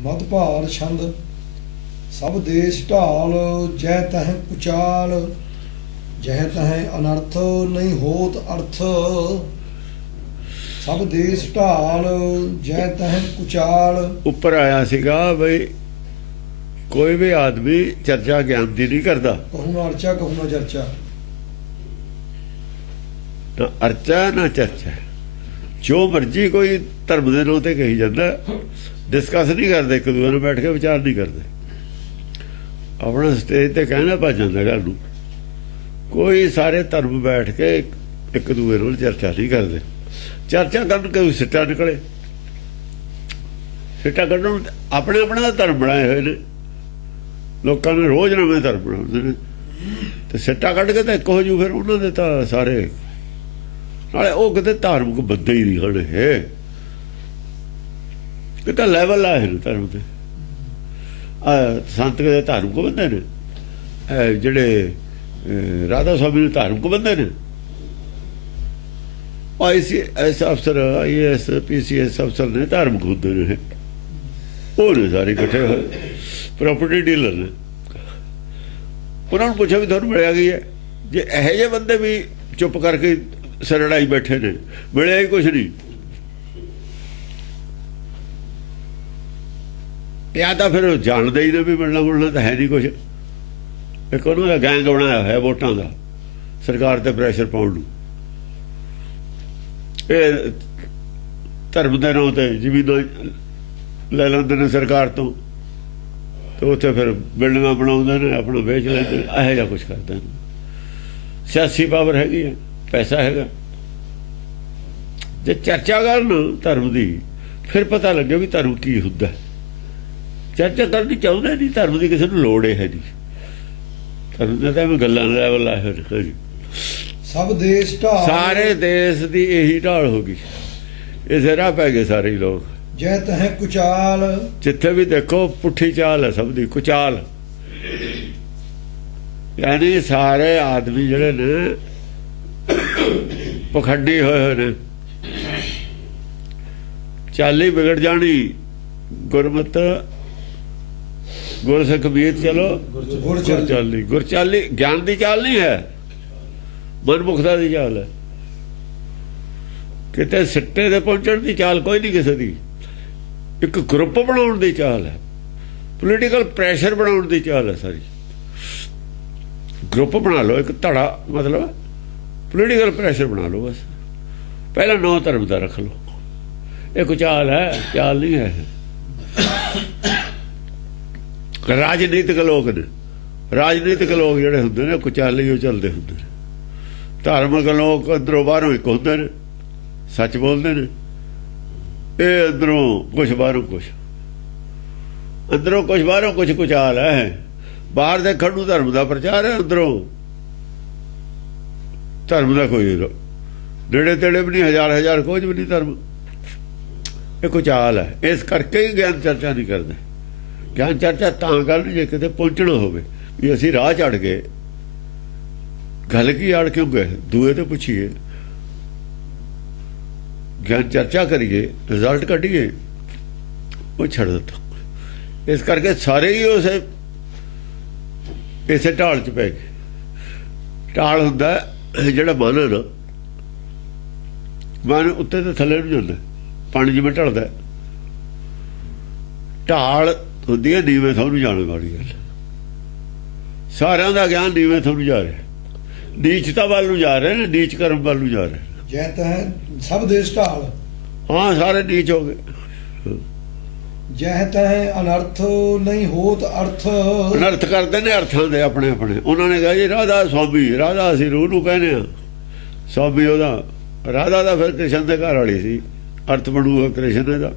ਮਦ ਭਾਰ ਛੰਦ ਸਭ ਦੇਸ਼ ਢਾਲ ਜੈ ਤਹਿ ਪੁਚਾਲ ਜਹ ਤਹਿ ਅਨਰਥ ਨਹੀਂ ਹੋਤ ਅਰਥ ਸਭ ਦੇਸ਼ ਢਾਲ ਜੈ ਤਹਿ ਪੁਚਾਲ। ਉੱਪਰ ਆਇਆ ਸੀਗਾ ਬਈ ਕੋਈ ਵੀ ਆਦਮੀ ਚਰਚਾ ਗਿਆਨ ਦੀ ਨਹੀਂ ਕਰਦਾ। ਕਹੂ ਨਾ ਅਰਚਾ ਕਹੂ ਨਾ ਚਰਚਾ। ਨਾ ਅਰਚਾ ਨਾ ਚਰਚਾ, ਜੋ ਮਰਜੀ ਕੋਈ ਧਰਮ ਦੇ ਨਾਂ ਤੇ ਕਹੀ ਜਾਂਦਾ, ਡਿਸਕਸ ਨਹੀਂ ਕਰਦੇ, ਇੱਕ ਦੂਜੇ ਨੂੰ ਬੈਠ ਕੇ ਵਿਚਾਰ ਨਹੀਂ ਕਰਦੇ। ਆਪਣਾ ਸਟੇਜ ਤੇ ਕਹਿਣਾ ਭੱਜ ਜਾਂਦਾ ਘਰ ਨੂੰ। ਕੋਈ ਸਾਰੇ ਧਰਮ ਬੈਠ ਕੇ ਇੱਕ ਦੂਜੇ ਨਾਲ ਚਰਚਾ ਨਹੀਂ ਕਰਦੇ। ਚਰਚਾ ਕਰਨ ਕੋਈ ਸਿੱਟਾ ਨਿਕਲੇ, ਸਿੱਟਾ ਕੱਢਣ ਆਪਣੇ ਆਪਣੇ ਦਾ ਧਰਮ ਬਣਾਏ ਹੋਏ ਨੇ ਲੋਕਾਂ ਨੇ, ਰੋਜ਼ ਨਵੇਂ ਧਰਮ ਬਣਾਉਂਦੇ ਨੇ ਤੇ ਸਿੱਟਾ ਕੱਢ ਕੇ ਤਾਂ ਇੱਕ ਹੋ ਜੂ। ਫਿਰ ਉਹਨਾਂ ਦੇ ਤਾਂ ਸਾਰੇ ਨਾਲੇ ਉਹ ਕਿਤੇ ਧਾਰਮਿਕ ਬੰਦੇ ਹੀ ਨਹੀਂ ਹਨ, ਇਹ ਕਿਤੇ ਲੈਵਲ ਆਏ ਨੇ ਧਰਮ ਦੇ। ਸੰਤ ਕਿਤੇ ਧਾਰਮਿਕ ਬੰਦੇ ਨੇ, ਜਿਹੜੇ ਰਾਧਾ ਸਵਾਮੀ ਨੂੰ ਧਾਰਮਿਕ ਬੰਦੇ ਨੇ। ICS ਅਫਸਰ, IAS PCS ਅਫਸਰ ਨੇ ਧਾਰਮਿਕ ਹੁੰਦੇ ਨੇ, ਉਹ ਨੇ ਸਾਰੇ ਇਕੱਠੇ ਹੋਏ ਪ੍ਰੋਪਰਟੀ ਡੀਲਰ ਨੇ। ਉਹਨਾਂ ਨੂੰ ਪੁੱਛਿਆ ਵੀ ਤੁਹਾਨੂੰ ਮਿਲਿਆ ਗਈ ਹੈ? ਜੇ ਇਹੋ ਜਿਹੇ ਬੰਦੇ ਵੀ ਚੁੱਪ ਕਰਕੇ ਸਰੜਾਈ ਬੈਠੇ ਨੇ, ਮਿਲਿਆ ਹੀ ਕੁਛ ਨਹੀਂ। ਜਾਂ ਤਾਂ ਫਿਰ ਜਾਣਦੇ ਹੀ ਨੇ ਵੀ ਮਿਲਣਾ ਤਾਂ ਹੈ ਨਹੀਂ ਕੁਛ। ਇੱਕ ਉਹਨਾਂ ਦਾ ਗੈਂਗ ਬਣਾਇਆ ਹੋਇਆ ਵੋਟਾਂ ਦਾ, ਸਰਕਾਰ ਤੇ ਪ੍ਰੈਸ਼ਰ ਪਾਉਣ ਨੂੰ। ਇਹ ਧਰਮ ਦੇ ਨਾਂ ਤੇ ਜ਼ਮੀਨਾਂ ਲੈ ਲੈਂਦੇ ਨੇ ਸਰਕਾਰ ਤੋਂ, ਤੇ ਉੱਥੇ ਫਿਰ ਬਿਲਡਿੰਗਾਂ ਬਣਾਉਂਦੇ ਨੇ, ਆਪਣਾ ਵੇਚ ਲੈਂਦੇ ਨੇ, ਇਹੋ ਜਿਹਾ ਕੁਛ ਕਰਦੇ ਨੇ। ਸਿਆਸੀ ਪਾਵਰ ਹੈਗੀ ਹੈ, ਪੈਸਾ ਹੈਗਾ। ਜੇ ਚਰਚਾ ਕਰਨ ਧਰਮ ਦੀ, ਫਿਰ ਪਤਾ ਲੱਗੇ ਵੀ ਧਰਮ ਕੀ ਹੁੰਦਾ। ਚਰਚਾ ਕਰਨੀ ਚਾਹੁੰਦੇ ਨਹੀਂ, ਧਰਮ ਦੀ ਕਿਸੇ ਨੂੰ ਲੋੜ ਹੈ ਨਹੀਂ। ਧਰਮ ਨੇ ਤਾਂ ਗੱਲਾਂ ਲੈਵਲ ਆਏ ਹੋਏ ਨੇ। ਸਭ ਦੇਸ਼ ਢਾਲ, ਸਾਰੇ ਦੇਸ਼ ਦੀ ਇਹੀ ਢਾਲ ਹੋ ਗਈ, ਇਸੇ ਰਾਹ ਪੈ ਗਏ ਸਾਰੇ ਲੋਕ। ਜੈ ਤਹਿ ਕੁਚਾਲ, ਜਿੱਥੇ ਵੀ ਦੇਖੋ ਪੁੱਠੀ ਚਾਲ ਹੈ ਸਭ ਦੀ, ਕੁਚਾਲ। ਯਾਨੀ ਸਾਰੇ ਆਦਮੀ ਜਿਹੜੇ ਨੇ ਪਖੰਡੀ ਹੋਏ ਨੇ। ਚਾਲੀ ਵਿਗੜ ਜਾਣੀ, ਗੁਰਮਤ ਗੁਰਸਿੱਖ ਬੀਤ ਚਲੋ ਗੁਰਚਾਲੀ। ਗੁਰਚਾਲੀ ਗਿਆਨ ਦੀ ਚਾਲ ਨਹੀਂ ਹੈ, ਮਨਮੁਖਤਾ ਦੀ ਚਾਲ ਹੈ। ਕਿਤੇ ਸਿੱਟੇ ਦੇ ਪਹੁੰਚਣ ਦੀ ਚਾਲ ਕੋਈ ਨਹੀਂ ਕਿਸੇ ਦੀ। ਇੱਕ ਗਰੁੱਪ ਬਣਾਉਣ ਦੀ ਚਾਲ ਹੈ, ਪੋਲੀਟੀਕਲ ਪ੍ਰੈਸ਼ਰ ਬਣਾਉਣ ਦੀ ਚਾਲ ਹੈ ਸਾਰੀ। ਗਰੁੱਪ ਬਣਾ ਲਓ, ਇੱਕ ਧੜਾ, ਮਤਲਬ ਪੋਲੀਟੀਕਲ ਪ੍ਰੈਸ਼ਰ ਬਣਾ ਲਓ ਬਸ। ਪਹਿਲਾਂ ਨੌ ਧਰਮ ਦਾ ਰੱਖ ਲਓ। ਇਹ ਕੋਈ ਚਾਲ ਹੈ, ਚਾਲ ਨਹੀਂ ਹੈ। ਰਾਜਨੀਤਿਕ ਲੋਕ ਨੇ, ਰਾਜਨੀਤਿਕ ਲੋਕ ਜਿਹੜੇ ਹੁੰਦੇ ਨੇ ਕੁਚਾਲੇ ਹੀ ਚੱਲਦੇ ਹੁੰਦੇ ਨੇ। ਧਾਰਮਿਕ ਲੋਕ ਅੰਦਰੋਂ ਬਾਹਰੋਂ ਇੱਕ ਹੁੰਦੇ ਨੇ, ਸੱਚ ਬੋਲਦੇ ਨੇ। ਇਹ ਅੰਦਰੋਂ ਕੁਛ ਬਾਹਰੋਂ ਕੁਛ, ਅੰਦਰੋਂ ਕੁਛ ਬਾਹਰੋਂ ਕੁਛ। ਕੁਚਾਲ ਹੈ। ਬਾਹਰ ਦੇਖਣ ਨੂੰ ਧਰਮ ਦਾ ਪ੍ਰਚਾਰ ਹੈ, ਅੰਦਰੋਂ ਧਰਮ ਦਾ ਕੋਈ ਨੇੜੇ ਤੇੜੇ ਵੀ ਨਹੀਂ, ਹਜ਼ਾਰ ਖੋਜ ਵੀ ਨਹੀਂ ਧਰਮ। ਇਹ ਕੁਚਾਲ ਹੈ। ਇਸ ਕਰਕੇ ਹੀ ਗਿਆਨ ਚਰਚਾ ਨਹੀਂ ਕਰਦੇ। ਗਿਆਨ ਚਰਚਾ ਤਾਂ ਕਰਨ ਜੇ ਕਿਤੇ ਪਹੁੰਚਣਾ ਹੋਵੇ ਵੀ ਅਸੀਂ ਰਾਹ ਚੜ ਗਏ। ਗੱਲ ਕੀ ਆੜ ਕਿਉਂ ਗਏ, ਦੂਏ ਤੋਂ ਪੁੱਛੀਏ, ਗਿਆਨ ਚਰਚਾ ਕਰੀਏ, ਰਿਜ਼ਲਟ ਕੱਢੀਏ, ਉਹ ਛੱਡ ਦਿੱਤਾ। ਇਸ ਕਰਕੇ ਸਾਰੇ ਹੀ ਇਸੇ ਢਾਲ 'ਚ ਪੈ ਗਏ। ਢਾਲ ਹੁੰਦਾ ਜਿਹੜਾ ਮਨ ਹੈ ਨਾ, ਮਨ ਉੱਤੇ ਤੇ ਥੱਲੇ ਨੂੰ ਜਾਂਦਾ, ਪਾਣੀ ਜਿਵੇਂ ਢਲਦਾ। ਢਾਲ ਹੁੰਦੀ ਹੈ ਨੀਵੇਂ ਤੁਹਾਨੂੰ ਜਾਣ ਵਾਲੀ ਗੱਲ। ਸਾਰਿਆਂ ਦਾ ਗਿਆਨ ਨੀਵੇਂ ਤੁਹਾਨੂੰ ਜਾ ਰਿਹਾ, ਨੀਚਤਾ ਵੱਲ ਨੂੰ ਜਾ ਰਹੇ ਨੇ, ਨੀਚ ਕਰਮ ਵੱਲ ਨੂੰ ਜਾ ਰਹੇ। ਜੈ ਤਹਿ ਸਭ ਦੇਸ਼ ਢਾਲ, ਹਾਂ ਸਾਰੇ ਨੀਚ ਹੋ ਗਏ। ਜਹ ਤਹਿ ਅਨਰਥ ਨਹੀਂ ਹੋਤ ਅਰਥ। ਅਨਰਥ ਕਰਦੇ ਨੇ ਅਰਥਾਂ ਦੇ ਆਪਣੇ ਆਪਣੇ। ਉਹਨਾਂ ਨੇ ਕਿਹਾ ਜੀ ਰਾਧਾ ਸਵਾਮੀ, ਰਾਧਾ ਅਸੀਂ ਰੂਹ ਨੂੰ ਕਹਿੰਦੇ ਹਾਂ, ਸਵਾਮੀ ਉਹਦਾ। ਰਾਧਾ ਦਾ ਫਿਰ ਕ੍ਰਿਸ਼ਨ ਦੇ ਘਰ ਵਾਲੀ ਸੀ, ਅਰਥ ਬਣੂਗਾ ਕ੍ਰਿਸ਼ਨ ਦਾ।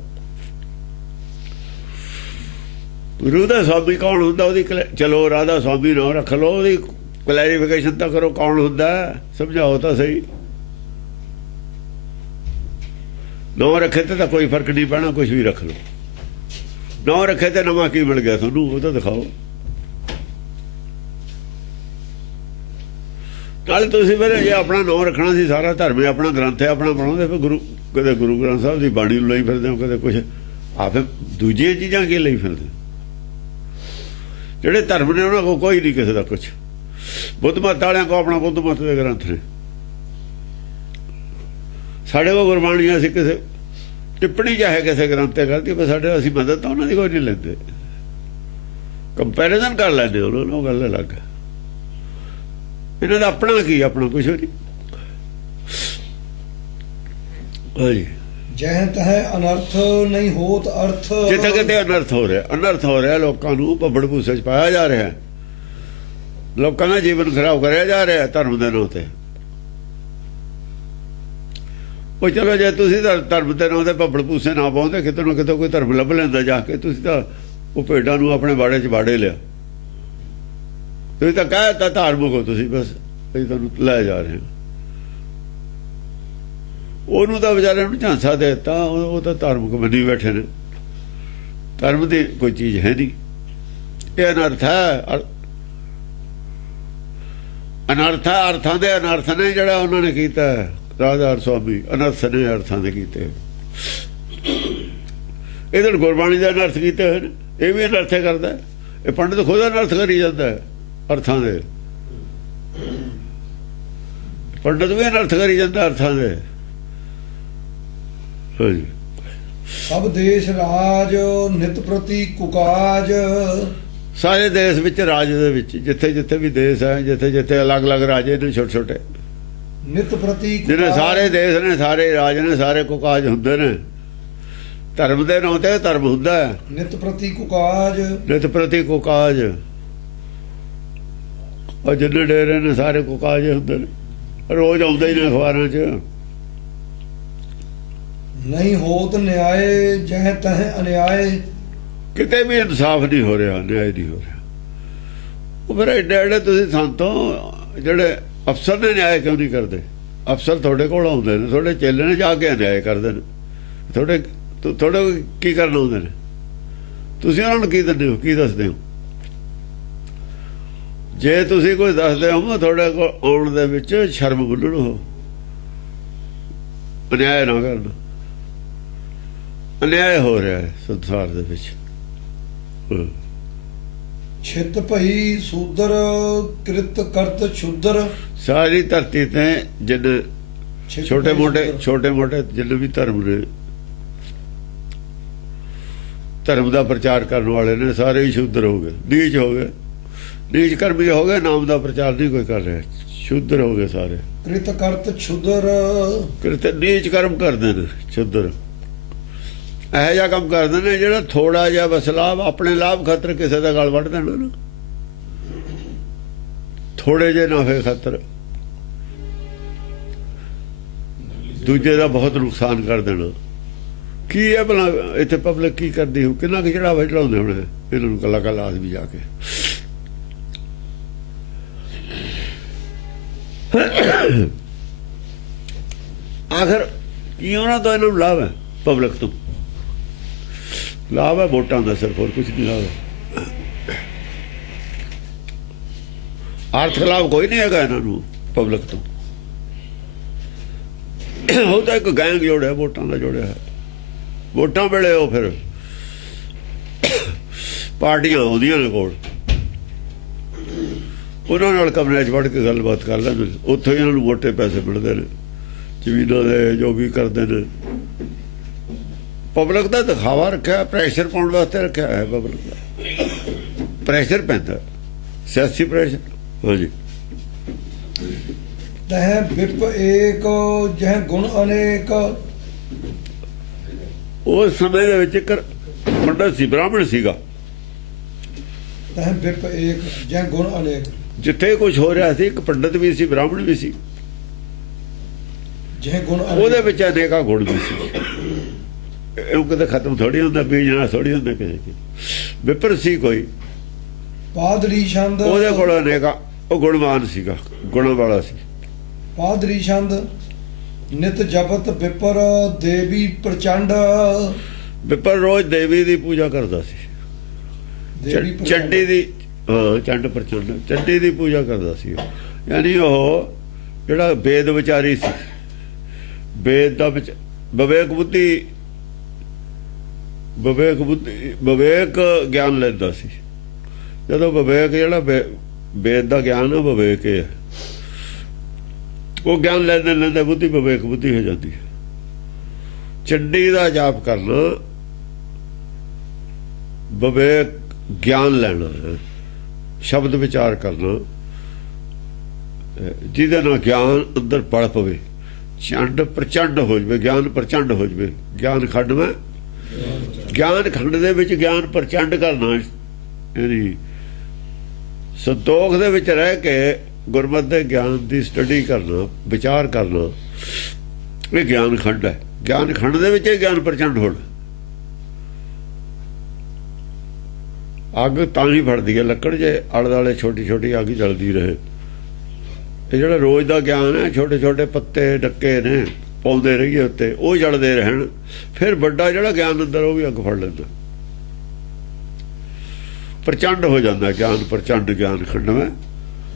ਰੂਹ ਦਾ ਸਵਾਮੀ ਕੌਣ ਹੁੰਦਾ? ਉਹਦੀ ਚਲੋ ਰਾਧਾ ਸਵਾਮੀ ਨਾ ਰੱਖ ਲਓ, ਉਹਦੀ ਕਲੈਰੀਫਿਕੇਸ਼ਨ ਤਾਂ ਕਰੋ ਕੌਣ ਹੁੰਦਾ, ਸਮਝਾਓ ਤਾਂ ਸਹੀ। ਨਾ ਰੱਖੇ ਤੇ ਤਾਂ ਕੋਈ ਫਰਕ ਨਹੀਂ ਪੈਣਾ, ਕੁਛ ਵੀ ਰੱਖ ਲਓ। ਨਾ ਰੱਖੇ ਤੇ ਨਵਾਂ ਕੀ ਮਿਲ ਗਿਆ ਤੁਹਾਨੂੰ, ਉਹ ਤਾਂ ਦਿਖਾਓ। ਨਾਲੇ ਤੁਸੀਂ ਫਿਰ ਜੇ ਆਪਣਾ ਨਾਂ ਰੱਖਣਾ ਸੀ, ਸਾਰਾ ਧਰਮ ਹੈ ਆਪਣਾ, ਗ੍ਰੰਥ ਹੈ ਆਪਣਾ ਬਣਾਉਂਦੇ, ਫਿਰ ਗੁਰੂ, ਕਦੇ ਗੁਰੂ ਗ੍ਰੰਥ ਸਾਹਿਬ ਦੀ ਬਾਣੀ ਨੂੰ ਲਈ ਫਿਰਦੇ ਹੋ, ਕਦੇ ਕੁਛ ਆਪੇ ਦੂਜੀਆਂ ਚੀਜ਼ਾਂ ਕੀ ਲਈ ਫਿਰਦੇ। ਜਿਹੜੇ ਧਰਮ ਨੇ ਉਹਨਾਂ ਕੋਲ ਕੋਈ ਨਹੀਂ ਕਿਸੇ ਦਾ ਕੁਛ। ਬੁੱਧ ਮਤ ਵਾਲਿਆਂ ਕੋਲ ਆਪਣਾ ਬੁੱਧ ਮਤ ਦੇ ਗ੍ਰੰਥ ਨੇ। ਸਾਡੇ ਕੋਲ ਗੁਰਬਾਣੀ ਅਸੀਂ ਕਿਸੇ ਟਿੱਪਣੀ ਚਾਹੇ ਕਿਸੇ ਗ੍ਰੰਥ ਤੇ ਕਰਦੀ, ਪਰ ਸਾਡੇ ਅਸੀਂ ਮਦਦ ਤਾਂ ਉਹਨਾਂ ਦੀ ਕੋਈ ਨਹੀਂ ਲੈਂਦੇ। ਕੰਪੈਰੀਜ਼ਨ ਕਰ ਲੈਂਦੇ ਉਹਨਾਂ ਨੂੰ, ਗੱਲ ਅਲੱਗ। ਇਹਨਾਂ ਦਾ ਆਪਣਾ ਕੀ, ਆਪਣਾ ਕੁਛ ਨਹੀਂ। ਹਾਂਜੀ, ਜਹ ਤਹ ਅਨਰਥ ਨਹੀਂ ਹੋਤ ਅਰਥ। ਜਿੱਥੇ ਕਿਤੇ ਅਨਰਥ ਹੋ ਰਿਹਾ, ਅਨਰਥ ਹੋ ਰਿਹਾ, ਲੋਕਾਂ ਨੂੰ ਭੱਬੜ ਭੂਸੇ ਚ ਪਾਇਆ ਜਾ ਰਿਹਾ, ਲੋਕਾਂ ਦਾ ਜੀਵਨ ਖਰਾਬ ਕਰਿਆ ਜਾ ਰਿਹਾ ਧਰਮ ਦੇ ਨਾਂ ਤੇ। ਉਹ ਚਲੋ ਜੇ ਤੁਸੀਂ ਧਰਮ ਦੇ ਨਾਂ ਤੇ ਭੱਬੜ ਭੂਸੇ ਨਾ ਪਾਉਂਦੇ, ਕਿਤੇ ਨਾ ਕਿਤੇ ਕੋਈ ਧਰਮ ਲੱਭ ਲੈਂਦਾ ਜਾ ਕੇ। ਤੁਸੀਂ ਤਾਂ ਉਹ ਭੇਡਾਂ ਨੂੰ ਆਪਣੇ ਬਾੜੇ ਚ ਬਾੜੇ ਲਿਆ। ਤੁਸੀਂ ਤਾਂ ਕਹਿ ਦਿੱਤਾ ਧਾਰਮਿਕ ਹੋ ਤੁਸੀਂ, ਬਸ ਅਸੀਂ ਤੁਹਾਨੂੰ ਲੈ ਜਾ ਰਹੇ ਹਾਂ। ਉਹਨੂੰ ਤਾਂ ਵਿਚਾਰੇ ਨੂੰ ਝਾਂਸਾ ਦੇ ਦਿੱਤਾ, ਉਹ ਤਾਂ ਧਾਰਮਿਕ ਮੰਨੀ ਬੈਠੇ ਨੇ। ਧਰਮ ਦੀ ਕੋਈ ਚੀਜ਼ ਹੈ ਨਹੀਂ। ਇਹ ਅਨਰਥ ਹੈ, ਅਨਰਥ ਹੈ, ਅਰਥਾਂ ਦੇ ਅਨਰਥ ਨੇ ਜਿਹੜਾ ਉਹਨਾਂ ਨੇ ਕੀਤਾ। ਰਾਧਾ ਸੁਆਮੀ ਅਨਰਥ ਨੇ ਅਰਥਾਂ ਦੇ ਕੀਤੇ। ਇਹਦੇ ਗੁਰਬਾਣੀ ਦੇ ਅਨਰਥ ਕੀਤੇ ਹੋਏ ਨੇ। ਇਹ ਵੀ ਅਨਰਥ ਕਰਦਾ। ਇਹ ਪੰਡਿਤ ਖੁਦ ਅਨਰਥ ਕਰੀ ਜਾਂਦਾ ਹੈ ਅਰਥਾਂ ਦੇ। ਪੰਡਿਤ ਵੀ ਅਨਰਥ ਕਰੀ ਜਾਂਦਾ ਅਰਥਾਂ ਦੇ। ਹਾਂਜੀ, ਸਭ ਦੇਸ਼ ਰਾਜ ਨਿਤ ਪ੍ਰਤੀ ਕੁਕਾਜ। ਸਾਰੇ ਦੇਸ਼ ਵਿੱਚ, ਰਾਜ ਦੇ ਵਿੱਚ, ਜਿੱਥੇ ਜਿੱਥੇ ਵੀ ਦੇਸ਼ ਹੈ, ਜਿੱਥੇ ਜਿੱਥੇ ਅਲੱਗ-ਅਲੱਗ ਰਾਜੇ ਨੇ, ਛੋਟੇ ਛੋਟੇ, ਨਿਤ ਪ੍ਰਤੀ ਜਿਹੜੇ ਸਾਰੇ ਦੇਸ਼ ਨੇ, ਸਾਰੇ ਰਾਜ ਨੇ, ਸਾਰੇ ਕੁਕਾਜ ਹੁੰਦੇ ਨੇ। ਧਰਮ ਦੇ ਨਾਂ ਤੇ ਧਰਮ ਹੁੰਦਾ ਹੈ। ਨਿਤ ਪ੍ਰਤੀ ਕੁਕਾਜ, ਨਿਤ ਪ੍ਰਤੀ ਕੁਕਾਜ। ਉਹ ਜਿੰਨੇ ਡੇਰੇ ਨੇ ਸਾਰੇ ਕੁਕਾਜ ਹੁੰਦੇ ਨੇ, ਰੋਜ਼ ਆਉਂਦੇ ਹੀ ਨੇ ਅਖਬਾਰਾਂ 'ਚ। ਨਹੀਂ ਹੋਤ ਨਿਆਏ ਜਹ ਤਹ ਅਨਿਆਏ। ਕਿਤੇ ਵੀ ਇਨਸਾਫ ਨਹੀਂ ਹੋ ਰਿਹਾ, ਨਿਆਂ ਨਹੀਂ ਹੋ ਰਿਹਾ। ਉਹ ਫਿਰ ਐਡੇ ਐਡੇ ਤੁਸੀਂ ਸੰਤੋਂ ਜਿਹੜੇ ਅਫਸਰ ਨੇ ਨਿਆਂ ਕਿਉਂ ਨਹੀਂ ਕਰਦੇ? ਅਫਸਰ ਤੁਹਾਡੇ ਕੋਲ ਆਉਂਦੇ ਨੇ, ਤੁਹਾਡੇ ਚੇਲੇ ਨੇ, ਜਾ ਕੇ ਨਿਆਂ ਕਰਦੇ ਨੇ। ਤੁਹਾਡੇ ਕੀ ਕਰਨ ਆਉਂਦੇ ਨੇ? ਤੁਸੀਂ ਉਹਨਾਂ ਨੂੰ ਕੀ ਦਿੰਦੇ ਹੋ, ਕੀ ਦੱਸਦੇ ਹੋ? ਜੇ ਤੁਸੀਂ ਕੋਈ ਦੱਸਦੇ ਹੋ ਤੁਹਾਡੇ ਕੋਲ ਆਉਣ ਦੇ ਵਿੱਚ ਸ਼ਰਮ ਮੰਨਣ, ਹੋ ਅਨਿਆਏ ਨਾ ਕਰਨ। ਅਨਿਆਏ ਹੋ ਰਿਹਾ ਹੈ ਸੰਸਾਰ ਦੇ ਵਿੱਚ। ਛਿਤ ਭਈ ਸੂਦਰ ਕ੍ਰਿਤ ਕਰਤ ਸ਼ੂਦਰ। ਸਾਰੀ ਧਰਤੀ ਤੇ ਜਿੰਨੇ ਛੋਟੇ ਮੋਟੇ ਜਿੰਨੇ ਵੀ ਧਰਮ ਨੇ, ਧਰਮ ਦਾ ਪ੍ਰਚਾਰ ਕਰਨ ਵਾਲੇ ਨੇ, ਸਾਰੇ ਹੀ ਸ਼ੂਦਰ ਹੋ ਗਏ, ਨੀਚ ਹੋ ਗਏ, ਨੀਚ ਕਰਮੀ ਹੋ ਗਏ। ਨਾਮ ਦਾ ਪ੍ਰਚਾਰ ਨਹੀਂ ਕੋਈ ਕਰ ਰਿਹਾ, ਸ਼ੂਦਰ ਹੋ ਗਏ ਸਾਰੇ। ਕ੍ਰਿਤ ਕਰਤ ਸ਼ੂਦਰ, ਕ੍ਰਿਤ ਨੀਚ ਕਰਮ ਕਰਦੇ ਨੇ ਸ਼ੂਦਰ। ਇਹੋ ਜਿਹਾ ਕੰਮ ਕਰਦੇ ਨੇ ਜਿਹੜਾ ਥੋੜਾ ਜਿਹਾ ਬਸ ਲਾਭ, ਆਪਣੇ ਲਾਭ ਖਾਤਰ ਕਿਸੇ ਦਾ ਗਲ ਵੱਢ ਦੇਣਾ ਨਾ, ਥੋੜੇ ਜਿਹੇ ਨਾਫੇ ਖਾਤਰ ਦੂਜੇ ਦਾ ਬਹੁਤ ਨੁਕਸਾਨ ਕਰ ਦੇਣਾ। ਕੀ ਹੈ ਭਲਾ ਇੱਥੇ ਪਬਲਿਕ ਕੀ ਕਰਦੀ ਹੋ? ਕਿੰਨਾ ਕੁ ਚੜਾਵਾ ਚੜਾਉਂਦੇ ਹੋਣੇ ਇਹਨਾਂ ਨੂੰ, ਕੱਲਾ ਕੱਲਾ ਆਦਮੀ ਜਾ ਕੇ। ਆਖਰ ਕੀ ਉਹਨਾਂ ਤੋਂ ਇਹਨਾਂ ਨੂੰ ਲਾਭ ਹੈ? ਪਬਲਿਕ ਤੋਂ ਲਾਭ ਹੈ ਵੋਟਾਂ ਦਾ, ਸਿਰਫ ਹੋਰ ਕੁਛ ਨਹੀਂ ਲਾਭ ਹੈ। ਆਰਥਿਕ ਲਾਭ ਕੋਈ ਨਹੀਂ ਹੈਗਾ ਇਹਨਾਂ ਨੂੰ ਪਬਲਿਕ ਤੋਂ। ਉਹ ਤਾਂ ਇੱਕ ਗੈਂਗ ਜੋੜਿਆ, ਵੋਟਾਂ ਦਾ ਜੋੜਿਆ ਹੈ। ਵੋਟਾਂ ਵੇਲੇ ਉਹ ਫਿਰ ਪਾਰਟੀਆਂ ਆਉਂਦੀਆਂ ਨੇ ਕੋਲ, ਉਹਨਾਂ ਨਾਲ ਕਮਰੇ 'ਚ ਵੜ ਕੇ ਗੱਲਬਾਤ ਕਰ ਲੈਂਦੇ, ਉੱਥੋਂ ਹੀ ਇਹਨਾਂ ਨੂੰ ਮੋਟੇ ਪੈਸੇ ਮਿਲਦੇ ਨੇ, ਜ਼ਮੀਨਾਂ ਦੇ, ਜੋ ਵੀ ਕਰਦੇ ਨੇ। ਪਬਲਿਕ ਦਾ ਦਿਖਾਵਾ ਰੱਖਿਆ, ਪ੍ਰੈਸ਼ਰ ਪਾਉਣ ਵਾਸਤੇ ਰੱਖਿਆ ਹੈ। ਪਬਲਿਕ ਦਾ ਪ੍ਰੈਸ਼ਰ ਪੈਂਦਾ, ਸਿਆਸੀ ਪ੍ਰੈਸ਼ਰ। ਹਾਂਜੀ, ਤਹ ਵਿਪ ਏਕ ਜਹ ਗੁਣ ਅਨੇਕ। ਉਸ ਸਮੇਂ ਦੇ ਵਿੱਚ ਇੱਕ ਪੰਡਤ ਸੀ, ਬ੍ਰਾਹਮਣ ਸੀਗਾ। ਤਹ ਵਿਪ ਏਕ ਜਹ ਗੁਣ ਅਨੇਕ। ਜਿੱਥੇ ਕੁਝ ਹੋ ਰਿਹਾ ਸੀ, ਇੱਕ ਪੰਡਤ ਵੀ ਸੀ, ਬ੍ਰਾਹਮਣ ਵੀ ਸੀ, ਜਹ ਗੁਣ ਉਹਦੇ ਵਿੱਚ ਅਨੇਕਾਂ ਗੁਣ ਵੀ ਸੀ। ਇਹ ਕਿਤੇ ਖਤਮ ਥੋੜੀ ਹੁੰਦਾ, ਬੀਜਣਾ ਥੋੜੀ ਹੁੰਦਾ ਕਿਸੇ ਕੀ। ਵਿਪਰ ਸੀ ਕੋਈ ਪਾਦਰੀ ਛੰਦ, ਉਹਦੇ ਕੋਲ ਅਨੇਕਾਂ, ਉਹ ਗੁਣਵਾਨ ਸੀਗਾ, ਗੁਣਾਂ ਵਾਲਾ ਸੀ। ਪਾਦਰੀ ਛੰਦ ਨਿਤ ਜਪਤ ਵਿਪਰ ਦੇਵੀ ਪ੍ਰਚੰਡ। ਵਿਪਰ ਰੋਜ਼ ਦੇਵੀ ਦੀ ਪੂਜਾ ਕਰਦਾ ਸੀ, ਚੰਡੀ ਦੀ, ਚੰਡ ਪ੍ਰਚੰਡ, ਚੰਡੀ ਦੀ ਪੂਜਾ ਕਰਦਾ ਸੀ। ਯਾਨੀ ਉਹ ਜਿਹੜਾ ਵੇਦ ਵਿਚਾਰੀ ਸੀ, ਵੇਦ ਦਾ ਵਿਵੇਕ ਬੁੱਧੀ ਵਿਵੇਕ ਬੁੱਧੀ ਵਿਵੇਕ ਗਿਆਨ ਲੈਂਦਾ ਸੀ। ਜਦੋਂ ਵਿਵੇਕ ਜਿਹੜਾ ਵੇਦ ਦਾ ਗਿਆਨ ਆ ਵਿਵੇਕ ਹੈ, ਉਹ ਗਿਆਨ ਲੈਂਦੇ ਲੈਂਦੇ ਬੁੱਧੀ ਵਿਵੇਕ ਬੁੱਧੀ ਹੋ ਜਾਂਦੀ ਹੈ। ਚੰਡੀ ਦਾ ਜਾਪ ਕਰਨਾ ਵਿਵੇਕ ਗਿਆਨ ਲੈਣਾ ਹੈ, ਸ਼ਬਦ ਵਿਚਾਰ ਕਰਨਾ ਜਿਹਦੇ ਨਾਲ ਗਿਆਨ ਅੰਦਰ ਪੜ ਪਵੇ, ਚੰਡ ਪ੍ਰਚੰਡ ਹੋ ਜਾਵੇ, ਗਿਆਨ ਪ੍ਰਚੰਡ ਹੋ ਜਾਵੇ। ਗਿਆਨ ਖੰਡਵੇਂ ਗਿਆਨ ਖੰਡ ਦੇ ਵਿੱਚ ਗਿਆਨ ਪ੍ਰਚੰਡ ਕਰਨਾ, ਯਾਨੀ ਸੰਤੋਖ ਦੇ ਵਿੱਚ ਰਹਿ ਕੇ ਗੁਰਮਤਿ ਦੇ ਗਿਆਨ ਦੀ ਸਟੱਡੀ ਕਰਨਾ, ਵਿਚਾਰ ਕਰਨਾ, ਇਹ ਗਿਆਨ ਖੰਡ ਹੈ। ਗਿਆਨ ਖੰਡ ਦੇ ਵਿੱਚ ਗਿਆਨ ਪ੍ਰਚੰਡ ਹੋਣਾ। ਅੱਗ ਤਾਂ ਹੀ ਫੜਦੀ ਹੈ ਲੱਕੜ ਜੇ ਆਲੇ ਦੁਆਲੇ ਛੋਟੀ ਛੋਟੀ ਅੱਗ ਜਲਦੀ ਰਹੇ। ਇਹ ਜਿਹੜਾ ਰੋਜ਼ ਦਾ ਗਿਆਨ ਹੈ, ਛੋਟੇ ਛੋਟੇ ਪੱਤੇ ਡੱਕੇ ਨੇ ਪਾਉਂਦੇ ਰਹੀਏ ਉੱਤੇ, ਉਹ ਜਲਦੇ ਰਹਿਣ, ਫਿਰ ਵੱਡਾ ਜਿਹੜਾ ਗਿਆਨ ਅੰਦਰ ਉਹ ਵੀ ਅੱਗ ਫੜ ਲੈਂਦਾ, ਪ੍ਰਚੰਡ ਹੋ ਜਾਂਦਾ ਗਿਆਨ ਪ੍ਰਚੰਡ। ਗਿਆਨ ਖੰਡਵੇਂ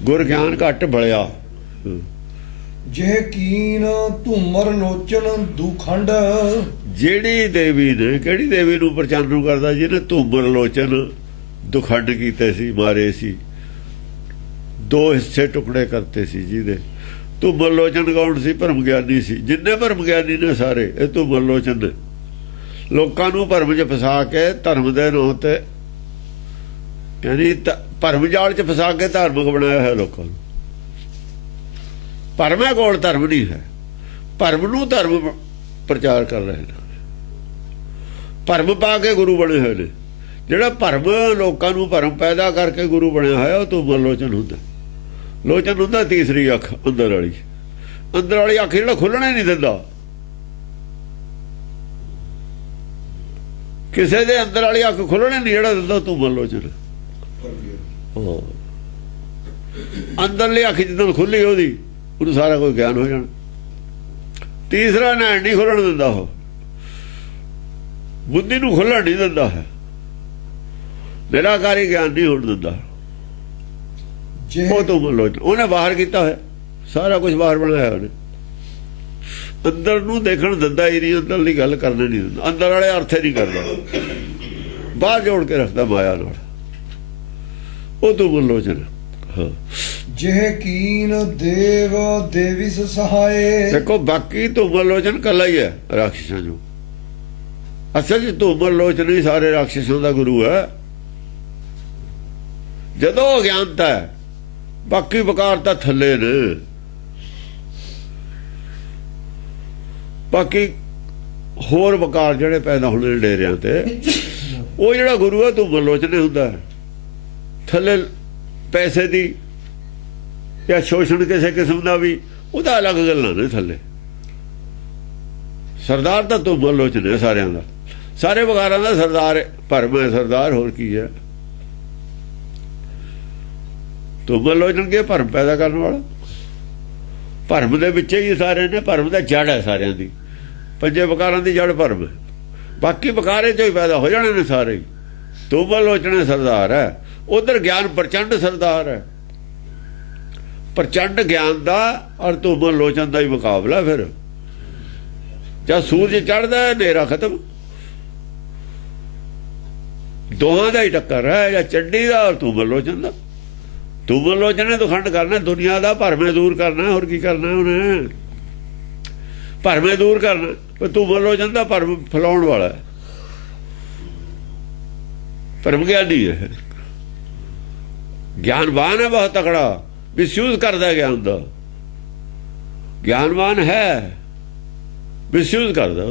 ਗੁਰ ਗਿਆਨ ਘੱਟ ਬਲਿਆ। ਜੇ ਕੀਨ ਧੂਮਰ ਲੋਚਨ ਦੁਖੰਡ। ਜਿਹੜੀ ਦੇਵੀ ਨੇ, ਕਿਹੜੀ ਦੇਵੀ ਨੂੰ ਪ੍ਰਚੰਡ ਨੂੰ ਕਰਦਾ? ਜਿਹਨੇ ਧੂਮਰ ਲੋਚਨ ਦੁਖੰਡ ਕੀਤੇ ਸੀ, ਮਾਰੇ ਸੀ, ਦੋ ਹਿੱਸੇ ਟੁਕੜੇ ਕਰਤੇ ਸੀ। ਜਿਹਦੇ ਧੂਮਰ ਲੋਚਨ ਕੌਣ ਸੀ? ਭਰਮ ਗਿਆਨੀ ਸੀ। ਜਿੰਨੇ ਭਰਮ ਗਿਆਨੀ ਨੇ ਸਾਰੇ ਇਹ ਧੂਮਰ ਲੋਚਨ ਨੇ। ਲੋਕਾਂ ਨੂੰ ਭਰਮ 'ਚ ਫਸਾ ਕੇ ਧਰਮ ਦੇ ਨਾਂ ਤੇ, ਯਾਨੀ ਭਰਮ ਜਾਲ 'ਚ ਫਸਾ ਕੇ ਧਾਰਮਿਕ ਬਣਾਇਆ ਹੋਇਆ ਲੋਕਾਂ ਨੂੰ। ਭਰਮਾਂ ਕੋਲ ਧਰਮ ਨਹੀਂ ਹੈ, ਭਰਮ ਨੂੰ ਧਰਮ ਪ੍ਰਚਾਰ ਕਰ ਰਹੇ ਨੇ, ਭਰਮ ਪਾ ਕੇ ਗੁਰੂ ਬਣੇ ਹੋਏ ਨੇ। ਜਿਹੜਾ ਭਰਮ ਲੋਕਾਂ ਨੂੰ ਭਰਮ ਪੈਦਾ ਕਰਕੇ ਗੁਰੂ ਬਣਿਆ ਹੋਇਆ ਉਹ ਧੂਮਰ ਲੋਚਨ ਹੁੰਦਾ। ਲੋਚਨ ਹੁੰਦਾ ਤੀਸਰੀ ਅੱਖ ਅੰਦਰ ਵਾਲੀ। ਅੰਦਰ ਵਾਲੀ ਅੱਖ ਜਿਹੜਾ ਖੁੱਲਣਾ ਹੀ ਨਹੀਂ ਦਿੰਦਾ। ਕਿਸੇ ਦੇ ਅੰਦਰ ਵਾਲੀ ਅੱਖ ਖੁੱਲਣਾ ਨਹੀਂ ਜਿਹੜਾ ਦਿੰਦਾ ਧੂਮਰ ਲੋਚਨ। ਅੰਦਰਲੀ ਅੱਖ ਜਦੋਂ ਖੁੱਲੀ ਉਹਨੂੰ ਸਾਰਾ ਕੋਈ ਗਿਆਨ ਹੋ ਜਾਣਾ। ਤੀਸਰਾ ਨੈਣ ਨਹੀਂ ਖੁੱਲਣ ਦਿੰਦਾ, ਉਹ ਬੁੱਧੀ ਨੂੰ ਖੁੱਲਣ ਨਹੀਂ ਦਿੰਦਾ ਹੈ, ਨਿਰਾਕਾਰੀ ਗਿਆਨ ਨਹੀਂ ਹੋਣ ਦਿੰਦਾ। ਉਹ ਤੋਂ ਲੋਚਨ ਉਹਨੇ ਬਾਹਰ ਕੀਤਾ ਹੋਇਆ, ਸਾਰਾ ਕੁਝ ਬਾਹਰ ਬਣਾਇਆ ਉਹਨੇ। ਅੰਦਰ ਨੂੰ ਦੇਖਣ ਦਿੰਦਾ ਹੀ ਨਹੀਂ, ਅੰਦਰ ਦੀ ਗੱਲ ਕਰਨੇ ਨਹੀਂ ਦਿੰਦਾ, ਅੰਦਰ ਵਾਲੇ ਅਰਥੇ ਨਹੀਂ ਕਰਦਾ, ਬਾਹਰ ਜੋੜ ਕੇ ਰੱਖਦਾ ਮਾਇਆ ਨਾਲ। ਉਹ ਤੋਂ ਲੋਚਨ। ਹਾਂ, ਜੇ ਕੀਨ ਦੇਵ ਦੇਵਿਸ ਸਹਾਏ। ਦੇਖੋ ਬਾਕੀ ਧੂਮਰ ਲੋਚਨ ਕੱਲਾ ਹੀ ਹੈ ਰਾਖਸ਼ਾਂ ਨੂੰ। ਅਸਲ 'ਚ ਧੂਮਰ ਲੋਚਨ ਹੀ ਸਾਰੇ ਰਾਖਸ਼ਾਂ ਦਾ ਗੁਰੂ ਹੈ। ਜਦੋਂ ਅਗਿਆਨਤਾ ਹੈ, ਬਾਕੀ ਵਿਕਾਰ ਤਾਂ ਥੱਲੇ ਨੇ। ਬਾਕੀ ਹੋਰ ਵਿਕਾਰ ਜਿਹੜੇ ਪੈਦਾ ਹੋਣੇ ਨੇ ਡੇਰਿਆਂ ਤੇ, ਉਹ ਜਿਹੜਾ ਗੁਰੂ ਹੈ ਧੂਮਰ ਲੋਚਨ ਹੁੰਦਾ। ਥੱਲੇ ਪੈਸੇ ਦੀ ਜਾਂ ਸ਼ੋਸ਼ਣ ਕਿਸੇ ਕਿਸਮ ਦਾ ਵੀ, ਉਹਦਾ ਅਲੱਗ ਗੱਲਾਂ ਨੇ। ਥੱਲੇ ਸਰਦਾਰ ਤਾਂ ਧੂਮਰ ਲੋਚਨ ਹੈ ਸਾਰਿਆਂ ਦਾ, ਸਾਰੇ ਵਿਕਾਰਾਂ ਦਾ ਸਰਦਾਰ। ਭਰਮ ਹੈ ਸਰਦਾਰ, ਹੋਰ ਕੀ ਹੈ? ਧੂਮਰ ਲੋਚਨ ਕੇ ਭਰਮ ਪੈਦਾ ਕਰਨ ਵਾਲਾ। ਭਰਮ ਦੇ ਵਿੱਚ ਹੀ ਸਾਰੇ ਨੇ, ਭਰਮ ਦਾ ਜੜ ਹੈ ਸਾਰਿਆਂ ਦੀ। ਪੰਜੇ ਵਿਕਾਰਾਂ ਦੀ ਜੜ ਭਰਮ ਹੈ, ਬਾਕੀ ਵਿਕਾਰੇ ਚੋਂ ਹੀ ਪੈਦਾ ਹੋ ਜਾਣੇ ਨੇ ਸਾਰੇ। ਧੂਮਰ ਲੋਚਨ ਸਰਦਾਰ ਹੈ, ਉਧਰ ਗਿਆਨ ਪ੍ਰਚੰਡ ਸਰਦਾਰ ਹੈ। ਪ੍ਰਚੰਡ ਗਿਆਨ ਦਾ ਔਰ ਧੂਮਰ ਲੋਚਨ ਦਾ ਹੀ ਮੁਕਾਬਲਾ। ਫਿਰ ਜਦ ਸੂਰਜ ਚੜ੍ਹਦਾ ਹਨੇਰਾ ਖਤਮ, ਦੋਹਾਂ ਦਾ ਹੀ ਟੱਕਰ ਹੈ, ਜਾਂ ਚੰਡੀ ਦਾ ਔਰ ਧੂਮਰ ਲੋਚਨ ਦਾ। ਧੂਮਰ ਲੋਚਨ ਨੇ ਦੁਖੰਡ ਕਰਨਾ, ਦੁਨੀਆ ਦਾ ਭਰਮੇ ਦੂਰ ਕਰਨਾ। ਹੋਰ ਕੀ ਕਰਨਾ ਉਹਨੇ? ਭਰਮੇ ਦੂਰ ਕਰਨਾ। ਪਰ ਧੂਮਰ ਲੋਚਨ ਦਾ ਭਰਮ ਫੈਲਾਉਣ ਵਾਲਾ, ਭਰਮ ਗਿਆਨੀ ਹੈ, ਗਿਆਨਵਾਨ ਹੈ, ਬਹੁਤ ਤਕੜਾ, ਮਿਸਯੂਜ਼ ਕਰਦਾ ਗਿਆਨ ਦਾ। ਗਿਆਨਵਾਨ ਹੈ, ਮਿਸਯੂਜ਼ ਕਰਦਾ।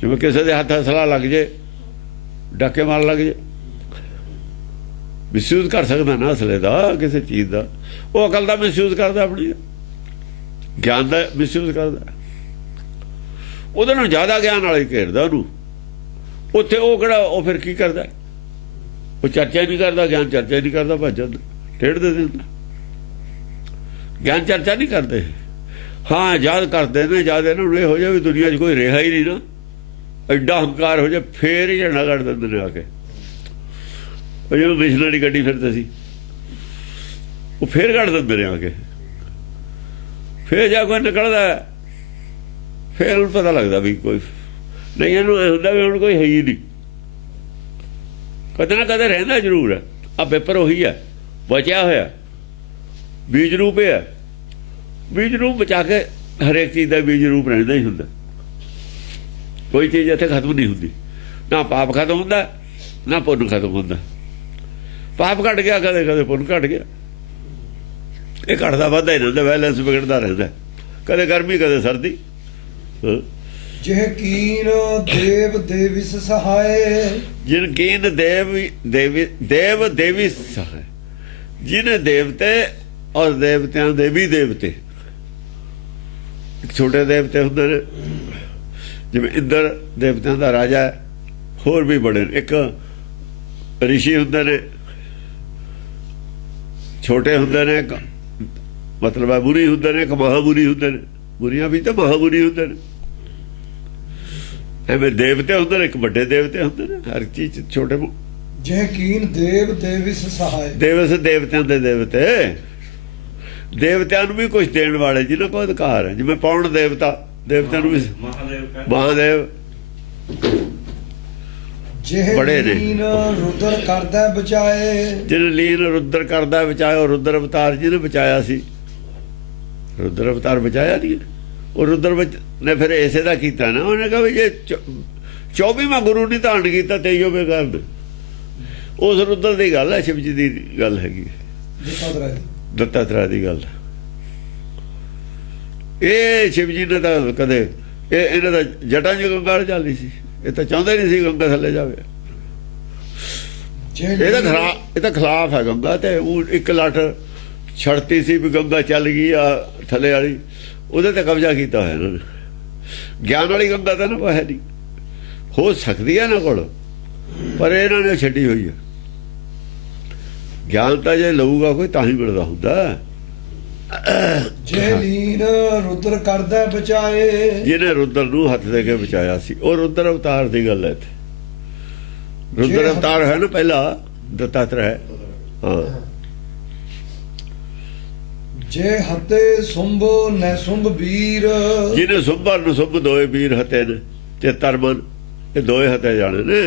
ਜਿਵੇਂ ਕਿਸੇ ਦੇ ਹੱਥ ਹਸਲਾ ਲੱਗ ਜੇ, ਡਾਕੇ ਮਾਰ ਲੱਗ ਜੇ, ਮਿਸਯੂਜ਼ ਕਰ ਸਕਦਾ ਨਾ ਹਸਲੇ ਦਾ, ਕਿਸੇ ਚੀਜ਼ ਦਾ। ਉਹ ਅਕਲ ਦਾ ਮਿਸਯੂਜ਼ ਕਰਦਾ, ਆਪਣੀ ਗਿਆਨ ਦਾ ਮਿਸਯੂਜ਼ ਕਰਦਾ। ਉਹਦੇ ਨਾਲ ਜ਼ਿਆਦਾ ਗਿਆਨ ਵਾਲੇ ਘੇਰਦਾ ਉਹਨੂੰ। ਉੱਥੇ ਉਹ ਕਿਹੜਾ, ਉਹ ਫਿਰ ਕੀ ਕਰਦਾ? ਉਹ ਚਰਚਾ ਨਹੀਂ ਕਰਦਾ, ਗਿਆਨ ਚਰਚਾ ਨਹੀਂ ਕਰਦਾ, ਭੱਜ ਜਾਂਦਾ, ਠੇੜ ਦੇ ਦਿੰਦਾ। ਗਿਆਨ ਚਰਚਾ ਨਹੀਂ ਕਰਦੇ। ਹਾਂ, ਯਾਦ ਕਰਦੇ ਨੇ, ਯਾਦ ਇਹਨਾਂ ਨੂੰ ਇਹ ਹੋ ਜਾਵੇ ਵੀ ਦੁਨੀਆ 'ਚ ਕੋਈ ਰਿਹਾ ਹੀ ਨਹੀਂ ਨਾ, ਐਡਾ ਹੰਕਾਰ ਹੋ ਜਾਏ, ਫੇਰ ਹੀ ਝੰਡਾ ਕੱਢ ਦਿੰਦੇ ਨੇ ਆ ਕੇ। ਜਿਵੇਂ ਮਿਸ਼ਨਰੀ ਗੱਡੀ ਫਿਰਦੇ ਸੀ, ਉਹ ਫੇਰ ਕੱਢ ਦਿੰਦੇ ਨੇ ਆ ਕੇ। ਫੇਰ ਜਾ ਕੋਈ ਨਿਕਲਦਾ, ਫੇਰ ਉਹਨੂੰ ਪਤਾ ਲੱਗਦਾ ਵੀ ਕੋਈ ਨਹੀਂ ਇਹਨੂੰ ਇਹ ਹੁੰਦਾ ਵੀ ਹੁਣ ਕੋਈ ਹੈ ਹੀ ਨਹੀਂ, ਕਦੇ ਨਾ ਕਦੇ ਰਹਿੰਦਾ ਜ਼ਰੂਰ ਹੈ। ਆ ਪੇਪਰ ਉਹੀ ਹੈ, ਬਚਿਆ ਹੋਇਆ ਬੀਜ ਰੂਪ ਹੈ। ਬੀਜ ਰੂਪ ਬਚਾ ਕੇ ਹਰੇਕ ਚੀਜ਼ ਦਾ ਬੀਜ ਰੂਪ ਰਹਿੰਦਾ ਹੀ ਹੁੰਦਾ। ਕੋਈ ਚੀਜ਼ ਇੱਥੇ ਖਤਮ ਨਹੀਂ ਹੁੰਦੀ, ਨਾ ਪਾਪ ਖਤਮ ਹੁੰਦਾ ਨਾ ਪੁੰਨ ਖਤਮ ਹੁੰਦਾ। ਪਾਪ ਘਟ ਗਿਆ, ਕਦੇ ਕਦੇ ਪੁੰਨ ਘਟ ਗਿਆ, ਇਹ ਘਟਦਾ ਵੱਧਦਾ ਹੀ ਰਹਿੰਦਾ, ਬੈਲੈਂਸ ਵਿਗੜਦਾ ਰਹਿੰਦਾ, ਕਦੇ ਗਰਮੀ ਕਦੇ ਸਰਦੀ। ਜਿਹ ਕੀਨ ਦੇਵ ਦੇਵਿਸ ਸਹਾਏ, ਜਿਨ ਕੀਨ ਦੇਵ ਦੇਵੀ ਸਹਾਏ, ਜਿਹਨੇ ਦੇਵਤੇ ਔਰ ਦੇਵਤਿਆਂ ਦੇ ਵੀ ਦੇਵਤੇ। ਇੱਕ ਛੋਟੇ ਦੇਵਤੇ ਹੁੰਦੇ ਨੇ, ਜਿਵੇਂ ਇੰਦਰ ਦੇਵਤਿਆਂ ਦਾ ਰਾਜਾ ਹੈ, ਹੋਰ ਵੀ ਬੜੇ ਨੇ। ਇੱਕ ਰਿਸ਼ੀ ਹੁੰਦੇ ਨੇ, ਛੋਟੇ ਹੁੰਦੇ ਨੇ, ਮਤਲਬ ਹੈ ਮੁਨੀ ਹੁੰਦੇ ਨੇ, ਇੱਕ ਮਹਾਮੁਨੀ ਹੁੰਦੇ ਨੇ। ਮੁਨੀਆਂ ਵੀ ਤਾਂ ਮਹਾਮੁਨੀ ਹੁੰਦੇ ਨੇ। ਐਵੇਂ ਦੇਵਤੇ ਹੁੰਦੇ ਨੇ, ਇੱਕ ਵੱਡੇ ਦੇਵਤੇ ਹੁੰਦੇ ਨੇ, ਹਰ ਚੀਜ਼ ਛੋਟੇ। ਜਿਹ ਕੀਨ ਦੇਵ ਦੇਵਿਸ ਸਹਾਏ, ਦੇਵਸ ਦੇਵਤਿਆਂ ਦੇ ਦੇਵਤੇ, ਦੇਵਤਿਆਂ ਨੂੰ ਵੀ ਕੁਝ ਦੇਣ ਵਾਲੇ, ਜਿਹਨਾਂ ਕੋਲ ਅਧਿਕਾਰ ਹੈ। ਜਿਵੇਂ ਪੌਣ ਦੇਵਤਾ, ਦੇਵਤਿਆਂ ਨੂੰ ਵੀ ਮਹਾਦੇਵ ਜਿਹ ਬੜੇ ਨੇ। ਲੀਨ ਰੁਦਰ ਕਰਦਾ ਬਚਾਏ, ਜਿਹਨੇ ਲੀਨ ਰੁਦਰ ਕਰਦਾ ਬਚਾਇਆ। ਰੁਦਰ ਅਵਤਾਰ ਜਿਹਨੇ ਬਚਾਇਆ ਸੀ, ਰੁਦਰ ਅਵਤਾਰ ਬਚਾਇਆ ਨਹੀਂ। ਉਹ ਰੁਦਰ ਵਿੱਚ ਨੇ ਫਿਰ ਇਸੇ ਦਾ ਕੀਤਾ ਨਾ। ਉਹਨੇ ਕਿਹਾ ਵੀ ਜੇ 24ਵਾਂ ਗੁਰੂ ਨਹੀਂ ਧਾਰਨ ਕੀਤਾ 23 ਬੇਕਾਰ ਨੇ। ਉਸ ਰੁਦਰ ਦੀ ਗੱਲ ਹੈ, ਸ਼ਿਵ ਜੀ ਦੀ ਗੱਲ ਹੈਗੀ, ਦੱਤਾਤਰਾ ਦੀ ਗੱਲ। ਇਹ ਸ਼ਿਵ ਜੀ ਨੇ ਤਾਂ ਕਦੇ ਇਹਨਾਂ ਦਾ ਜਟਾਂ 'ਚ ਗੰਗਾ ਚੱਲਦੀ ਸੀ, ਇਹ ਤਾਂ ਚਾਹੁੰਦੇ ਨਹੀਂ ਸੀ ਗੰਗਾ ਥੱਲੇ ਜਾਵੇ। ਇਹ ਤਾਂ ਖਿਲਾਫ ਹੈ ਗੰਗਾ ਤੇ। ਉਹ ਇੱਕ ਲੱਠ ਛੜਤੀ ਸੀ ਵੀ ਗੰਗਾ ਚੱਲ ਗਈ ਆ ਥੱਲੇ ਵਾਲੀ, ਉਹਦੇ ਤੇ ਕਬਜ਼ਾ ਕੀਤਾ ਹੋਇਆ ਇਹਨਾਂ ਨੇ। ਗਿਆਨ ਵਾਲੀ ਗੰਗਾ ਤਾਂ ਨਾ ਹੈ ਨਹੀਂ, ਹੋ ਸਕਦੀ ਹੈ ਇਹਨਾਂ ਕੋਲ, ਪਰ ਇਹਨਾਂ ਨੇ ਛੱਡੀ ਹੋਈ ਹੈ। ਗਿਆਨ ਤਾਂ ਜੇ ਲਊਗਾ ਕੋਈ ਤਾਂ ਹੀ ਮਿਲਦਾ ਹੁੰਦਾ। ਜੇ ਲੀਨ ਰੁਦਰ ਕਰਦਾ ਬਚਾਏ, ਜਿਹਨੇ ਰੁਦਰ ਨੂੰ ਹੱਥ ਦੇ ਕੇ ਬਚਾਇਆ ਸੀ, ਉਹ ਰੁਦਰ ਅਵਤਾਰ ਦੀ ਗੱਲ ਹੈ ਇੱਥੇ। ਰੁਦਰ ਅਵਤਾਰ ਹੈ ਨਾ ਪਹਿਲਾ, ਦੱਤਾਤਰਾ ਹੈ। ਹਾਂ, ਜੇ ਹਤੇ ਸੁੰਭ ਨੈ ਸੁੰਭ ਵੀਰ, ਜਿਹਨੇ ਸੁੰਭਰ ਨੂੰ ਸੁੰਭ ਦੋਏ ਵੀਰ ਹਤੇ ਨੇ, ਚੇਤਰ ਮਨ, ਇਹ ਦੋਏ ਹਤੇ ਜਾਣੇ ਨੇ।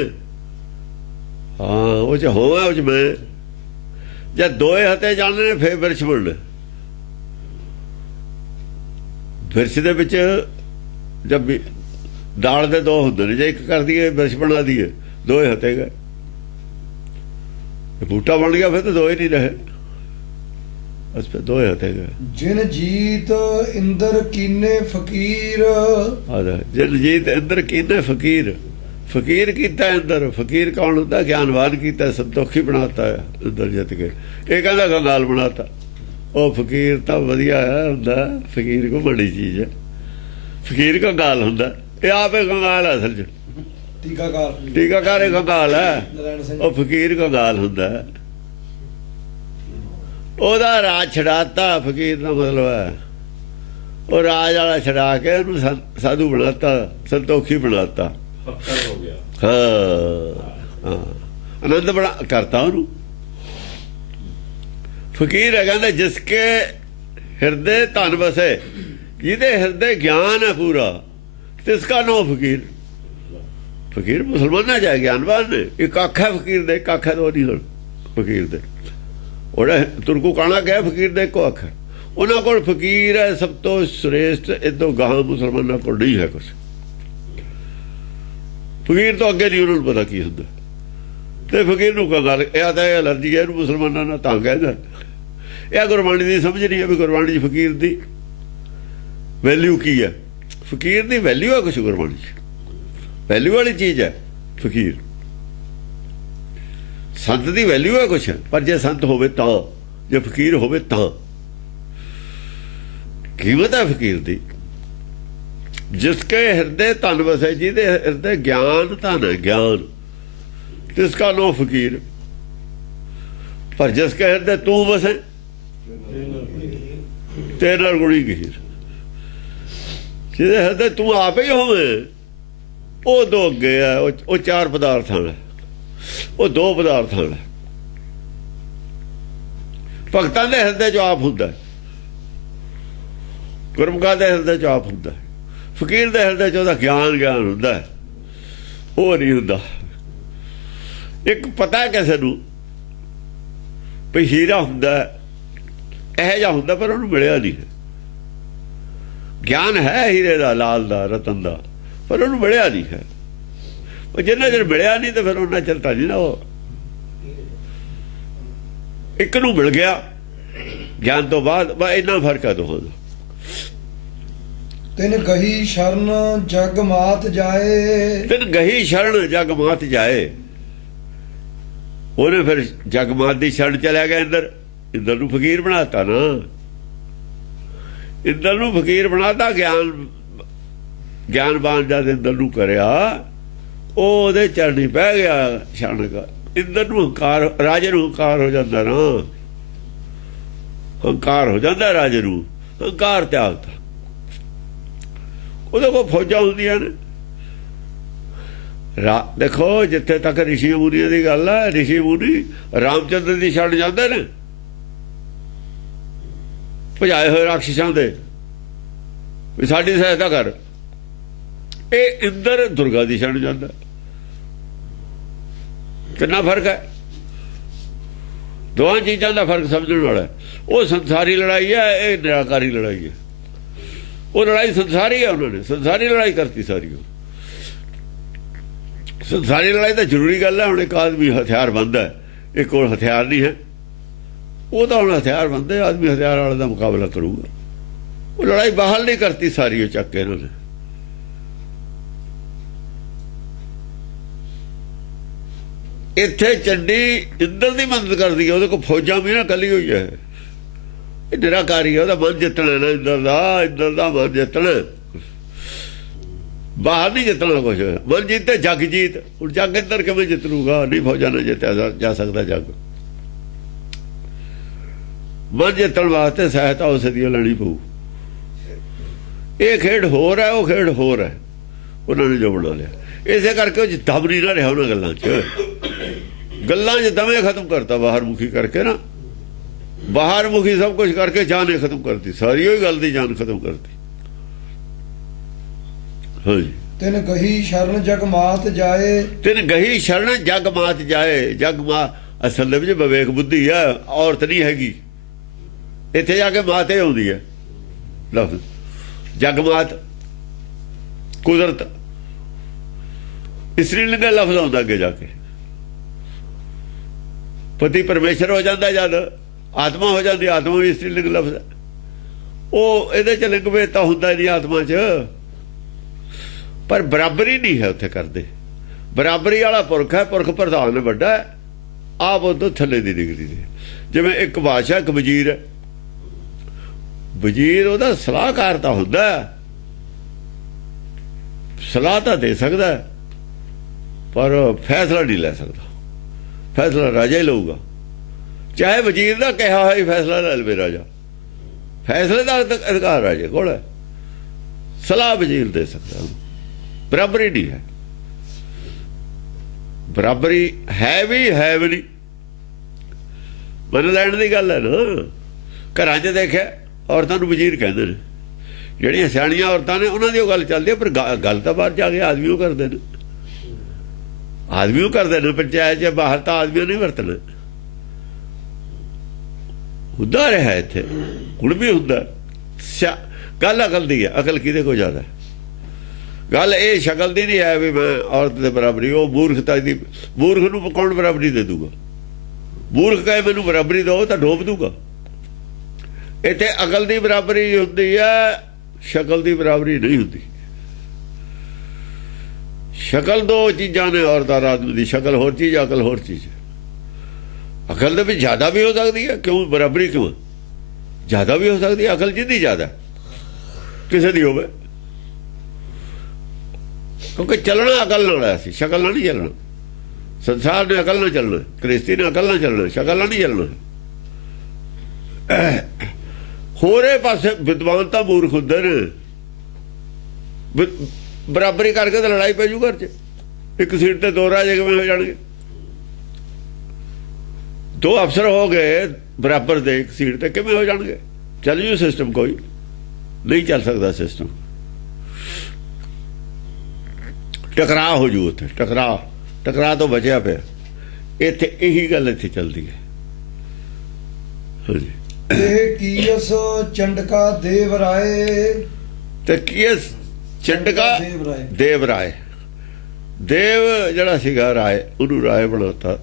ਹਾਂ, ਉਹ ਚ ਹੋਇਆ, ਉਹ ਚ ਮੈਂ। ਜਦ ਦੋਏ ਹਤੇ ਜਾਣੇ ਨੇ ਫੇਰ ਬਿਰਛ ਬਣਨਾ। ਬਿਰਛ ਦੇ ਵਿੱਚ ਜਦ ਵੀ ਦਾਲ ਦੇ ਦੋ ਹੁੰਦੇ ਨੇ, ਜੇ ਇੱਕ ਕਰ ਦਈਏ ਬਿਰਛ ਬਣਾ ਦਈਏ, ਦੋਏ ਹਤੇ ਗਏ। ਬੂਟਾ ਬਣ ਗਿਆ ਫਿਰ ਤਾਂ ਦੋਏ ਨਹੀਂ ਰਹੇ, ਬਸ ਫਿਰ ਦੋਏ ਹਤੇ ਗਏ। ਜਿਨ ਜੀਤ ਇੰਦਰ ਕੀਨੇ ਫਕੀਰ, ਜਿਨ ਜੀਤ ਇੰਦਰ ਕੀਨੇ ਫਕੀਰ। ਫਕੀਰ ਕੀਤਾ ਅੰਦਰ। ਫਕੀਰ ਕੌਣ ਹੁੰਦਾ? ਗਿਆਨਵਾਨ ਕੀਤਾ, ਸੰਤੋਖੀ ਬਣਾਤਾ ਅੰਦਰ ਜਿੱਤ ਕੇ। ਇਹ ਕਹਿੰਦਾ ਕੰਗਾਲ ਬਣਾਤਾ। ਉਹ ਫਕੀਰ ਤਾਂ ਵਧੀਆ ਹੁੰਦਾ, ਫਕੀਰ ਕੋ ਬੜੀ ਚੀਜ਼ ਹੈ। ਫਕੀਰ ਕੰਗਾਲ ਹੁੰਦਾ, ਇਹ ਆਪੇ ਕੰਗਾਲ ਹੈ ਅਸਲ ਚ। ਟੀਕਾਕਾਰ ਇਹ ਕੰਗਾਲ ਹੈ, ਉਹ ਫਕੀਰ ਕੰਗਾਲ ਹੁੰਦਾ। ਉਹਦਾ ਰਾਜ ਛਡਾਤਾ, ਫਕੀਰ ਦਾ ਮਤਲਬ ਹੈ ਉਹ ਰਾਜ ਵਾਲਾ ਛਡਾ ਕੇ ਉਹਨੂੰ ਸਾਧੂ ਬਣਾਤਾ, ਸੰਤੋਖੀ ਬਣਾਤਾ। ਹਾਂ, ਆਨੰਦ ਬਣਾ ਕਰਤਾ ਉਹਨੂੰ। ਫਕੀਰ ਹੈ ਕਹਿੰਦਾ ਜਿਸਕੇ ਹਿਰਦੇ ਧਨ ਵਸੇ, ਜਿਹਦੇ ਹਿਰਦੇ ਗਿਆਨ ਹੈ ਪੂਰਾ, ਤਿਸਕਾ ਨੋ ਫਕੀਰ। ਫਕੀਰ ਮੁਸਲਮਾਨਾਂ ਜਾ ਗਿਆਨਵਾਨ ਨੇ। ਇੱਕ ਅੱਖ ਹੈ ਫਕੀਰ ਦੇ, ਇੱਕ ਅੱਖ ਹੈ ਉਹ ਨਹੀਂ ਹੁਣ ਫਕੀਰ ਦੇ। ਉਹਦਾ ਤੁਰਕੂ ਕਾਣਾ ਗਿਆ ਫਕੀਰ ਦੇ ਇੱਕੋ ਅੱਖ ਹੈ। ਉਹਨਾਂ ਕੋਲ ਫਕੀਰ ਹੈ ਸਭ ਤੋਂ ਸ੍ਰੇਸ਼ਟ। ਇਦੋਂ ਗਾਹਾਂ ਮੁਸਲਮਾਨਾਂ ਕੋਲ ਨਹੀਂ ਹੈ ਕੁਛ। ਫਕੀਰ ਤੋਂ ਅੱਗੇ ਨਹੀਂ ਉਹਨਾਂ ਨੂੰ ਪਤਾ ਕੀ ਹੁੰਦਾ। ਤੇ ਫਕੀਰ ਨੂੰ ਕੋਈ ਗੱਲ, ਇਹ ਤਾਂ ਐਲਰਜੀ ਹੈ ਇਹਨੂੰ ਮੁਸਲਮਾਨਾਂ ਨਾਲ, ਤਾਂ ਕਹਿੰਦਾ। ਇਹ ਗੁਰਬਾਣੀ ਦੀ ਸਮਝ ਨਹੀਂ ਹੈ ਵੀ ਗੁਰਬਾਣੀ 'ਚ ਫਕੀਰ ਦੀ ਵੈਲਿਊ ਕੀ ਹੈ। ਫਕੀਰ ਦੀ ਵੈਲਿਊ ਹੈ ਕੁਛ ਗੁਰਬਾਣੀ 'ਚ, ਵੈਲਿਊ ਵਾਲੀ ਚੀਜ਼ ਹੈ ਫਕੀਰ। ਸੰਤ ਦੀ ਵੈਲਿਊ ਹੈ ਕੁਛ, ਪਰ ਜੇ ਸੰਤ ਹੋਵੇ ਤਾਂ, ਜੇ ਫਕੀਰ ਹੋਵੇ ਤਾਂ ਕੀਮਤ ਹੈ ਫਕੀਰ ਦੀ। ਜਿਸਕੇ ਹਿਰਦੇ ਧਨ ਵਸੇ, ਜਿਹਦੇ ਹਿਰਦੇ ਗਿਆਨ ਧਨ ਹੈ, ਗਿਆਨ, ਤਿਸਕਾ ਨੋ ਫਕੀਰ। ਪਰ ਜਿਸਕੇ ਹਿਰਦੇ ਤੂੰ ਵਸੇ, ਤੇਰੇ ਨਾਲ ਗੁਣੀ ਗਹੀਰ। ਜਿਹਦੇ ਹਿਰਦੇ ਤੂੰ ਆਪ ਹੀ ਹੋਵੇ, ਉਹ ਦੋ ਅੱਗੇ ਹੈ। ਉਹ ਚਾਰ ਪਦਾਰਥਾਂ ਨੇ, ਉਹ ਦੋ ਪਦਾਰਥਾਂ ਨੇ। ਭਗਤਾਂ ਦੇ ਹਿਰਦੇ ਚ ਆਪ ਹੁੰਦਾ, ਗੁਰਮੁਖਾਂ ਦੇ ਹਿਰਦੇ ਚ ਆਪ ਹੁੰਦਾ, ਫਕੀਰ ਦੇ ਹਿਰਦੇ ਚ ਉਹਦਾ ਗਿਆਨ ਹੁੰਦਾ। ਉਹ ਨਹੀਂ ਹੁੰਦਾ। ਇੱਕ ਪਤਾ ਕਿਸੇ ਨੂੰ ਵੀ ਹੀਰਾ ਹੁੰਦਾ, ਇਹੋ ਜਿਹਾ ਹੁੰਦਾ, ਪਰ ਉਹਨੂੰ ਮਿਲਿਆ ਨਹੀਂ। ਗਿਆਨ ਹੈ ਹੀਰੇ ਦਾ, ਲਾਲ ਦਾ, ਰਤਨ ਦਾ, ਪਰ ਉਹਨੂੰ ਮਿਲਿਆ ਨਹੀਂ ਹੈ। ਉਹ ਜਿੰਨਾ ਚਿਰ ਮਿਲਿਆ ਨਹੀਂ ਤੇ ਫਿਰ ਉਹਨਾਂ ਚਿਰ ਤਾਂ ਨਹੀਂ ਨਾ। ਉਹ ਇੱਕ ਨੂੰ ਮਿਲ ਗਿਆ ਗਿਆਨ ਤੋਂ ਬਾਅਦ, ਬਸ ਇੰਨਾ ਫਰਕ ਹੈ ਦੋਹਾਂ ਦਾ। ਤਿਨ ਗਹੀ ਸ਼ਰਨ ਜਗ ਮਾਤ ਜਾਏ, ਤਿਨ ਗਹੀ ਸ਼ਰਨ ਜਗ ਮਾਤ ਜਾਏ। ਉਹਨੇ ਫਿਰ ਜਗ ਮਾਤ ਦੀ ਸ਼ਰਨ ਚਲਿਆ ਗਿਆ ਇੰਦਰ। ਇੰਦਰ ਨੂੰ ਫਕੀਰ ਬਣਾਤਾ ਨਾ, ਇੰਦਰ ਨੂੰ ਫਕੀਰ ਬਣਾਤਾ। ਗਿਆਨਵਾਨ ਜਦ ਇੰਦਰ ਨੂੰ ਕਰਿਆ, ਉਹ ਉਹਦੇ ਚਰਨੀ ਪੈ ਗਿਆ ਸ਼ਰਨ ਦਾ। ਇੰਦਰ ਨੂੰ ਹੰਕਾਰ, ਰਾਜੇ ਨੂੰ ਹੰਕਾਰ ਹੋ ਜਾਂਦਾ ਨਾ, ਹੰਕਾਰ ਹੋ ਜਾਂਦਾ ਰਾਜੇ ਨੂੰ। ਹੰਕਾਰ ਤਿਆਗਤਾ। ਉਹਦੇ ਕੋਲ ਫੌਜਾਂ ਹੁੰਦੀਆਂ ਨੇ। ਦੇਖੋ ਜਿੱਥੇ ਤੱਕ ਰਿਸ਼ੀ ਮੁਨੀਆਂ ਦੀ ਗੱਲ ਹੈ, ਰਿਸ਼ੀ ਮੁਨੀ ਰਾਮਚੰਦਰ ਦੀ ਛੱਡ ਜਾਂਦੇ ਨੇ, ਭਜਾਏ ਹੋਏ ਰਾਖਸ਼ਾਂ ਦੇ, ਵੀ ਸਾਡੀ ਸਹਾਇਤਾ ਕਰ। ਇਹ ਇੰਦਰ ਦੁਰਗਾ ਦੀ ਛੱਡ ਜਾਂਦਾ। ਕਿੰਨਾ ਫਰਕ ਹੈ। ਦੋਹਾਂ ਚੀਜ਼ਾਂ ਦਾ ਫਰਕ ਸਮਝਣ ਵਾਲਾ। ਉਹ ਸੰਸਾਰੀ ਲੜਾਈ ਹੈ, ਇਹ ਨਿਰਾਕਾਰੀ ਲੜਾਈ ਹੈ। ਉਹ ਲੜਾਈ ਸੰਸਾਰੀ ਹੈ, ਉਹਨਾਂ ਨੇ ਸੰਸਾਰੀ ਲੜਾਈ ਕਰਤੀ ਸਾਰੀ। ਸੰਸਾਰੀ ਲੜਾਈ ਤਾਂ ਜ਼ਰੂਰੀ ਗੱਲ ਹੈ। ਹੁਣ ਇੱਕ ਆਦਮੀ ਹਥਿਆਰ ਬੰਦਾ ਹੈ, ਇੱਕ ਕੋਲ ਹਥਿਆਰ ਨਹੀਂ ਹੈ, ਉਹ ਤਾਂ ਹੁਣ ਹਥਿਆਰ ਬੰਦੇ, ਆਦਮੀ ਹਥਿਆਰ ਵਾਲੇ ਦਾ ਮੁਕਾਬਲਾ ਕਰੂਗਾ। ਉਹ ਲੜਾਈ ਬਾਹਰ ਨਹੀਂ ਕਰਤੀ ਸਾਰੀ, ਉਹ ਚੱਕ ਕੇ ਇਹਨਾਂ ਨੇ। ਇੱਥੇ ਚੰਡੀ ਇੰਦਰ ਦੀ ਮਦਦ ਕਰਦੀ ਹੈ, ਉਹਦੇ ਕੋਲ ਫੌਜਾਂ ਵੀ ਨਾ ਕੱਲੀ ਹੋਈ ਹੈ। ਇਹ ਨਿਰਾਕਾਰੀ ਹੈ, ਉਹਦਾ ਮਨ ਜਿੱਤਣਾ ਨਾ ਇੰਦਰ ਦਾ ਮਨ ਜਿੱਤਣਾ, ਬਾਹਰ ਨਹੀਂ ਜਿੱਤਣਾ ਕੁਛ। ਮਨ ਜਿੱਤੇ ਜੱਗ ਜੀਤ। ਹੁਣ ਜੱਗ ਇੰਦਰ ਕਿਵੇਂ ਜਿੱਤ ਲੂਗਾ? ਨਹੀਂ, ਫੌਜਾਂ ਨਾਲ ਜਿੱਤਿਆ ਜਾ ਸਕਦਾ ਜੱਗ। ਮਨ ਜਿੱਤਣ ਵਾਸਤੇ ਸਹਾਇਤਾ ਉਸ ਦੀ ਲੈਣੀ ਪਊ। ਇਹ ਖੇਡ ਹੋਰ ਹੈ, ਉਹ ਖੇਡ ਹੋਰ ਹੈ। ਉਹਨਾਂ ਨੇ ਜੋ ਬਣਾ ਲਿਆ, ਇਸੇ ਕਰਕੇ ਉਹ ਦਮ ਨਹੀਂ ਨਾ ਰਿਹਾ ਉਹਨਾਂ ਗੱਲਾਂ 'ਚ। ਗੱਲਾਂ 'ਚ ਦਮੇ ਖਤਮ ਕਰਤਾ, ਬਾਹਰ ਮੁਖੀ ਕਰਕੇ ਨਾ। ਬਾਹਰ ਮੁਖੀ ਸਭ ਕੁਝ ਕਰਕੇ ਜਾਨ ਖਤਮ ਕਰਤੀ, ਸਾਰੀ ਉਹੀ ਗੱਲ ਦੀ ਜਾਨ ਖਤਮ ਕਰਤੀ। ਹਾਂਜੀ। ਤਿਨ ਗਹੀ ਸ਼ਰਨ ਜਗ ਮਾਤ ਜਾਏ, ਤਿਨ ਗਹੀ ਸ਼ਰਨ ਜਗ ਮਾਤ ਜਾਏ। ਜਗ ਮਾ ਅਸਲ ਦੇ ਵਿੱਚ ਵਿਵੇਕ ਬੁੱਧੀ ਹੈ, ਔਰਤ ਨਹੀਂ ਹੈਗੀ। ਇੱਥੇ ਜਾ ਕੇ ਮਾਤ ਇਹ ਆਉਂਦੀ ਹੈ ਲਫ਼ਜ਼ ਜਗ ਮਾਤ। ਕੁਦਰਤ ਇਸਤਰੀ ਲਿੰਗ ਲਫ਼ਜ਼ ਆਉਂਦਾ ਅੱਗੇ ਜਾ ਕੇ। ਪਤੀ ਪਰਮੇਸ਼ਰ ਹੋ ਜਾਂਦਾ, ਜਦ ਆਤਮਾ ਹੋ ਜਾਂਦੀ, ਆਤਮਾ ਵੀ ਇਸਤਰੀ ਲਿੰਗ ਲਫ਼ਜ਼ ਹੈ। ਉਹ ਇਹਦੇ ਚ ਲਿੰਗ ਭੇਦ ਤਾਂ ਹੁੰਦਾ ਨਹੀਂ ਆਤਮਾ 'ਚ, ਪਰ ਬਰਾਬਰੀ ਨਹੀਂ ਹੈ ਉੱਥੇ ਕਰਦੇ। ਬਰਾਬਰੀ ਵਾਲਾ ਪੁਰਖ ਹੈ, ਪੁਰਖ ਪ੍ਰਧਾਨ ਵੱਡਾ ਹੈ, ਆਪ ਉਹ ਤੋਂ ਥੱਲੇ ਦੀ ਡਿਗਰੀ ਦੇ। ਜਿਵੇਂ ਇੱਕ ਬਾਦਸ਼ਾਹ, ਇੱਕ ਵਜ਼ੀਰ ਹੈ। ਵਜ਼ੀਰ ਉਹਦਾ ਸਲਾਹਕਾਰ ਤਾਂ ਹੁੰਦਾ, ਸਲਾਹ ਤਾਂ ਦੇ ਸਕਦਾ, ਪਰ ਫੈਸਲਾ ਨਹੀਂ ਲੈ ਸਕਦਾ। ਫੈਸਲਾ ਰਾਜਾ ਹੀ ਲਊਗਾ, ਚਾਹੇ ਵਜ਼ੀਰ ਦਾ ਕਿਹਾ ਹੋਇਆ ਫੈਸਲਾ ਲੈ ਲਵੇ ਰਾਜਾ। ਫੈਸਲੇ ਦਾ ਅਧਿਕਾਰ ਰਾਜੇ ਕੋਲ ਹੈ, ਸਲਾਹ ਵਜ਼ੀਰ ਦੇ ਸਕਦਾ। ਬਰਾਬਰੀ ਨਹੀਂ ਹੈ। ਬਰਾਬਰੀ ਹੈ ਵੀ ਨਹੀਂ। ਮੰਨ ਲੈਣ ਦੀ ਗੱਲ ਹੈ ਨਾ। ਘਰਾਂ 'ਚ ਦੇਖਿਆ ਔਰਤਾਂ ਨੂੰ ਵਜ਼ੀਰ ਕਹਿੰਦੇ ਨੇ। ਜਿਹੜੀਆਂ ਸਿਆਣੀਆਂ ਔਰਤਾਂ ਨੇ ਉਹਨਾਂ ਦੀ ਉਹ ਗੱਲ ਚੱਲਦੀ ਹੈ, ਪਰ ਗੱਲ ਤਾਂ ਬਾਹਰ ਜਾ ਕੇ ਆਦਮੀ ਉਹ ਕਰਦੇ ਨੇ। ਆਦਮੀ ਉਹ ਕਰਦੇ ਨੇ ਪੰਚਾਇਤ 'ਚ, ਬਾਹਰ ਤਾਂ ਆਦਮੀਆਂ ਨਹੀਂ ਵਰਤਣਾ। ਹੁੰਦਾ ਰਿਹਾ ਇੱਥੇ, ਹੁਣ ਵੀ ਹੁੰਦਾ। ਗੱਲ ਅਕਲ ਦੀ ਹੈ। ਅਕਲ ਕਿਹਦੇ ਕੋਲ ਜ਼ਿਆਦਾ? ਗੱਲ ਇਹ ਸ਼ਕਲ ਦੀ ਨਹੀਂ ਹੈ ਵੀ ਮੈਂ ਔਰਤ ਦੇ ਬਰਾਬਰੀ। ਉਹ ਮੂਰਖਤਾ ਦੀ। ਮੂਰਖ ਨੂੰ ਕੌਣ ਬਰਾਬਰੀ ਦੇ ਦੂਗਾ? ਮੂਰਖ ਕਹੇ ਮੈਨੂੰ ਬਰਾਬਰੀ ਦਿਓ ਤਾਂ ਡੋਬ ਦੂਗਾ। ਇੱਥੇ ਅਕਲ ਦੀ ਬਰਾਬਰੀ ਹੁੰਦੀ ਹੈ, ਸ਼ਕਲ ਦੀ ਬਰਾਬਰੀ ਨਹੀਂ ਹੁੰਦੀ। ਸ਼ਕਲ ਦੋ ਚੀਜ਼ਾਂ ਨੇ ਔਰਤ ਔਰ ਆਦਮੀ ਦੀ। ਸ਼ਕਲ ਹੋਰ ਚੀਜ਼, ਅਕਲ ਹੋਰ ਚੀਜ਼। ਅਕਲ ਦੇ ਵਿੱਚ ਜ਼ਿਆਦਾ ਵੀ ਹੋ ਸਕਦੀ ਹੈ। ਕਿਉਂ ਬਰਾਬਰੀ? ਕਿਉਂ ਜ਼ਿਆਦਾ ਵੀ ਹੋ ਸਕਦੀ ਹੈ? ਅਕਲ ਜਿੱਦੀ ਜ਼ਿਆਦਾ ਕਿਸੇ ਦੀ ਹੋਵੇ, ਕਿਉਂਕਿ ਚੱਲਣਾ ਅਕਲ ਨਾਲ ਆਇਆ ਸੀ, ਸ਼ਕਲ ਨਾਲ ਨਹੀਂ ਚੱਲਣਾ। ਸੰਸਾਰ ਨੇ ਅਕਲ ਨਾਲ ਚੱਲਣਾ, ਕ੍ਰਿਸਤੀ ਨੇ ਅਕਲ ਨਾਲ ਚੱਲਣਾ, ਸ਼ਕਲ ਨਾਲ ਨਹੀਂ ਚੱਲਣਾ। ਹੋਰੇ ਪਾਸੇ ਵਿਦਵਾਨ ਤਾਂ ਮੂਰਖ ਹੁੰਦੇ ਨੇ। ਬਰਾਬਰੀ ਕਰਕੇ ਤਾਂ ਲੜਾਈ ਪੈ ਜੂ ਘਰ 'ਚ। ਇੱਕ ਸੀਟ ਤੇ ਦੋ ਰਾਜੇ ਕਿਵੇਂ ਹੋ ਜਾਣਗੇ? ਦੋ ਅਫਸਰ ਹੋ ਗਏ ਬਰਾਬਰ ਦੇ ਇੱਕ ਸੀਟ ਤੇ, ਕਿਵੇਂ ਹੋ ਜਾਣਗੇ? ਚੱਲ ਜੂ ਸਿਸਟਮ? ਕੋਈ ਨਹੀਂ ਚੱਲ ਸਕਦਾ ਸਿਸਟਮ। ਟਕਰਾਅ ਹੋ ਜੂ ਉੱਥੇ, ਟਕਰਾਅ ਤੋਂ ਬਚਿਆ ਪਿਆ। ਇੱਥੇ ਇਹੀ ਗੱਲ ਇੱਥੇ ਚੱਲਦੀ ਹੈ। ਹਾਂਜੀ, ਇਹ ਕੀਸ ਚੰਡਕਾ ਦੇਵ ਰਾਏ, ਤੇ ਕੀਸ ਚੰਡਕਾ ਦੇਵ ਰਾਏ, ਦੇਵ ਜਿਹੜਾ ਸੀਗਾ ਰਾਏ, ਉਹਨੂੰ ਰਾਏ ਬਣਾਤਾ।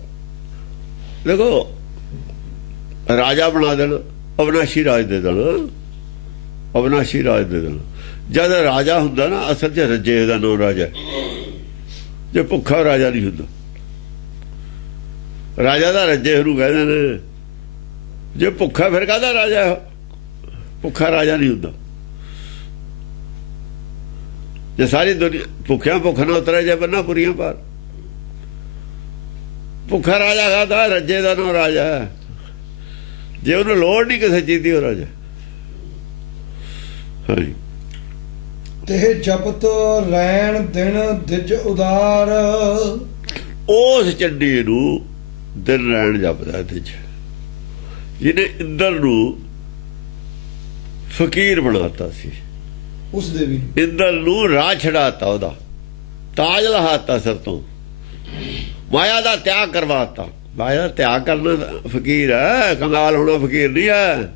ਦੇਖੋ ਰਾਜਾ ਬਣਾ ਦੇਣ, ਅਵਿਨਾਸ਼ੀ ਰਾਜ ਦੇ ਦੇਣ, ਅਵਿਨਾਸ਼ੀ ਰਾਜ ਦੇ ਦੇਣ। ਜਦ ਰਾਜਾ ਹੁੰਦਾ ਨਾ, ਅਸਲ 'ਚ ਰੱਜੇ ਦਾ ਨਾਮ ਰਾਜਾ, ਜੇ ਭੁੱਖਾ ਰਾਜਾ ਨਹੀਂ ਹੁੰਦਾ। ਰਾਜਾ ਦਾ ਰੱਜੇ ਉਹਨੂੰ ਕਹਿੰਦੇ ਨੇ। ਜੇ ਭੁੱਖਾ ਫਿਰ ਕਾਹਦਾ ਰਾਜਾ? ਭੁੱਖਾ ਰਾਜਾ ਨਹੀਂ ਹੁੰਦਾ। ਜੇ ਸਾਰੀ ਦੁਨੀਆ ਭੁੱਖਿਆਂ ਭੁੱਖ ਨਾ ਉਤਰਿਆ ਜੇ ਬੰਨਾ ਪੁਰੀਆਂ ਪਾਰ। ਭੁੱਖਾ ਰਾਜਾ ਕਾਹਦਾ? ਰੱਜੇ ਦਾ ਨਾਮ ਰਾਜਾ ਹੈ। ਜੇ ਉਹਨੂੰ ਲੋੜ ਨਹੀਂ ਕਿਸੇ ਚੀਜ਼ ਦੀ, ਉਹ ਰਾਜਾ। ਹਾਂਜੀ, ਤੇ ਜਪਤ ਰੈਣ ਦਿਨ ਦਿਜ ਉਦਾਰ, ਉਸ ਚੰਡੀ ਨੂੰ ਦਿਨ ਰਹਿਣ ਜਪਦਾ ਦਿਜ। ਜਿਹਨੇ ਇੰਦਰ ਨੂੰ ਫਕੀਰ ਬਣਾਤਾ ਸੀ, ਉਸ ਦੇ ਵੀ ਇੰਦਰ ਨੂੰ ਰਾਹ ਛਡਾਤਾ, ਉਹਦਾ ਤਾਜ ਲਹਾਤਾ ਸਿਰ ਤੋਂ, ਮਾਇਆ ਦਾ ਤਿਆਗ ਕਰਵਾਤਾ। ਮਾਇਆ ਦਾ ਤਿਆਗ ਕਰਨਾ ਫਕੀਰ ਹੈ, ਕੰਗਾਲ ਹੋਣਾ ਫਕੀਰ ਨਹੀਂ ਹੈ।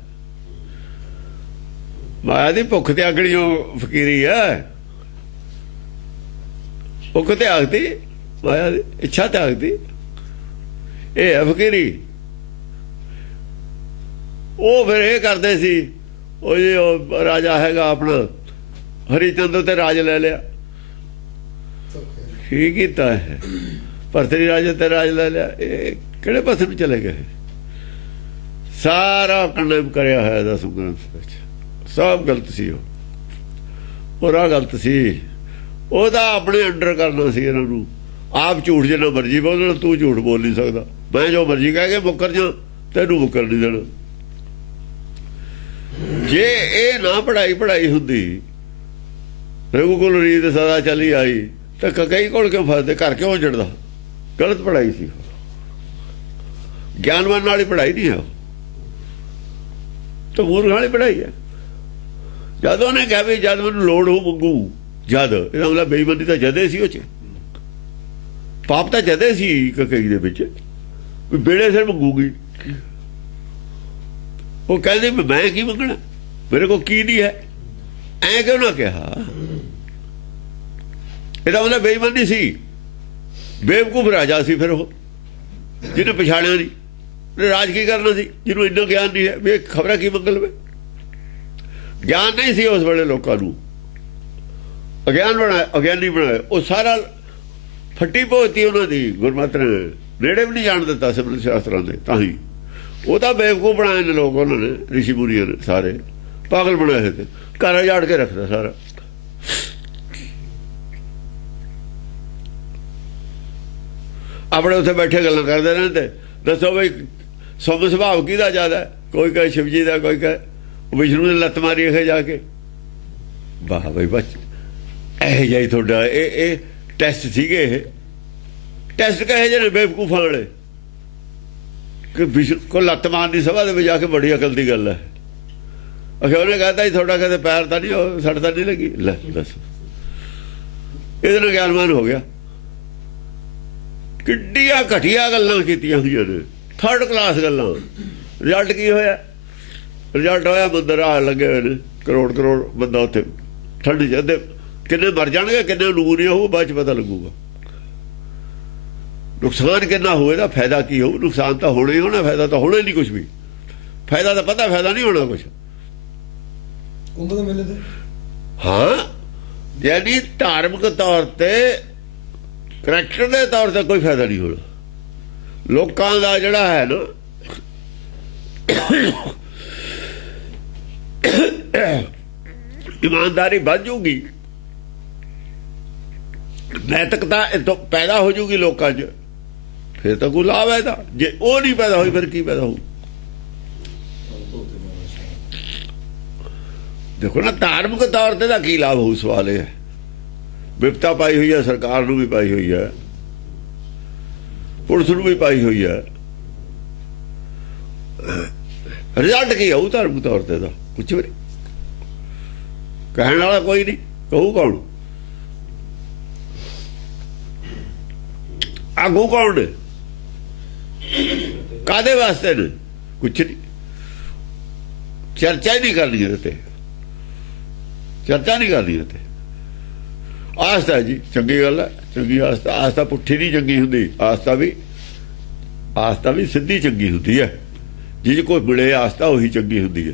ਮਾਇਆ ਦੀ ਭੁੱਖ ਤਿਆਗਣੀ ਉਹ ਫਕੀਰੀ ਹੈ। ਭੁੱਖ ਤਿਆਗਤੀ, ਮਾਇਆ ਦੀ ਇੱਛਾ ਤਿਆਗਤੀ, ਇਹ ਹੈ ਫਕੀਰੀ। ਉਹ ਫਿਰ ਇਹ ਕਰਦੇ ਸੀ, ਉਹ ਜੇ ਉਹ ਰਾਜਾ ਹੈਗਾ ਆਪਣਾ ਹਰੀਚੰਦ ਤੇ ਰਾਜ ਲੈ ਲਿਆ, ਠੀਕ ਕੀਤਾ ਹੈ। ਭਰਤਰੀ ਰਾਜੇ ਤੇ ਰਾਜ ਲੈ ਲਿਆ, ਇਹ ਕਿਹੜੇ ਪਾਸੇ ਨੂੰ ਚਲੇ ਗਏ? ਸਾਰਾ ਕੰਡੈਮ ਕਰਿਆ ਹੋਇਆ ਦਸ ਗ੍ਰੰਥ ਵਿੱਚ, ਸਭ ਗਲਤ ਸੀ। ਉਹ ਰਾਹ ਗਲਤ ਸੀ। ਉਹਦਾ ਆਪਣੇ ਅੰਡਰ ਕਰਨਾ ਸੀ ਇਹਨਾਂ ਨੂੰ। ਆਪ ਝੂਠ ਜਿੰਨਾ ਮਰਜੀ ਬੋਲਣਾ, ਤੂੰ ਝੂਠ ਬੋਲ ਨਹੀਂ ਸਕਦਾ। ਮੈਂ ਜੋ ਮਰਜੀ ਕਹਿ ਕੇ ਮੁੱਕਰ ਜਾ, ਤੈਨੂੰ ਮੁੱਕਰ ਨਹੀਂ ਦੇਣਾ। ਜੇ ਇਹ ਨਾ ਪੜ੍ਹਾਈ ਹੁੰਦੀ, ਰਘੁਕੁਲ ਰੀਤ ਸਦਾ ਚਲੀ ਆਈ, ਤਾਂ ਕਈ ਕੋਲ ਕਿਉਂ ਫਸਦੇ, ਘਰ ਕਿਉਂ ਜੜਦਾ? ਗਲਤ ਪੜ੍ਹਾਈ ਸੀ। ਗਿਆਨਵਾਨ ਵਾਲੀ ਪੜ੍ਹਾਈ ਨਹੀਂ ਹੈ, ਤਾਂ ਮੂਰਖ ਵਾਲੀ ਪੜ੍ਹਾਈ ਹੈ। ਜਦ ਉਹਨੇ ਕਿਹਾ ਵੀ ਜਦ ਮੈਨੂੰ ਲੋੜ ਹੋ ਮੰਗੂ, ਜਦ ਇਹਦਾ ਮਤਲਬ ਬੇਈਮਾਨੀ ਤਾਂ ਜਦੇ ਸੀ, ਉਹ 'ਚ ਪਾਪ ਤਾਂ ਜਦੇ ਸੀ ਕਈ ਦੇ ਵਿੱਚ, ਵੀ ਬੇੜੇ ਸਿਰ ਮੰਗੂਗੀ। ਉਹ ਕਹਿੰਦੇ ਮੈਂ ਕੀ ਮੰਗਣਾ, ਮੇਰੇ ਕੋਲ ਕੀ ਨਹੀਂ ਹੈ, ਐ ਕਿਉਂ ਨਾ ਕਿਹਾ? ਇਹਦਾ ਮਤਲਬ ਬੇਈਮਾਨੀ ਸੀ, ਬੇਵਕੂਫ ਰਾਜਾ ਸੀ। ਫਿਰ ਉਹ ਜਿਹਨੇ ਪਛਾਣਿਆ ਨਹੀਂ, ਰਾਜ ਕੀ ਕਰਨਾ ਸੀ, ਜਿਹਨੂੰ ਇੰਨਾ ਗਿਆਨ ਨਹੀਂ ਹੈ ਵੀ ਖਬਰਾਂ ਕੀ ਮੰਗ ਲਵੇ। ਗਿਆਨ ਨਹੀਂ ਸੀ ਉਸ ਵੇਲੇ, ਲੋਕਾਂ ਨੂੰ ਅਗਿਆਨ ਬਣਾਇਆ, ਅਗਿਆਨੀ ਬਣਾਇਆ। ਉਹ ਸਾਰਾ ਫੱਟੀ ਪੋਤੀ ਉਹਨਾਂ ਦੀ ਗੁਰਮਤਿ ਨੇ ਨੇੜੇ ਵੀ ਨਹੀਂ ਜਾਣ ਦਿੱਤਾ ਸਿਮਰਨ ਸ਼ਾਸਤਰਾਂ ਦੇ। ਤਾਂ ਹੀ ਉਹ ਤਾਂ ਬੇਵਕੂਫ ਬਣਾਏ ਨੇ ਲੋਕ, ਉਹਨਾਂ ਨੇ ਰਿਸ਼ੀ ਮੁਨੀਆਂ ਨੇ ਸਾਰੇ ਪਾਗਲ ਬਣਾਏ ਤੇ ਘਰ ਉਜਾੜ ਕੇ ਰੱਖਦਾ ਸਾਰਾ। ਆਪਣੇ ਉੱਥੇ ਬੈਠੇ ਗੱਲਾਂ ਕਰਦੇ ਰਹਿੰਦੇ। ਦੱਸੋ ਬਈ ਸੁਭ ਸੁਭਾਵ ਕਿਹਦਾ ਜ਼ਿਆਦਾ? ਕੋਈ ਕਹੇ ਸ਼ਿਵਜੀ ਦਾ, ਕੋਈ ਕਹੇ ਵਿਸ਼ਨੂੰ ਨੇ ਲੱਤ ਮਾਰੀ ਹੈ ਜਾ ਕੇ। ਵਾਹ ਬਈ ਬੱਚ, ਇਹ ਜਾਈ ਤੁਹਾਡਾ ਇਹ ਟੈਸਟ ਸੀਗੇ। ਇਹ ਟੈਸਟ ਕਹੇ ਜਿਹੇ ਬੇਵਕੂਫਾਂ ਵਾਲੇ ਕਿ ਵਿਸ਼ਨੂੰ ਕੋ ਲੱਤ ਮਾਰਨੀ ਸਭਾ ਦੇ ਵਿੱਚ ਜਾ ਕੇ ਬੜੀ ਅਕਲ ਦੀ ਗੱਲ ਹੈ। ਅਖੇ ਉਹਨੇ ਕਹਤਾ ਜੀ ਤੁਹਾਡਾ ਕਦੇ ਪੈਰ ਤਾਂ ਨਹੀਂ, ਸੱਟ ਤਾਂ ਨਹੀਂ ਲੱਗੀ? ਲੈ ਦੱਸ, ਇਹਦੇ ਨਾਲ ਗਿਆਨਵਾਨ ਹੋ ਗਿਆ। ਕਿੱਡੀਆਂ ਘਟੀਆ ਗੱਲਾਂ ਕੀਤੀਆਂ ਹੋਈਆਂ ਨੇ, ਥਰਡ ਕਲਾਸ ਗੱਲਾਂ। ਰਿਜ਼ਲਟ ਕੀ ਹੋਇਆ? ਰਿਜ਼ਲਟ ਹੋਇਆ ਬੰਦੇ ਰਾਹ ਲੱਗੇ ਹੋਏ ਨੇ, ਕਰੋੜ ਬੰਦਾ ਉੱਥੇ ਠੰਡ ਚ। ਕਿੰਨੇ ਮਰ ਜਾਣਗੇ, ਕਿੰਨੇ ਨੂੰ ਨਹੀਂ ਹੋਊ, ਬਾਅਦ ਚ ਪਤਾ ਲੱਗੂਗਾ। ਨੁਕਸਾਨ ਕਿੰਨਾ ਹੋਏਗਾ, ਫਾਇਦਾ ਕੀ ਹੋਊ? ਨੁਕਸਾਨ ਤਾਂ ਹੋਣਾ ਹੀ ਹੋਣਾ, ਫਾਇਦਾ ਤਾਂ ਹੋਣਾ ਹੀ ਨਹੀਂ ਕੁਛ ਵੀ। ਫਾਇਦਾ ਤਾਂ ਪਤਾ, ਫਾਇਦਾ ਨਹੀਂ ਹੋਣਾ ਕੁਛ। ਕੁੰਭ ਦੇ ਮੇਲੇ ਤੇ ਹਾਂ, ਯਾਨੀ ਧਾਰਮਿਕ ਤੌਰ ਤੇ, ਕਰੈਕਟਰ ਦੇ ਤੌਰ ਤੇ ਕੋਈ ਫਾਇਦਾ ਨਹੀਂ ਹੋਣਾ। ਲੋਕਾਂ ਦਾ ਜਿਹੜਾ ਹੈ ਨਾ, ਇਮਾਨਦਾਰੀ ਵੱਧ ਜੂਗੀ, ਨੈਤਿਕਤਾ ਇਤੋਂ ਪੈਦਾ ਹੋ ਜੂਗੀ ਲੋਕਾਂ 'ਚ, ਫਿਰ ਤਾਂ ਕੋਈ ਲਾਭ ਹੈ ਇਹਦਾ। ਜੇ ਉਹ ਨਹੀਂ ਪੈਦਾ ਹੋਈ, ਫਿਰ ਕੀ ਪੈਦਾ ਹੋਊ? ਦੇਖੋ ਨਾ, ਧਾਰਮਿਕ ਤੌਰ ਤੇ ਦਾ ਕੀ ਲਾਭ ਹੋਊ? ਸਵਾਲ ਇਹ ਹੈ। ਵਿਪਤਾ ਪਾਈ ਹੋਈ ਹੈ, ਸਰਕਾਰ ਨੂੰ ਵੀ ਪਾਈ ਹੋਈ ਹੈ, ਪੁਲਿਸ ਨੂੰ ਵੀ ਪਾਈ ਹੋਈ ਹੈ। ਰਿਜ਼ਲਟ ਕੀ ਆਊ ਧਾਰਮਿਕ ਤੌਰ ਤੇ ਦਾ? ਕੁਛ ਵੀ ਨਹੀਂ। ਕਹਿਣ ਵਾਲਾ ਕੋਈ ਨਹੀਂ, ਕਹੂ ਕੌਣ? ਆਗੂ ਕੌਣ ਨੇ, ਕਾਦੇ ਵਾਸਤੇ ਨੇ? ਕੁਛ ਨਹੀਂ, ਚਰਚਾ ਹੀ ਨਹੀਂ ਕਰਨੀ ਇਹਦੇ ਤੇ, ਚਰਚਾ ਨਹੀਂ ਕਰਨੀ ਇਹਦੇ ਤੇ। ਆਸਤਾ ਜੀ ਚੰਗੀ ਗੱਲ ਹੈ, ਚੰਗੀ ਆਸਤਾ, ਆਸਤਾ ਪੁੱਠੀ ਨਹੀਂ ਚੰਗੀ ਹੁੰਦੀ, ਆਸਤਾ ਵੀ ਸਿੱਧੀ ਚੰਗੀ ਹੁੰਦੀ ਹੈ। ਜਿਹ ਕੋਈ ਮਿਲੇ ਆਸਤਾ ਉਹੀ ਚੰਗੀ ਹੁੰਦੀ ਹੈ,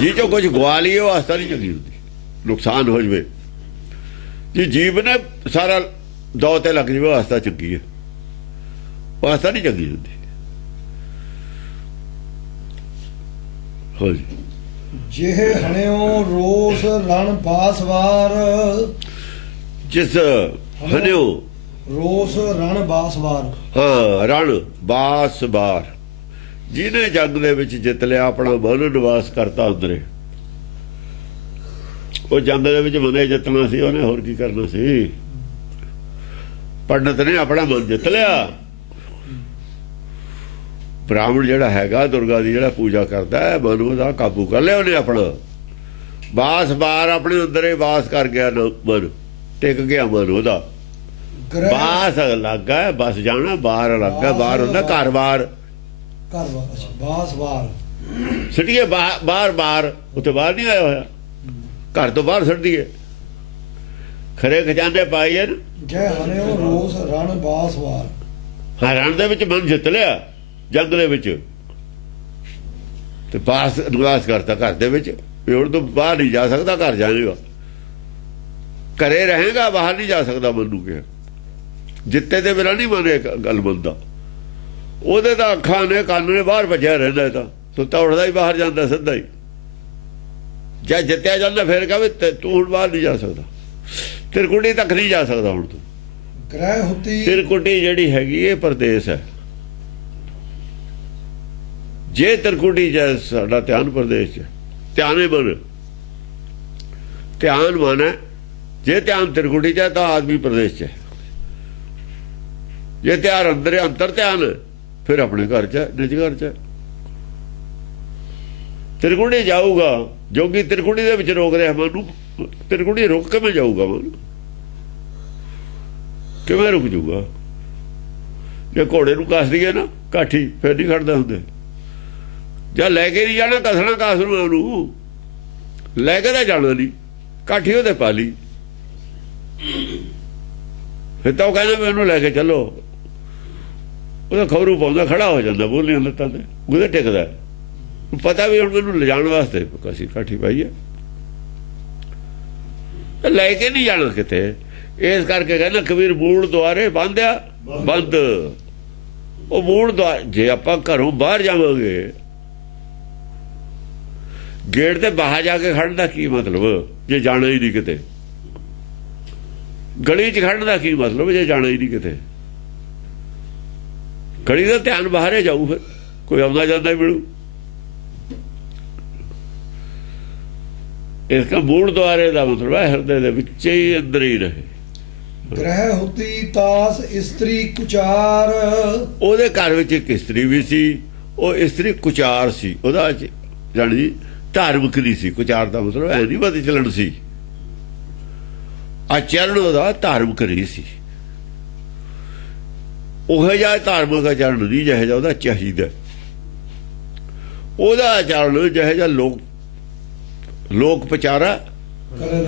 ਜੀ ਚੋਂ ਕੁਝ ਗਵਾ ਲਈਏ ਉਹ ਆਸਤਾ ਨਹੀਂ ਚੰਗੀ ਹੁੰਦੀ, ਨੁਕਸਾਨ ਹੋ ਜਵੇ। ਜੀ ਜੀਵ ਨੇ ਸਾਰਾ ਦੌ ਤੇ ਲੱਗ ਜਵੇ ਆਸਤਾ ਚੰਗੀ ਹੈ, ਉਹ ਆਸਤਾ ਨਹੀਂ ਚੰਗੀ ਹੁੰਦੀ। ਹਾਂਜੀ, ਜਿਹੇ ਹਣਿਓ ਰੋਸ ਰਣ ਬਾਸਵਾਰ, ਜਿਸ ਹਨਿਓ ਰੋਸ ਰਣ ਬਾਸਵਾਰ, ਹਾਂ ਰਣ ਬਾਸਵਾਰ, ਜਿਹਨੇ ਜੰਗ ਦੇ ਵਿੱਚ ਜਿੱਤ ਲਿਆ, ਆਪਣਾ ਮਨ ਨਿਵਾਸ ਕਰਤਾ ਅੰਦਰੇ। ਉਹ ਜੰਗ ਦੇ ਵਿੱਚ ਮਨੇ ਜਿੱਤਣਾ ਸੀ, ਉਹਨੇ ਹੋਰ ਕੀ ਕਰਨਾ ਸੀ? ਪੰਡਤ ਨੇ ਆਪਣਾ ਮਨ ਜਿੱਤ ਲਿਆ। ਬ੍ਰਾਹਮਣ ਜਿਹੜਾ ਹੈਗਾ ਦੁਰਗਾ ਦੀ ਜਿਹੜਾ ਪੂਜਾ ਕਰਦਾ ਹੈ, ਮਨ ਉਹਦਾ ਕਾਬੂ ਕਰ ਲਿਆ ਉਹਨੇ ਆਪਣਾ। ਬਾਰ ਆਪਣੇ ਅੰਦਰੇ ਵਾਸ ਕਰ ਗਿਆ, ਮਨ ਟਿਕ ਗਿਆ, ਮਨ ਉਹਦਾ ਬਾਸ ਲੱਗਾ। ਬਸ ਜਾਣਾ ਬਾਹਰ ਲੱਗਾ, ਬਾਹਰ ਹੁੰਦਾ ਘਰ-ਬਾਰ, ਬਾਸਵਾਰ ਸਿੱਟੀਏ ਬਾਹਰ, ਉੱਥੇ ਬਾਹਰ ਨਹੀਂ ਆਇਆ ਹੋਇਆ, ਘਰ ਤੋਂ ਬਾਹਰ ਛੱਡ ਦਈਏ, ਖਰੇ ਖਜ਼ਾਨੇ ਪਾਈਏ। ਜੈ ਹਣਿਓ ਰੋਸ ਰਣ ਬਾਸਵਾਰ, ਹਾਂ ਰਣ ਦੇ ਵਿੱਚ ਮਨ ਜਿੱਤ ਲਿਆ, ਜੰਗ ਦੇ ਵਿੱਚ, ਤੇ ਬਾਸ ਨਿਵਾਸ ਕਰਤਾ ਘਰ ਦੇ ਵਿੱਚ। ਹੁਣ ਤੋਂ ਬਾਹਰ ਨਹੀਂ ਜਾ ਸਕਦਾ, ਘਰ ਜਾਏਗਾ, ਘਰੇ ਰਹੇਗਾ, ਬਾਹਰ ਨਹੀਂ ਜਾ ਸਕਦਾ। ਮਨ ਨੂੰ ਕਿਹਾ ਜਿੱਤੇ ਦੇ ਬਿਨਾਂ ਨਹੀਂ ਮਨ ਗੱਲ ਮੰਨਦਾ। ਉਹਦੇ ਤਾਂ ਅੱਖਾਂ ਨੇ, ਕੰਨ ਨੇ, ਬਾਹਰ ਭੱਜਿਆ ਰਹਿੰਦਾ, ਤਾਂ ਸੁੱਤਾ ਉੱਠਦਾ ਹੀ ਬਾਹਰ ਜਾਂਦਾ ਸਿੱਧਾ ਹੀ। ਜੇ ਜਿੱਤਿਆ ਜਾਂਦਾ ਫਿਰ ਕਹੇ ਤੂੰ ਹੁਣ ਬਾਹਰ ਨਹੀਂ ਜਾ ਸਕਦਾ, ਤਿਰਕੁਟੀ ਤੱਕ ਨਹੀਂ ਜਾ ਸਕਦਾ ਹੁਣ ਤੂੰ। ਗ੍ਰਹਿ ਹੁਤੀ, ਤਿਰਕੁਟੀ ਜਿਹੜੀ ਹੈਗੀ ਇਹ ਪਰਦੇਸ ਹੈ। ਜੇ ਤਿਰਕੁਟੀ ਚ ਸਾਡਾ ਧਿਆਨ ਪਰਦੇਸ ਚ, ਧਿਆਨ ਮਨ, ਧਿਆਨ ਮਨ ਹੈ। ਜੇ ਧਿਆਨ ਤਿਰਕੁਟੀ ਚ ਤਾਂ ਆਦਮੀ ਪ੍ਰਦੇਸ਼ ਚ ਹੈ। ਜੇ ਧਿਆਨ ਅੰਤਰ ਧਿਆਨ ਫਿਰ ਆਪਣੇ ਘਰ ਚ, ਨਿਜ ਘਰ ਚ। ਤਿਰਕੁਟੀ ਜਾਊਗਾ ਜੋਗੀ, ਤਿਰਕੁਟੀ ਦੇ ਵਿੱਚ ਰੋਕ ਰਿਹਾ ਮਨ ਨੂੰ, ਤਿਰਕੁਟੀ ਰੁਕ ਕਿਵੇਂ ਜਾਊਗਾ? ਮਨ ਕਿਵੇਂ ਰੁਕ ਜਾਊਗਾ? ਜੇ ਘੋੜੇ ਨੂੰ ਕੱਸ ਦਈਏ ਨਾ ਕਾਠੀ, ਫਿਰ ਨਹੀਂ ਖੜਦਾ ਹੁੰਦੇ। ਜਾਂ ਲੈ ਕੇ ਨਹੀਂ ਜਾਣਾ ਕੱਸਣਾ ਕਾਸ ਨੂੰ, ਉਹਨੂੰ ਲੈ ਕੇ ਤਾਂ ਜਾਣਾ ਨਹੀਂ, ਕਾਠੀ ਉਹਦੇ ਪਾ ਲਈ, ਫਿਰ ਤਾਂ ਉਹ ਕਹਿੰਦਾ ਵੀ ਉਹਨੂੰ ਲੈ ਕੇ ਚੱਲੋ। ਉਹਦਾ ਖਬਰੂ ਪਾਉਂਦਾ, ਖੜਾ ਹੋ ਜਾਂਦਾ ਬੋਲੀਆਂ ਲੱਤਾਂ ਤੇ, ਉਹਦੇ ਟਿਕਦਾ, ਪਤਾ ਵੀ ਹੁਣ ਮੈਨੂੰ ਲਿਜਾਣ ਵਾਸਤੇ ਅਸੀਂ ਕਾਠੀ ਪਾਈ ਹੈ, ਲੈ ਕੇ ਨਹੀਂ ਜਾਣਾ ਕਿਤੇ। ਇਸ ਕਰਕੇ ਕਹਿੰਦਾ ਕਬੀਰ ਮੂਲ ਦੁਆਰੇ ਬੰਦਿਆ ਬੰਦ। ਉਹ ਮੂਲ ਦੁਆਰ, ਜੇ ਆਪਾਂ ਘਰੋਂ ਬਾਹਰ ਜਾਵਾਂਗੇ, ਗੇਟ ਤੇ ਬਾਹਰ ਜਾ ਕੇ ਖੜਨ ਦਾ ਕੀ ਮਤਲਬ ਜੇ ਜਾਣਾ ਹੀ ਨਹੀਂ ਕਿਤੇ? ਗਲੀ 'ਚ ਖੜਨ ਦਾ ਕੀ ਮਤਲਬ ਜੇ ਜਾਣਾ ਹੀ ਨਹੀਂ ਕਿਤੇ? ਗਲੀ ਦਾ ਧਿਆਨ ਬਾਹਰੇ ਜਾਊ, ਫਿਰ ਕੋਈ ਆਉਂਦਾ ਜਾਂਦਾ ਮਿਲੂ। ਇਸ ਦਾ ਮੂਲ ਦੁਆਰੇ ਦਾ ਮਤਲਬ ਹੈ ਹਿਰਦੇ ਦੇ ਵਿੱਚ ਹੀ, ਅੰਦਰ ਹੀ ਰਹੇ। ਗ੍ਰਹਿ ਹੁਤੀ ਤਾਸ ਇਸਤਰੀ ਕੁਚਾਰ, ਉਹਦੇ ਘਰ ਵਿੱਚ ਇੱਕ ਇਸਤਰੀ ਵੀ ਸੀ, ਉਹ ਇਸਤਰੀ ਕੁਚਾਰ ਸੀ। ਉਹਦਾ ਜਾਣੀ ਧਾਰਮਿਕ ਨਹੀਂ ਸੀ। ਕੁਚਾਰ ਦਾ ਮਤਲਬ ਐ ਨਹੀਂ ਬਦ ਚੱਲਣ ਸੀ, ਆਚਰਨ ਉਹਦਾ ਧਾਰਮਿਕ ਨਹੀਂ ਸੀ। ਉਹ ਜਿਹਾ ਧਾਰਮਿਕ ਆਚਰਨ ਨਹੀਂ ਜਿਹੋ ਜਿਹਾ ਉਹਦਾ ਚਾਹੀਦਾ। ਉਹਦਾ ਆਚਰਨ ਜਿਹੋ ਜਿਹਾ ਲੋਕ ਪ੍ਰਚਾਰਾ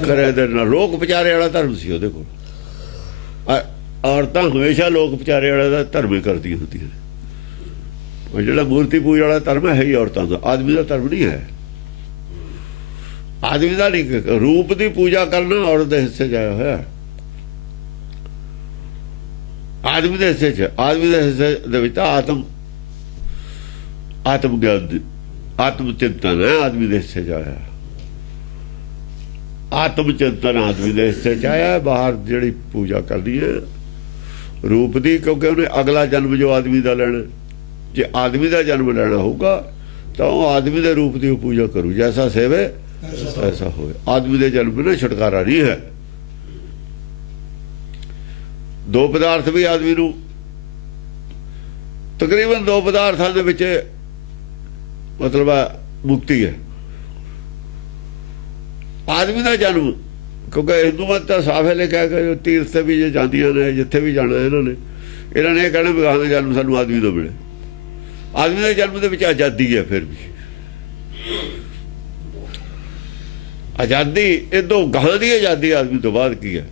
ਕਰੇ ਦੇ ਨਾਲ, ਲੋਕ ਪ੍ਰਚਾਰੇ ਵਾਲਾ ਧਰਮ ਸੀ ਉਹਦੇ ਕੋਲ। ਔਰਤਾਂ ਹਮੇਸ਼ਾ ਲੋਕ ਪ੍ਰਚਾਰੇ ਵਾਲਾ ਦਾ ਧਰਮ ਹੀ ਕਰਦੀਆਂ ਹੁੰਦੀਆਂ। ਉਹ ਜਿਹੜਾ ਮੂਰਤੀ ਪੂਜਾ ਵਾਲਾ ਧਰਮ ਹੈ ਹੀ ਔਰਤਾਂ ਦਾ, ਆਦਮੀ ਦਾ ਧਰਮ ਨਹੀਂ ਹੈ। ਆਦਮੀ ਦਾ ਨਹੀਂ, ਰੂਪ ਦੀ ਪੂਜਾ ਕਰਨਾ ਔਰਤ ਦੇ ਹਿੱਸੇ 'ਚ ਆਇਆ ਹੋਇਆ। ਆਦਮੀ ਦੇ ਹਿੱਸੇ 'ਚ, ਆਦਮੀ ਦੇ ਹਿੱਸੇ ਦੇ ਵਿੱਚ ਆਤਮ ਗਿਆਨ, ਆਤਮ ਚਿੰਤਨ ਹੈ ਆਦਮੀ ਦੇ ਹਿੱਸੇ 'ਚ ਆਇਆ। ਆਤਮ ਚਿੰਤਨ ਆਦਮੀ ਦੇ ਹਿੱਸੇ 'ਚ ਆਇਆ। ਬਾਹਰ ਜਿਹੜੀ ਪੂਜਾ ਕਰਦੀ ਹੈ ਰੂਪ ਦੀ, ਕਿਉਂਕਿ ਉਹਨੇ ਅਗਲਾ ਜਨਮ ਜੋ ਆਦਮੀ ਦਾ ਲੈਣਾ, ਜੇ ਆਦਮੀ ਦਾ ਜਨਮ ਲੈਣਾ ਹੋਊਗਾ ਤਾਂ ਉਹ ਆਦਮੀ ਦੇ ਰੂਪ ਦੀ ਪੂਜਾ ਕਰੂ। ਜੈਸਾ ਸੇਵੇ ਐਸਾ ਹੋਏ। ਆਦਮੀ ਦੇ ਜਨਮ ਨਾਲ ਛੁਟਕਾਰਾ ਨਹੀਂ ਹੈ। ਦੋ ਪਦਾਰਥ ਵੀ ਆਦਮੀ ਨੂੰ, ਤਕਰੀਬਨ ਦੋ ਪਦਾਰਥਾਂ ਦੇ ਵਿੱਚ ਮਤਲਬ ਮੁਕਤੀ ਹੈ। ਆਦਮੀ ਦਾ ਜਨਮ ਕਿਉਂਕਿ ਹਿੰਦੂ ਮਤ ਤਾਂ ਸਾਫ਼ ਹੈ ਲਿਖਿਆ ਕਿ ਜੋ ਤੀਰਥ ਤੇ ਵੀ ਜੇ ਜਾਂਦੀਆਂ ਨੇ, ਜਿੱਥੇ ਵੀ ਜਾਣਾ ਇਹਨਾਂ ਨੇ ਇਹ ਕਹਿਣਾ ਵੀ ਗਾਹਾਂ ਦਾ ਜਨਮ ਸਾਨੂੰ ਆਦਮੀ ਤੋਂ ਮਿਲੇ। ਆਦਮੀ ਦੇ ਜਨਮ ਦੇ ਵਿੱਚ ਆਜ਼ਾਦੀ ਹੈ। ਫਿਰ ਵੀ ਆਜ਼ਾਦੀ, ਇਹ ਤੋਂ ਗਾਹਾਂ ਦੀ ਆਜ਼ਾਦੀ ਆਦਮੀ ਤੋਂ ਬਾਅਦ ਕੀ ਹੈ?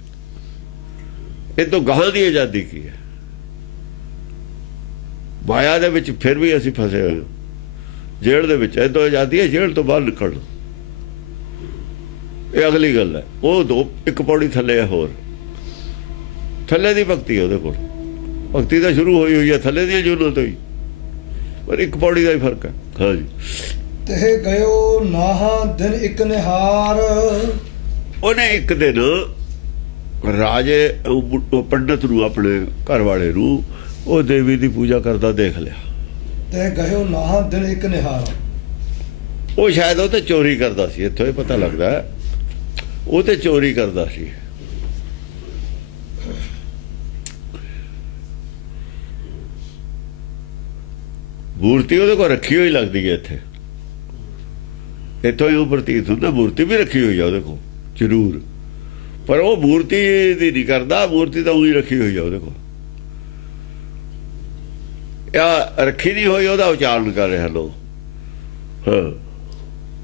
ਇਹ ਤੋਂ ਗਾਹਾਂ ਦੀ ਆਜ਼ਾਦੀ ਕੀ ਹੈ? ਮਾਇਆ ਦੇ ਵਿੱਚ ਫਿਰ ਵੀ ਅਸੀਂ ਫਸੇ ਹੋਏ, ਜੇਲ੍ਹ ਦੇ ਵਿੱਚ। ਇਹ ਤੋਂ ਆਜ਼ਾਦੀ ਹੈ ਜੇਲ੍ਹ ਤੋਂ ਬਾਹਰ ਨਿਕਲਣਾ, ਇਹ ਅਗਲੀ ਗੱਲ ਹੈ। ਉਹ ਦੋ ਇੱਕ ਪੌੜੀ ਥੱਲੇ ਹੈ, ਹੋਰ ਥੱਲੇ ਦੀ ਭਗਤੀ ਹੈ ਉਹਦੇ ਕੋਲ। ਭਗਤੀ ਤਾਂ ਸ਼ੁਰੂ ਹੋਈ ਹੈ ਥੱਲੇ ਦੀਆਂ ਜੂਨਾਂ ਤੋਂ ਹੀ, ਪਰ ਇੱਕ ਪੌੜੀ ਦਾ ਹੀ ਫਰਕ ਹੈ। ਹਾਂਜੀ। ਤੇ ਗਇਓ ਨਾਹਾ ਦਿਨ ਇੱਕ ਨਿਹਾਰ। ਉਹਨੇ ਇੱਕ ਦਿਨ ਰਾਜੇ ਪੰਡਤ ਨੂੰ, ਆਪਣੇ ਘਰ ਵਾਲੇ ਨੂੰ, ਉਹ ਦੇਵੀ ਦੀ ਪੂਜਾ ਕਰਦਾ ਦੇਖ ਲਿਆ। ਤੇ ਗਇਓ ਨਾਹਾ ਦਿਨ ਇੱਕ ਨਿਹਾਰ। ਉਹ ਸ਼ਾਇਦ ਉਹ ਤੇ ਚੋਰੀ ਕਰਦਾ ਸੀ, ਇੱਥੋਂ ਇਹ ਪਤਾ ਲੱਗਦਾ ਉਹ ਤੇ ਚੋਰੀ ਕਰਦਾ ਸੀ। ਮੂਰਤੀ ਉਹਦੇ ਕੋਲ ਰੱਖੀ ਹੋਈ ਲੱਗਦੀ ਹੈ ਇੱਥੇ, ਇੱਥੋਂ ਹੀ ਉਹ ਪ੍ਰਤੀਤ ਹੁੰਦਾ ਮੂਰਤੀ ਵੀ ਰੱਖੀ ਹੋਈ ਆ ਉਹਦੇ ਕੋਲ ਜ਼ਰੂਰ, ਪਰ ਉਹ ਮੂਰਤੀ ਦੀ ਨਹੀਂ ਕਰਦਾ, ਮੂਰਤੀ ਤਾਂ ਉਹੀ ਰੱਖੀ ਹੋਈ ਆ ਉਹਦੇ ਕੋਲ। ਜਾਂ ਰੱਖੀ ਨਹੀਂ ਹੋਈ, ਉਹਦਾ ਉਚਾਰਨ ਕਰ ਰਿਹਾ ਲੋਕ। ਹਾਂ।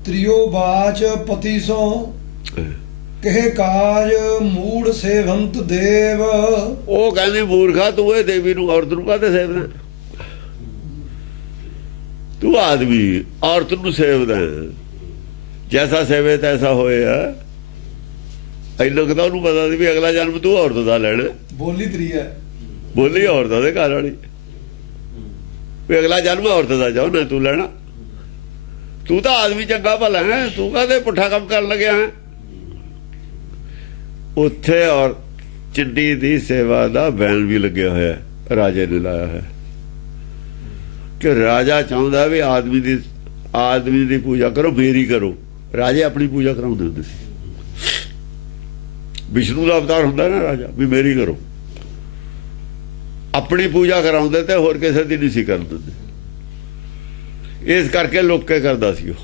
ਤ੍ਰਿਓ ਬਾਚ ਪਤੀ ਸੋ ਕਹੇ ਕਾਜ ਮੂੜ ਸੇਵੰਤ ਦੇਵ। ਉਹ ਕਹਿੰਦੀ ਮੂਰਖਾ, ਤੂੰ ਇਹ ਦੇਵੀ ਨੂੰ ਔਰਤ ਨੂੰ ਕਾਹਤੇ ਸੇਵਦਾ? ਤੂੰ ਆਦਮੀ ਔਰਤ ਨੂੰ ਸੇਵਦਾ, ਜੈਸਾ ਸੇਵੇ ਤੈਸਾ ਹੋਇਆ। ਇੰਨਾ ਕੁ ਤਾਂ ਉਹਨੂੰ ਪਤਾ ਸੀ ਵੀ ਅਗਲਾ ਜਨਮ ਤੂੰ ਔਰਤ ਦਾ ਲੈਣਾ। ਬੋਲੀ ਤਰੀ ਹੈ, ਬੋਲੀ ਔਰਤ ਦੇ ਘਰ ਵਾਲੀ, ਵੀ ਅਗਲਾ ਜਨਮ ਔਰਤ ਦਾ ਚਾਹੁੰਦਾ ਤੂੰ ਲੈਣਾ। ਤੂੰ ਤਾਂ ਆਦਮੀ ਚੰਗਾ ਭਲਾ ਹੈ, ਤੂੰ ਕਾਹਦੇ ਪੁੱਠਾ ਕੰਮ ਕਰਨ ਲੱਗਿਆ ਹੈ? ਉੱਥੇ ਔਰ ਚਿੱਡੀ ਦੀ ਸੇਵਾ ਦਾ ਬੈਨ ਵੀ ਲੱਗਿਆ ਹੋਇਆ, ਰਾਜੇ ਨੇ ਲਾਇਆ ਹੈ ਕਿ ਰਾਜਾ ਚਾਹੁੰਦਾ ਵੀ ਆਦਮੀ ਦੀ ਪੂਜਾ ਕਰੋ, ਮੇਰੀ ਕਰੋ। ਰਾਜੇ ਆਪਣੀ ਪੂਜਾ ਕਰਾਉਂਦੇ ਹੁੰਦੇ ਸੀ। ਵਿਸ਼ਨੂੰ ਦਾ ਅਵਤਾਰ ਹੁੰਦਾ ਨਾ ਰਾਜਾ, ਵੀ ਮੇਰੀ ਕਰੋ। ਆਪਣੀ ਪੂਜਾ ਕਰਾਉਂਦੇ ਤੇ ਹੋਰ ਕਿਸੇ ਦੀ ਨਹੀਂ ਸੀ ਕਰਨ ਦਿੰਦੇ। ਇਸ ਕਰਕੇ ਲੋਕੇ ਕਰਦਾ ਸੀ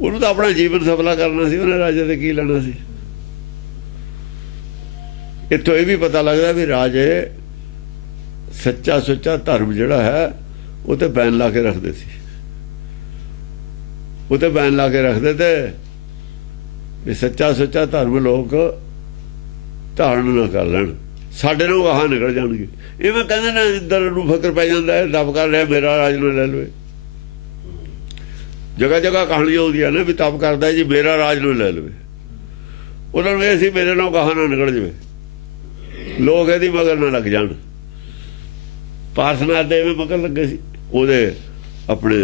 ਉਹਨੂੰ ਤਾਂ ਆਪਣਾ ਜੀਵਨ ਸਫਲਾ ਕਰਨਾ ਸੀ, ਉਹਨੇ ਰਾਜੇ ਤੇ ਕੀ ਲੈਣਾ ਸੀ। ਇੱਥੋਂ ਇਹ ਵੀ ਪਤਾ ਲੱਗਦਾ ਵੀ ਰਾਜੇ ਸੱਚਾ ਸੁੱਚਾ ਧਰਮ ਜਿਹੜਾ ਹੈ ਉਹ ਤੇ ਬੈਨ ਲਾ ਕੇ ਰੱਖਦੇ ਸੀ। ਉਹ ਤੇ ਬੈਨ ਲਾ ਕੇ ਰੱਖਦੇ ਤੇ ਵੀ ਸੱਚਾ ਸੁੱਚਾ ਧਰਮ ਲੋਕ ਧਾਰਨ ਨਾ ਕਰ ਲੈਣ, ਸਾਡੇ ਨੂੰ ਗਾਹਾਂ ਨਿਕਲ ਜਾਣਗੇ। ਇਵੇਂ ਕਹਿੰਦੇ ਨਾ ਇੰਦਰ ਨੂੰ ਫਕਰ ਪੈ ਜਾਂਦਾ ਹੈ, ਤਪ ਕਰ ਰਿਹਾ ਮੇਰਾ ਰਾਜ ਨੂੰ ਲੈ ਲਵੇ। ਜਗ੍ਹਾ ਜਗ੍ਹਾ ਕਹਾਣੀਆਂ ਆਉਂਦੀਆਂ ਨੇ ਵੀ ਤਪ ਕਰਦਾ ਜੀ ਮੇਰਾ ਰਾਜ ਨੂੰ ਲੈ ਲਵੇ। ਉਹਨਾਂ ਨੂੰ ਇਹ ਸੀ ਮੇਰੇ ਨਾਲ ਗਾਹਾਂ ਨਾ ਨਿਕਲ ਜਾਵੇ, ਲੋਕ ਇਹਦੀ ਮਗਰ ਨਾ ਲੱਗ ਜਾਣ। ਪਾਰਸਨਾਥ ਦੇ ਐਵੇਂ ਮਗਰ ਲੱਗੇ ਸੀ, ਉਹਦੇ ਆਪਣੇ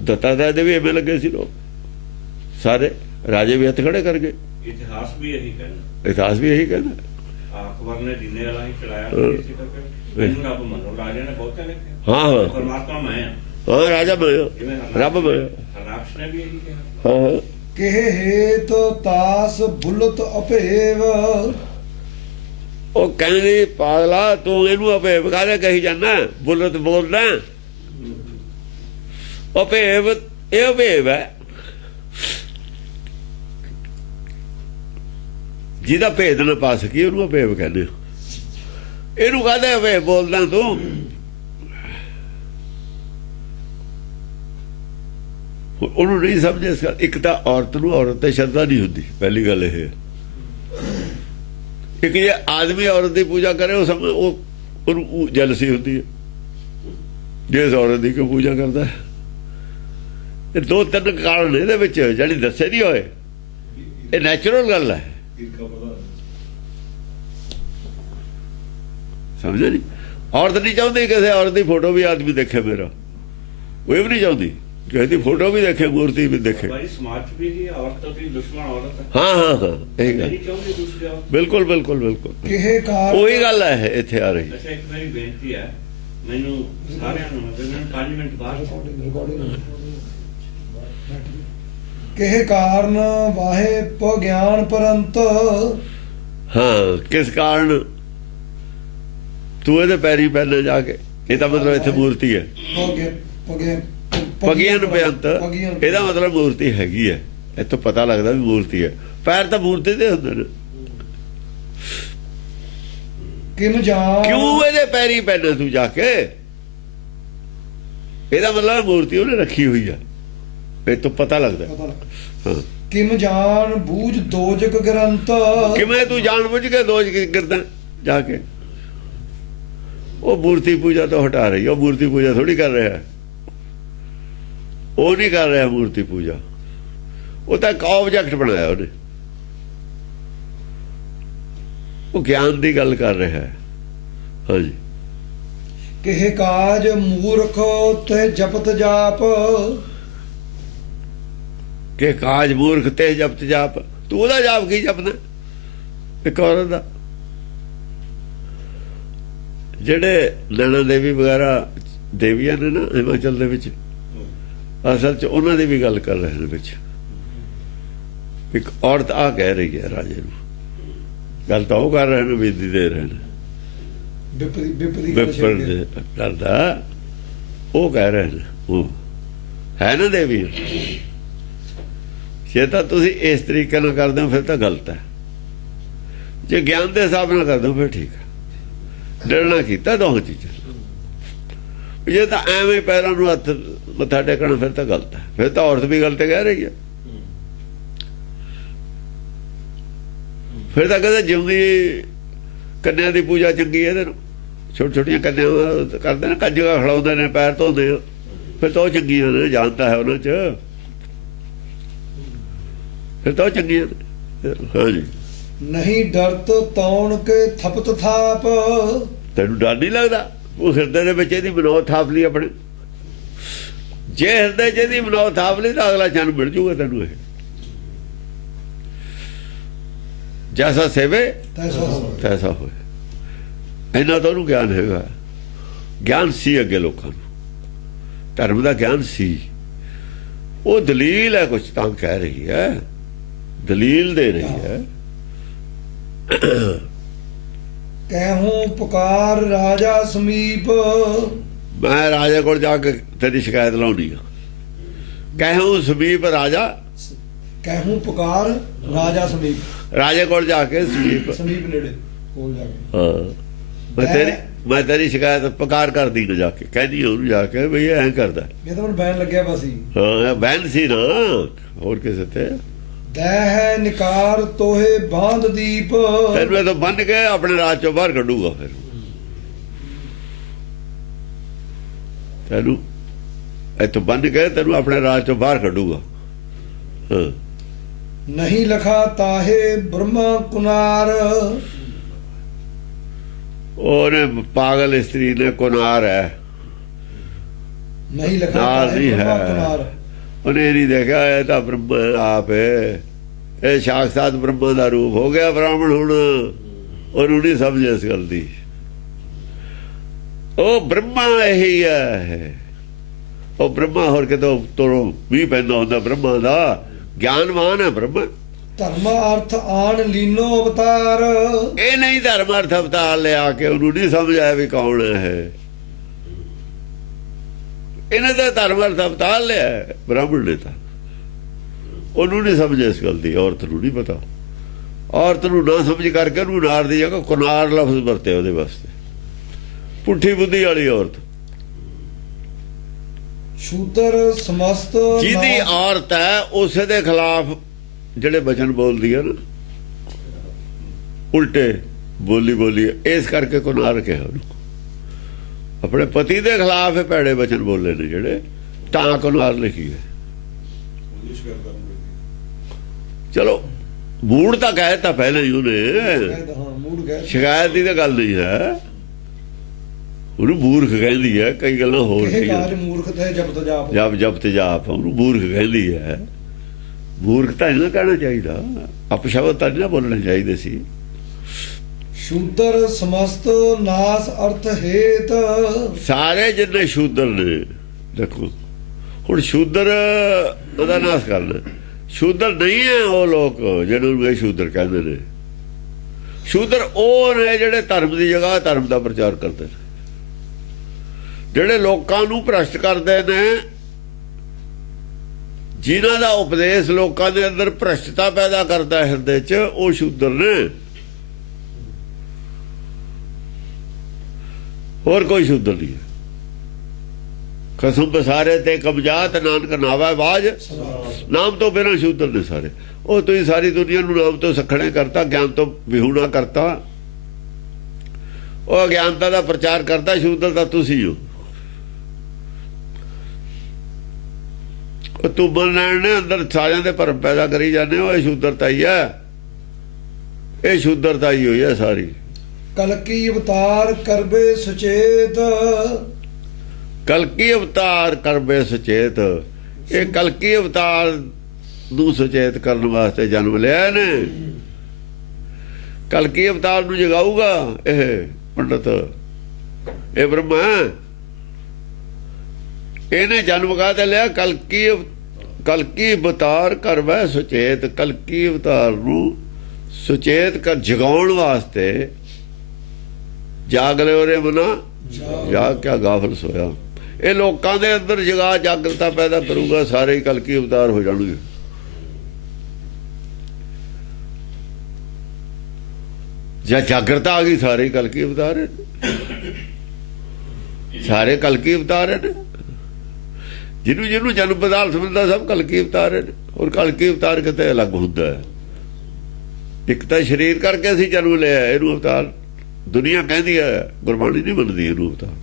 ਦੱਤਾਤਰੇय ਦੇ ਵੀ ਐਵੇਂ ਲੱਗੇ ਸੀ ਲੋਕ ਸਾਰੇ। ਰਾਜੇ ਵੀ ਹੱਥ ਖੜੇ ਕਰ ਗਏ। ਇਤਿਹਾਸ ਵੀ ਇਹੀ ਕਹਿੰਦਾ ਅਕਬਰ ਨੇ ਦੀਨੇ ਵਾਲਾ ਹੀ ਚਲਾਇਆ ਸੀ ਕਰਕੇ ਇਹਨੂੰ ਰੱਬ ਮੰਨੋ। ਰਾਜੇ ਨੇ ਬਹੁਤੇ ਲਿਖਿਆ ਹਾਂ ਪਰਮਾਤਮਾ ਮੈਂ ਹਾਂ ਰਾਜਾ ਮੈਂ ਰੱਬ ਮੈਂ। ਰਾਕਸ਼ ਨੇ ਵੀ ਇਹੀ ਕਿਹਾ ਹਾਂ ਕਿਹੇ ਹੇਤ ਤਾਸ ਬੁਲਤ ਅਭੇਵ। ਉਹ ਕਹਿੰਦੀ ਪਾਗਲਾ ਤੂੰ ਇਹਨੂੰ ਅਭੇਵ ਕਾਹਦੇ ਕਹੀ ਜਾਂਦਾ? ਬੁਲਤ ਬੋਲਦਾ ਅਭੇਵ, ਇਹ ਅਭੇਵ ਹੈ ਜਿਹਦਾ ਭੇਦ ਨਾ ਪਾ ਸਕੀ, ਉਹਨੂੰ ਅਭੇਵ ਕਹਿੰਦੇ। ਇਹਨੂੰ ਕਾਹਦੇ ਅਭੇਵ ਬੋਲਦਾ ਤੂੰ? ਉਹਨੂੰ ਨਹੀਂ ਸਮਝੇ ਇਸ ਗੱਲ। ਇੱਕ ਤਾਂ ਔਰਤ ਨੂੰ ਔਰਤ ਤੇ ਸ਼ਰਧਾ ਨਹੀਂ ਹੁੰਦੀ, ਪਹਿਲੀ ਗੱਲ ਇਹ। ਇੱਕ ਜੇ ਆਦਮੀ ਔਰਤ ਦੀ ਪੂਜਾ ਕਰੇ ਉਹ ਉਹਨੂੰ ਜੈਲਸੀ ਹੁੰਦੀ ਹੈ, ਜਿਸ ਔਰਤ ਦੀ ਕੋਈ ਪੂਜਾ ਕਰਦਾ। ਇਹ ਦੋ ਤਿੰਨ ਕਾਰਨ ਇਹਦੇ ਵਿੱਚ ਜਿਹੜੀ ਦੱਸੇ ਨਹੀਂ ਹੋਏ, ਇਹ ਨੈਚੁਰਲ ਗੱਲ ਹੈ। ਸਮਝੇ ਨਹੀਂ? ਔਰਤ ਨਹੀਂ ਚਾਹੁੰਦੀ ਕਿਸੇ ਔਰਤ ਦੀ ਫੋਟੋ ਵੀ ਆਦਮੀ ਦੇਖੇ ਮੇਰਾ, ਉਹ ਵੀ ਨਹੀਂ ਚਾਹੁੰਦੀ ਕਿਸੇ ਦੀ ਫੋਟੋ ਵੀ ਦੇਖੇ, ਮੂਰਤੀ ਵੀ ਦੇਖੇ। ਸਮਾਜ ਚ ਵੀ ਔਰਤ ਦੀ ਦੁਸ਼ਮਣ ਔਰਤ ਹੈ। ਹਾਂ ਇਹ ਗੱਲ ਬਿਲਕੁਲ ਬਿਲਕੁਲ ਬਿਲਕੁਲ ਕਿਹੇ ਕਾਰ ਉਹੀ ਗੱਲ ਹੈ ਇੱਥੇ ਆ ਰਹੀ। ਅੱਛਾ, ਇੱਕ ਮੇਰੀ ਬੇਨਤੀ ਹੈ ਮੈਨੂੰ ਸਾਰਿਆਂ ਨੂੰ, 5 ਮਿੰਟ ਬਾਅਦ ਕਿਹੇ ਕਾਰਨ ਵਾਹੇ ਗਿਆਨ ਪਰੰਤ। ਹਾਂ, ਕਿਸ ਕਾਰਨ ਤੂੰ ਇਹਦੇ ਪੈਰੀ ਪੈਣੇ ਜਾ ਕੇ? ਇਹਦਾ ਮਤਲਬ ਇੱਥੇ ਮੂਰਤੀ ਹੈ। ਭਗਿਆਨ ਬੇਅੰਤ, ਇਹਦਾ ਮਤਲਬ ਮੂਰਤੀ ਹੈਗੀ ਹੈ। ਇੱਥੋਂ ਪਤਾ ਲੱਗਦਾ ਵੀ ਮੂਰਤੀ ਹੈ। ਪੈਰ ਤਾਂ ਮੂਰਤੀ ਦੇ ਹੁੰਦੇ ਨੇ। ਕਿਮ ਜਾਣ ਕਿਉਂ ਇਹਦੇ ਪੈਰੀ ਪੈਣਾ ਤੂੰ ਜਾ ਕੇ? ਇਹਦਾ ਮਤਲਬ ਮੂਰਤੀ ਉਹਨੇ ਰੱਖੀ ਹੋਈ ਆ। ਇਹ ਤੋਂ ਪਤਾ ਲੱਗਦਾ। ਪਤਾ ਲੱਗ ਹਾਂ, ਕਿਮ ਜਾਣ ਬੂਝ ਦੋਜਕ ਗ੍ਰੰਥ ਕਿਵੇਂ ਤੂੰ ਜਾਣ ਬੁੱਝ ਕੇ ਦੋਜ ਕਰਦਾ ਜਾ ਕੇ? ਉਹ ਮੂਰਤੀ ਪੂਜਾ ਤੋਂ ਹਟਾ ਰਹੀ। ਉਹ ਮੂਰਤੀ ਪੂਜਾ ਥੋੜੀ ਕਰ ਰਿਹਾ। ਉਹ ਨਹੀਂ ਕਰ ਰਿਹਾ ਮੂਰਤੀ ਪੂਜਾ। ਉਹ ਤਾਂ ਇੱਕ ਆਬਜੈਕਟ ਬਣਾਇਆ ਉਹਨੇ। ਉਹ ਗਿਆਨ ਦੀ ਗੱਲ ਕਰ ਰਿਹਾ ਹੈ। ਹਾਂਜੀ, ਕਿਹ ਕਾਜ ਮੂਰਖ ਤੇ ਜਪਤ ਜਾਪ ਕਿ ਕਾਜ ਮੂਰਖ ਤੇ ਜਪਤ ਜਾਪ। ਤੂੰ ਉਹਦਾ ਜਾਪ ਕੀ ਜਪਦਾ? ਇੱਕ ਔਰਤ ਦਾ। ਜਿਹੜੇ ਨੈਣਾ ਦੇਵੀ ਵਗੈਰਾ ਦੇਵੀਆਂ ਨੇ ਨਾ ਹਿਮਾਚਲ ਦੇ ਵਿੱਚ, ਅਸਲ 'ਚ ਉਹਨਾਂ ਦੀ ਵੀ ਗੱਲ ਕਰ ਰਹੇ ਨੇ ਵਿੱਚ। ਇੱਕ ਔਰਤ ਆ ਕਹਿ ਰਹੀ ਹੈ ਰਾਜੇ ਨੂੰ, ਗੱਲ ਤਾਂ ਉਹ ਕਰ ਰਹੇ ਨੇ, ਬੇਦੀ ਦੇ ਰਹੇ ਨੇ ਵਿਪਰ ਦੇ ਕਰਦਾ। ਉਹ ਕਹਿ ਰਹੇ ਨੇ, ਉਹ ਹੈ ਨਾ ਦੇਵੀ। ਜੇ ਤਾਂ ਤੁਸੀਂ ਇਸ ਤਰੀਕੇ ਨਾਲ ਕਰਦੇ ਹੋ ਫਿਰ ਤਾਂ ਗਲਤ ਹੈ। ਜੇ ਗਿਆਨ ਦੇ ਹਿਸਾਬ ਨਾਲ ਕਰਦੇ ਹੋ ਫਿਰ ਠੀਕ ਹੈ। ਡਰਨਾ ਕੀਤਾ ਦੋਹਾਂ ਚੀਜ਼ਾਂ। ਜੇ ਤਾਂ ਐਵੇਂ ਪੈਰਾਂ ਨੂੰ ਹੱਥ ਮੱਥਾ ਟੇਕਣਾ ਫਿਰ ਤਾਂ ਗਲਤ ਹੈ। ਫਿਰ ਤਾਂ ਔਰਤ ਵੀ ਗਲਤ ਕਹਿ ਰਹੀ ਹੈ। ਫਿਰ ਤਾਂ ਕਹਿੰਦੇ ਜਿਉਂਦੀ ਕੰਨਿਆ ਦੀ ਪੂਜਾ ਚੰਗੀ ਹੈ। ਇਹਦੇ ਨੂੰ ਛੋਟੀ ਛੋਟੀਆਂ ਕੰਨਿਆ ਕਰਦੇ ਨੇ, ਕੰਜਕਾਂ ਖੜਾਉਂਦੇ ਨੇ, ਪੈਰ ਧੋਂਦੇ ਆ, ਫਿਰ ਤਾਂ ਉਹ ਚੰਗੀਆਂ ਨੇ। ਜਾਣਦਾ ਹੈ ਉਹਨਾਂ 'ਚ, ਫਿਰ ਤਾਂ ਉਹ ਚੰਗੀਆਂ ਨੇ। ਹਾਂਜੀ, ਨਹੀਂ ਡਰਤ ਤੌਣ ਕੇ ਥਪਤ ਥਾਪ ਤੈਨੂੰ ਡਰ ਨਹੀਂ ਲੱਗਦਾ? ਉਹ ਹਿਰਦੇ ਦੇ ਵਿੱਚ ਇਹਦੀ ਮਨੋਤ ਥਾਪ ਲਈ ਆਪਣੇ। ਜੇ ਹਿਰਦੇ 'ਚ ਇਹਦੀ ਮਨੋਤ ਥਾਪ ਲਈ ਤਾਂ ਅਗਲਾ ਜਨਮ ਮਿਲ ਜੂਗਾ ਤੈਨੂੰ। ਇਹ ਜੈਸਾ ਸੇਵੇ ਤੈਸਾ ਹੋਏ। ਇਹਨਾਂ ਤੋਂ ਉਹਨੂੰ ਗਿਆਨ ਹੈਗਾ। ਗਿਆਨ ਸੀ ਅੱਗੇ ਲੋਕਾਂ ਨੂੰ, ਧਰਮ ਦਾ ਗਿਆਨ ਸੀ। ਉਹ ਦਲੀਲ ਹੈ, ਕੁਛ ਤਾਂ ਕਹਿ ਰਹੀ ਹੈ, ਦਲੀਲ ਦੇ ਰਹੀ ਹੈ। ਕਹਿਹੂੰ ਪੁਕਾਰ ਰਾਜਾ ਸਮੀਪ ਮੈਂ ਰਾਜੇ ਕੋਲ ਜਾ ਕੇ ਤੇਰੀ ਸ਼ਿਕਾਇਤ ਲਾਉਣੀ ਆ। ਕਹਿਹੂੰ ਸਮੀਪ ਰਾਜਾ, ਕਹਿਹੂੰ ਪੁਕਾਰ ਰਾਜਾ ਸਮੀਪ, ਰਾਜੇ ਕੋਲ ਜਾ ਕੇ ਸਮੀਪ ਨੇੜੇ ਕੋਲ ਜਾ ਕੇ। ਹਾਂ, ਮੈਂ ਤੇਰੀ ਸ਼ਿਕਾਇਤ ਪੁਕਾਰ ਕਰਦੀ ਨਾ ਜਾ ਕੇ, ਕਹਿੰਦੀ ਉਹਨੂੰ ਜਾ ਕੇ ਬਈ ਐਂ ਕਰਦਾ। ਇਹ ਤਾਂ ਹੁਣ ਬੈਨ ਲੱਗਿਆ ਵਾ ਸੀ। ਹਾਂ, ਬੈਨ ਸੀ ਨਾ, ਹੋਰ ਕਿਸੇ ਤੇ। ਦਹਿ ਨਿਕਾਰ ਤੋਹੇ ਬਾਂਧ ਦੀਪ ਤੈਨੂੰ ਇਹ ਤਾਂ ਬੰਨ ਕੇ ਆਪਣੇ ਰਾਜ ਚੋਂ ਬਾਹਰ ਕੱਢੂਗਾ। ਫਿਰ ਤੈਨੂੰ ਇੱਥੋਂ ਬੰਨ ਕੇ ਤੈਨੂੰ ਆਪਣੇ ਰਾਜ ਚੋਂ ਬਾਹਰ ਕੱਢੂਗਾ। ਹਾਂ, ਨਹੀਂ ਲਖਾ ਤਾਹੇ ਬ੍ਰਹਮਾ ਕੁਨਾਰ ਉਹਨੇ ਪਾਗਲ ਇਸਤਰੀ ਨੇ ਕੁਨਾਰ ਹੈ, ਨਹੀਂ ਲਖਾ ਨਾਲ ਤਾਹੇ ਨਹੀਂ ਬ੍ਰਹਮਾ ਹੈ। ਕੁਨਾਰ। ਉਹਨੇ ਨਹੀਂ ਦੇਖਿਆ ਇਹ ਤਾਂ ਬ੍ਰਹਮ ਆਪ ਹੈ। ਇਹ ਸਾਖਸਾਤ ਬ੍ਰਹਮਾ ਦਾ ਰੂਪ ਹੋ ਗਿਆ ਬ੍ਰਾਹਮਣ। ਹੁਣ ਉਹਨੂੰ ਨਹੀਂ ਸਮਝ ਇਸ ਗੱਲ ਦੀ। ਉਹ ਬ੍ਰਹਮਾ ਇਹੀ ਹੈ। ਉਹ ਬ੍ਰਹਮਾ ਹੋਰ ਕਿਤੋਂ ਤੋਰੋਂ ਵੀ ਪੈਂਦਾ ਹੁੰਦਾ। ਬ੍ਰਹਮਾ ਦਾ ਗਿਆਨਵਾਨ ਹੈ ਬ੍ਰਹਮਾ। ਧਰਮ ਅਰਥ ਆਣ ਲੀਨੋ ਅਵਤਾਰ ਇਹ ਨਹੀਂ ਧਰਮ ਅਰਥ ਅਵਤਾਰ ਲਿਆ ਕੇ ਉਹਨੂੰ ਨਹੀਂ ਸਮਝ ਆਇਆ ਵੀ ਕੌਣ ਹੈ। ਇਹਨੇ ਤਾਂ ਧਰਮ ਅਰਥ ਅਵਤਾਰ ਲਿਆ ਬ੍ਰਾਹਮਣ ਨੇ। ਤਾਂ ਉਹਨੂੰ ਨਹੀਂ ਸਮਝ ਇਸ ਗੱਲ ਦੀ। ਔਰਤ ਨੂੰ ਨਹੀਂ ਪਤਾ। ਔਰਤ ਨੂੰ ਨਾ ਸਮਝ ਕਰਕੇ ਉਹਨੂੰ ਨਾਰ ਦੀ ਜਗ੍ਹਾ ਕੁਨਾਰ ਲਫ਼ਜ਼ ਵਰਤਿਆ ਉਹਦੇ ਵਾਸਤੇ। ਪੁੱਠੀ ਬੁੱਧੀ ਵਾਲੀ ਔਰਤ। ਸ਼ੂਦਰ ਸਮਸਤ ਜਿਹਦੀ ਔਰਤ ਹੈ ਉਸੇ ਦੇ ਖਿਲਾਫ ਜਿਹੜੇ ਬਚਨ ਬੋਲਦੀ ਹੈ ਨਾ, ਉਲਟੇ ਬੋਲੀ ਇਸ ਕਰਕੇ ਕੁਨਾਰ ਕਿਹਾ ਉਹਨੂੰ। ਆਪਣੇ ਪਤੀ ਦੇ ਖਿਲਾਫ ਭੈੜੇ ਬਚਨ ਬੋਲੇ ਨੇ ਜਿਹੜੇ, ਤਾਂ ਕੁਨਾਰ ਲਿਖੀ ਹੈ। ਚਲੋ ਮੂੜ ਤਾਂ ਕਹਿਤਾ ਪਹਿਲਾਂ ਹੀ ਉਹਨੇ। ਸ਼ਿਕਾਇਤ ਦੀ ਤਾਂ ਗੱਲ ਨਹੀਂ ਹੈ। ਉਹਨੂੰ ਮੂਰਖ ਕਹਿੰਦੀ ਹੈ। ਕਈ ਗੱਲਾਂ ਹੋਰ ਮੂਰਖ ਤੇ ਜਪਤ ਜਾਪ ਉਹਨੂੰ ਮੂਰਖ ਕਹਿੰਦੀ ਹੈ। ਮੂਰਖ ਤਾਂ ਨਹੀਂ ਕਹਿਣਾ ਚਾਹੀਦਾ। ਅਪਸ਼ਬਦ ਤਾਂ ਨਹੀਂ ਬੋਲਣੇ ਚਾਹੀਦੇ ਸੀ। ਸ਼ੂਦਰ ਸਮਸਤ ਨਾਸ ਅਰਥ ਹੇਤ ਸਾਰੇ ਜਿੰਨੇ ਸ਼ੂਦਰ ਨੇ, ਦੇਖੋ ਹੁਣ ਸ਼ੂਦਰ ਉਹਦਾ ਨਾਸ ਕਰਨਾ। ਸ਼ੂਦਰ ਨਹੀਂ ਹੈ ਉਹ ਲੋਕ ਜਿਹਨੂੰ ਇਹ ਸ਼ੂਦਰ ਕਹਿੰਦੇ ਨੇ। ਸ਼ੂਦਰ ਉਹ ਨੇ ਜਿਹੜੇ ਧਰਮ ਦੀ ਜਗ੍ਹਾ ਧਰਮ ਦਾ ਪ੍ਰਚਾਰ ਕਰਦੇ ਨੇ, ਜਿਹੜੇ ਲੋਕਾਂ ਨੂੰ ਭ੍ਰਸ਼ਟ ਕਰਦੇ ਨੇ, ਜਿਨ੍ਹਾਂ ਦਾ ਉਪਦੇਸ਼ ਲੋਕਾਂ ਦੇ ਅੰਦਰ ਭ੍ਰਸ਼ਟਤਾ ਪੈਦਾ ਕਰਦਾ ਹਿਰਦੇ 'ਚ, ਉਹ ਸ਼ੂਦਰ ਨੇ, ਹੋਰ ਕੋਈ ਸ਼ੂਦਰ ਨਹੀਂ। ਖਸਮ ਬਸਾਰੇ ਤੇ ਕਬਜਾਤ ਨਾਨਕ ਨਾਵਾ ਬਾਜ, ਨਾਮ ਤੋਂ ਬਿਨਾਂ ਸ਼ੂਦਰ ਨੇ ਸਾਰੇ। ਉਹ ਤੁਸੀਂ ਸਾਰੀ ਦੁਨੀਆ ਨੂੰ ਨਾਮ ਤੋਂ ਸਖਣੇ ਕਰਤਾ, ਗਿਆਨ ਤੋਂ ਵਿਹੂਣਾ ਕਰਤਾ, ਉਹ ਅਗਿਆਨਤਾ ਦਾ ਪ੍ਰਚਾਰ ਕਰਦਾ। ਸ਼ੂਦਰ ਤਾਂ ਤੁਸੀਂ ਹੋ। ਤੂੰ ਬਨਣ ਨੇ ਅੰਦਰ ਸਾਰਿਆਂ ਦੇ ਭਰਮ ਪੈਦਾ ਕਰੀ ਜਾਂਦੇ ਹੋ। ਇਹ ਸ਼ੂਦਰਤਾ ਹੀ ਹੈ, ਇਹ ਸ਼ੂਦਰਤਾ ਹੀ ਹੋਈ ਹੈ ਸਾਰੀ। ਕਲਕੀ ਅਵਤਾਰ ਕਰਬੇ ਸੁਚੇਤ, ਕਲਕੀ ਅਵਤਾਰ ਕਰਬੇ ਸੁਚੇਤ। ਇਹ ਕਲਕੀ ਅਵਤਾਰ ਨੂੰ ਸੁਚੇਤ ਕਰਨ ਵਾਸਤੇ ਜਨਮ ਲਿਆ ਨੇ। ਕਲਕੀ ਅਵਤਾਰ ਨੂੰ ਜਗਾਊਗਾ ਇਹ ਪੰਡਤ, ਇਹ ਬ੍ਰਹਮਾ। ਇਹਨੇ ਜਨਮ ਕਾਹਤੇ ਲਿਆ? ਕਲਕੀ ਅਵਤਾਰ ਕਰਬੈ ਸੁਚੇਤ। ਕਲਕੀ ਅਵਤਾਰ ਨੂੰ ਸੁਚੇਤ ਕਰ ਜਗਾਉਣ ਵਾਸਤੇ। ਜਾਗ ਲਿਓ ਰੇ ਮਨਾ, ਜਾਗ ਕਿਆ ਗਾਫਲ ਸੋਇਆ। ਇਹ ਲੋਕਾਂ ਦੇ ਅੰਦਰ ਜਗਾ ਜਾਗਰਤਾ ਪੈਦਾ ਕਰੂਗਾ। ਸਾਰੇ ਹੀ ਕਲਕੀ ਅਵਤਾਰ ਹੋ ਜਾਣਗੇ। ਜਾਂ ਜਾਗਰਤਾ ਆ ਗਈ, ਸਾਰੇ ਕਲਕੀ ਅਵਤਾਰ ਹੈ, ਸਾਰੇ ਕਲਕੀ ਅਵਤਾਰ ਹੈ। ਜਿਹਨੂੰ ਜਿਹਨੂੰ ਜਨਮ ਪਦਾਰਥ ਮਿਲਦਾ ਸਭ ਕਲਕੀ ਅਵਤਾਰ ਹੈ। ਔਰ ਕਲਕੀ ਅਵਤਾਰ ਕਿਤੇ ਅਲੱਗ ਹੁੰਦਾ ਹੈ। ਇੱਕ ਤਾਂ ਸਰੀਰ ਕਰਕੇ ਅਸੀਂ ਜਨਮ ਲਿਆ, ਇਹਨੂੰ ਅਵਤਾਰ ਦੁਨੀਆ ਕਹਿੰਦੀ ਹੈ, ਗੁਰਬਾਣੀ ਨਹੀਂ ਮੰਨਦੀ ਇਹਨੂੰ ਅਵਤਾਰ।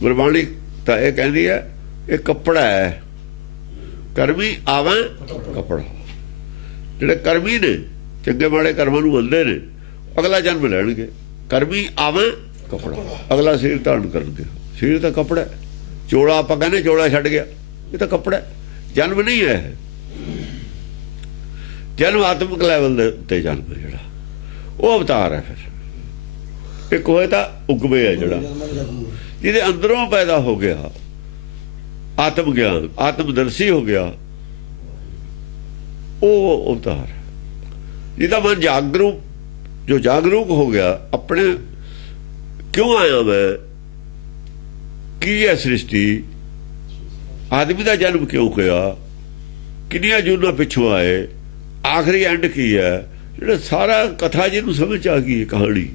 ਗੁਰਬਾਣੀ ਤਾਂ ਇਹ ਕਹਿੰਦੀ ਹੈ ਇਹ ਕੱਪੜਾ ਹੈ, ਕਰਮੀ ਆਵਾਂ ਕੱਪੜਾ। ਜਿਹੜੇ ਕਰਮੀ ਨੇ, ਚੰਗੇ ਮਾੜੇ ਕਰਮਾਂ ਨੂੰ ਮੰਨਦੇ ਨੇ, ਅਗਲਾ ਜਨਮ ਲੈਣਗੇ। ਕਰਮੀ ਆਵਾਂ ਕੱਪੜਾ, ਅਗਲਾ ਸਰੀਰ ਧਾਰਨ ਕਰਨਗੇ। ਸਰੀਰ ਤਾਂ ਕੱਪੜਾ, ਚੋਲਾ ਆਪਾਂ ਕਹਿੰਦੇ ਚੋਲਾ ਛੱਡ ਗਿਆ, ਇਹ ਤਾਂ ਕੱਪੜਾ, ਜਨਮ ਨਹੀਂ ਹੈ। ਜਨਮ ਆਤਮਿਕ ਲੈਵਲ ਦੇ ਉੱਤੇ ਜਨਮ ਜਿਹੜਾ ਉਹ ਅਵਤਾਰ ਹੈ। ਫਿਰ ਇੱਕ ਹੋਏ ਤਾਂ ਉਗਵੇ ਹੈ ਜਿਹੜਾ ਜਿਹਦੇ ਅੰਦਰੋਂ ਪੈਦਾ ਹੋ ਗਿਆ ਆਤਮ ਗਿਆਨ, ਆਤਮਦਰਸ਼ੀ ਹੋ ਗਿਆ, ਉਹ ਅਵਤਾਰ ਹੈ। ਜਿਹਦਾ ਮਨ ਜਾਗਰੂਕ, ਜੋ ਜਾਗਰੂਕ ਹੋ ਗਿਆ ਆਪਣੇ ਕਿਉਂ ਆਇਆ ਮੈਂ, ਕੀ ਹੈ ਸ੍ਰਿਸ਼ਟੀ, ਆਦਮੀ ਦਾ ਜਨਮ ਕਿਉਂ ਹੋਇਆ, ਕਿੰਨੀਆਂ ਜੂਨਾਂ ਪਿੱਛੋਂ ਆਏ, ਆਖਰੀ ਐਂਡ ਕੀ ਹੈ, ਜਿਹੜਾ ਸਾਰਾ ਕਥਾ ਜਿਹਨੂੰ ਸਮਝ ਆ ਗਈ, ਕਹਾਣੀ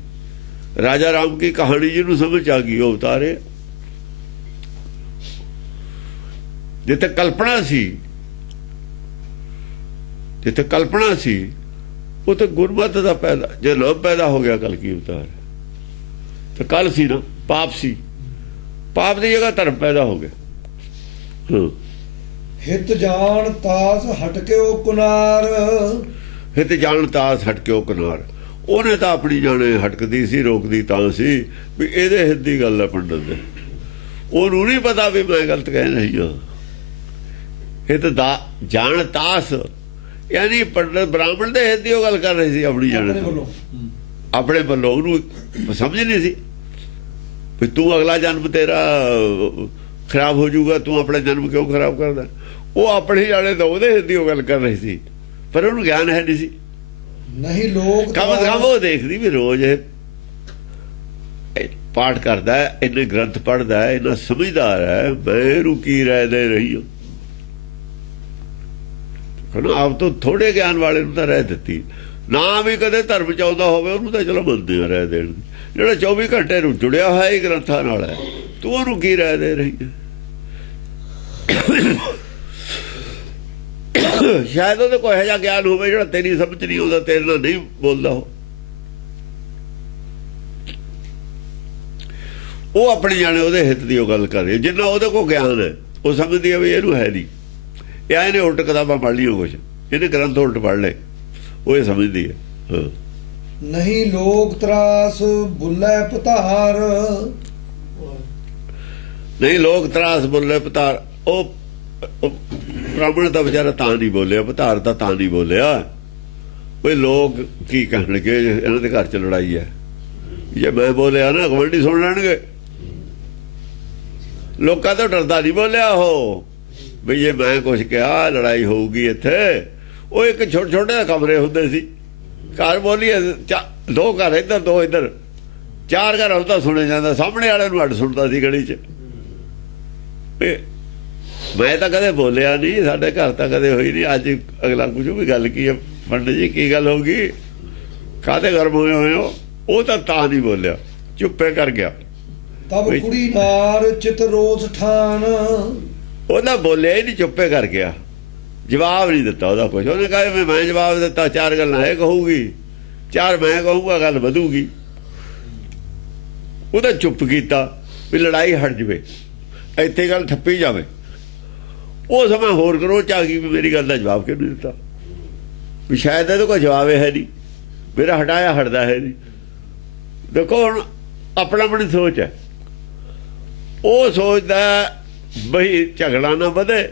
ਰਾਜਾ ਰਾਮ ਕੀ ਕਹਾਣੀ ਜਿਹਨੂੰ ਸਮਝ ਆ ਗਈ, ਉਹ ਅਵਤਾਰੇ। ਜਿੱਥੇ ਕਲਪਨਾ ਸੀ, ਜਿੱਥੇ ਕਲਪਨਾ ਸੀ, ਉਹ ਤਾਂ ਗੁਰਮਤਿ ਦਾ ਪੈਦਾ, ਜੇ ਲੋਭ ਪੈਦਾ ਹੋ ਗਿਆ ਕਲਕੀ ਅਵਤਾਰ। ਤੇ ਕੱਲ ਸੀ ਨਾ ਪਾਪ ਸੀ, ਪਾਪ ਦੀ ਜਗ੍ਹਾ ਧਰਮ ਪੈਦਾ ਹੋ ਗਿਆ। ਹਿਤ ਜਾਣ ਤਾਸ ਹਟਕਿਓ ਕੁਨਾਰ, ਹਿਤ ਜਾਣ ਤਾਸ ਹਟਕਿਓ ਕੁਨਾਰ। ਉਹਨੇ ਤਾਂ ਆਪਣੀ ਜਾਣੇ ਹਟਕਦੀ ਸੀ, ਰੋਕਦੀ ਤਾਂ ਸੀ ਵੀ ਇਹਦੇ ਹਿੱਤ ਦੀ ਗੱਲ ਹੈ ਪੰਡਤ ਦੇ। ਉਹਨੂੰ ਨਹੀਂ ਪਤਾ ਵੀ ਮੈਂ ਗਲਤ ਕਹਿ ਰਹੀ ਹਾਂ। ਹਿਤ ਦਾ ਜਾਣ ਤਾਸ ਯਾਨੀ ਪੰਡਤ ਬ੍ਰਾਹਮਣ ਦੇ ਹਿੱਤ ਦੀ ਉਹ ਗੱਲ ਕਰ ਰਹੀ ਸੀ ਆਪਣੀ ਜਾਣੇ ਤੋਂ, ਆਪਣੇ ਵੱਲੋਂ। ਉਹਨੂੰ ਸਮਝ ਨਹੀਂ ਸੀ ਵੀ ਤੂੰ ਅਗਲਾ ਜਨਮ ਤੇਰਾ ਖਰਾਬ ਹੋ ਜਾਊਗਾ, ਤੂੰ ਆਪਣਾ ਜਨਮ ਕਿਉਂ ਖਰਾਬ ਕਰਦਾ। ਉਹ ਆਪਣੇ ਜਾਣੇ ਤੋਂ ਉਹਦੇ ਹਿੱਤ ਦੀ ਉਹ ਗੱਲ ਕਰ ਰਹੀ ਸੀ, ਪਰ ਉਹਨੂੰ ਗਿਆਨ ਹੈ ਨਹੀਂ ਸੀ। ਨਹੀਂ ਲੋਕ ਕਮ ਉਹ ਦੇਖਦੀ ਵੀ ਰੋਜ਼ ਇਹ ਪਾਠ ਕਰਦਾ ਹੈ, ਇਹਨੇ ਗ੍ਰੰਥ ਪੜ੍ਹਦਾ ਹੈ, ਇਹਨਾਂ ਸਮਝਦਾਰ ਹੈ, ਮੈਂ ਇਹਨੂੰ ਕੀ ਰਾਏ ਦੇ ਰਹੀ ਹਾਂ। ਆਪ ਤੋਂ ਥੋੜੇ ਗਿਆਨ ਵਾਲੇ ਨੂੰ ਤਾਂ ਰਹਿ ਦਿੱਤੀ, ਨਾ ਵੀ ਕਦੇ ਧਰਮ ਚ ਆਉਂਦਾ ਹੋਵੇ ਉਹਨੂੰ ਤਾਂ ਚਲੋ ਮੰਨਦੇ ਆ ਰਹਿ ਦੇਣ। ਜਿਹੜਾ 24 ਘੰਟੇ ਨੂੰ ਜੁੜਿਆ ਹੋਇਆ ਹੀ ਗ੍ਰੰਥਾਂ ਨਾਲ ਹੈ, ਤੂੰ ਉਹਨੂੰ ਕੀ ਰਾਏ ਦੇ ਰਹੀ ਹੈ। ਸ਼ਾਇਦ ਉਹਦੇ ਕੋਈ ਇਹੋ ਜਿਹਾ ਗਿਆਨ ਹੋਵੇ ਜਿਹੜਾ ਤੇਰੀ ਸਮਝ ਨਹੀਂ ਆਉਂਦਾ, ਤੇਰੇ ਨਾਲ ਨਹੀਂ ਬੋਲਦਾ। ਉਹ ਆਪਣੀ ਜਾਣੇ ਉਹਦੇ ਹਿੱਤ ਦੀ ਉਹ ਗੱਲ ਕਰ ਰਹੀ। ਜਿੰਨਾ ਉਹਦੇ ਕੋਲ ਗਿਆਨ ਹੈ ਉਹ ਸਮਝਦੀ ਹੈ ਵੀ ਇਹਨੂੰ ਹੈ ਨਹੀਂ, ਇਹ ਇਹਨੇ ਉਲਟ ਕਿਤਾਬਾਂ ਪੜ੍ਹ ਲਈਆਂ, ਕੁਛ ਇਹਨੇ ਗ੍ਰੰਥ ਉਲਟ ਪੜ੍ਹ ਲਏ, ਉਹ ਇਹ ਸਮਝਦੀ ਹੈ। ਨਹੀਂ ਲੋਕ ਤਰਾਸ ਬੁੱਲੇ ਪਤਾਰ, ਨਹੀਂ ਲੋਕ ਤਰਾਸ ਬੁੱਲੇ ਪਤਾਰ। ਉਹ ਬ੍ਰਾਹਮਣ ਦਾ ਵਿਚਾਰਾ ਤਾਂ ਨਹੀਂ ਬੋਲਿਆ, ਪਤਾਰ ਦਾ ਤਾਂ ਨਹੀਂ ਬੋਲਿਆ ਵੀ ਲੋਕ ਕੀ ਕਹਿਣਗੇ, ਇਹਨਾਂ ਦੇ ਘਰ ਚ ਲੜਾਈ ਹੈ, ਜੇ ਮੈਂ ਬੋਲਿਆ ਨਾ ਗਵਾਂਢੀ ਸੁਣ ਲੈਣਗੇ। ਲੋਕਾਂ ਤੋਂ ਡਰਦਾ ਨਹੀਂ ਬੋਲਿਆ ਉਹ ਵੀ ਜੇ ਮੈਂ ਕੁਛ ਕਿਹਾ ਲੜਾਈ ਹੋਊਗੀ ਇੱਥੇ। ਉਹ ਇੱਕ ਛੋਟੇ ਛੋਟੇ ਕਮਰੇ ਹੁੰਦੇ ਸੀ, ਘਰ ਬੋਲੀਏ ਦੋ ਘਰ ਇੱਧਰ ਦੋ ਇੱਧਰ, ਚਾਰ ਘਰ ਹੁੰਦਾ ਸੁਣਿਆ ਜਾਂਦਾ, ਸਾਹਮਣੇ ਵਾਲੇ ਨੂੰ ਅੱਡ ਸੁਣਦਾ ਸੀ ਗਲੀ ਚ। ਮੈਂ ਤਾਂ ਕਦੇ ਬੋਲਿਆ ਨਹੀਂ, ਸਾਡੇ ਘਰ ਤਾਂ ਕਦੇ ਹੋਈ ਨਹੀਂ। ਅੱਜ ਅਗਲਾ ਪੁੱਛੂ ਵੀ ਗੱਲ ਕੀ ਹੈ, ਪੰਡਿਤ ਜੀ ਕੀ ਗੱਲ ਹੋ ਗਈ, ਕਾਹਦੇ ਗਰਮ ਹੋਏ ਹੋ? ਉਹ ਤਾਂ ਨਹੀਂ ਬੋਲਿਆ, ਚੁੱਪੇ ਕਰ ਗਿਆ। ਤਬ ਕੁੜੀ ਨਾਰ ਚਿਤ ਰੋਸ ਠਾਨ, ਉਹਦਾ ਬੋਲਿਆ ਹੀ ਨਹੀਂ, ਚੁੱਪੇ ਕਰ ਗਿਆ, ਜਵਾਬ ਨਹੀਂ ਦਿੱਤਾ ਉਹਦਾ ਕੁਝ। ਉਹਨੇ ਕਹਾ ਮੈਂ ਜਵਾਬ ਦਿੱਤਾ, 4 ਗੱਲਾਂ ਇਹ ਕਹੂਗੀ, 4 ਮੈਂ ਕਹੂੰਗਾ, ਗੱਲ ਵਧੂਗੀ। ਉਹਦਾ ਚੁੱਪ ਕੀਤਾ ਵੀ ਲੜਾਈ ਹਟ ਜਵੇ, ਇੱਥੇ ਗੱਲ ਠੱਪੀ ਜਾਵੇ। ਉਹ ਸਮਾਂ ਹੋਰ ਕਰੋ ਚ ਆ ਗਈ ਵੀ ਮੇਰੀ ਗੱਲ ਦਾ ਜਵਾਬ ਕਿਉਂ ਨਹੀਂ ਦਿੱਤਾ, ਵੀ ਸ਼ਾਇਦ ਇਹਦੇ ਕੋਈ ਜਵਾਬ ਹੈ ਨਹੀਂ, ਮੇਰਾ ਹਟਾਇਆ ਹਟਦਾ ਹੈ ਨਹੀਂ। ਦੇਖੋ ਹੁਣ ਆਪਣਾ ਆਪਣੀ ਸੋਚ ਹੈ, ਉਹ ਸੋਚਦਾ ਬਈ ਝਗੜਾ ਨਾ ਵਧੇ,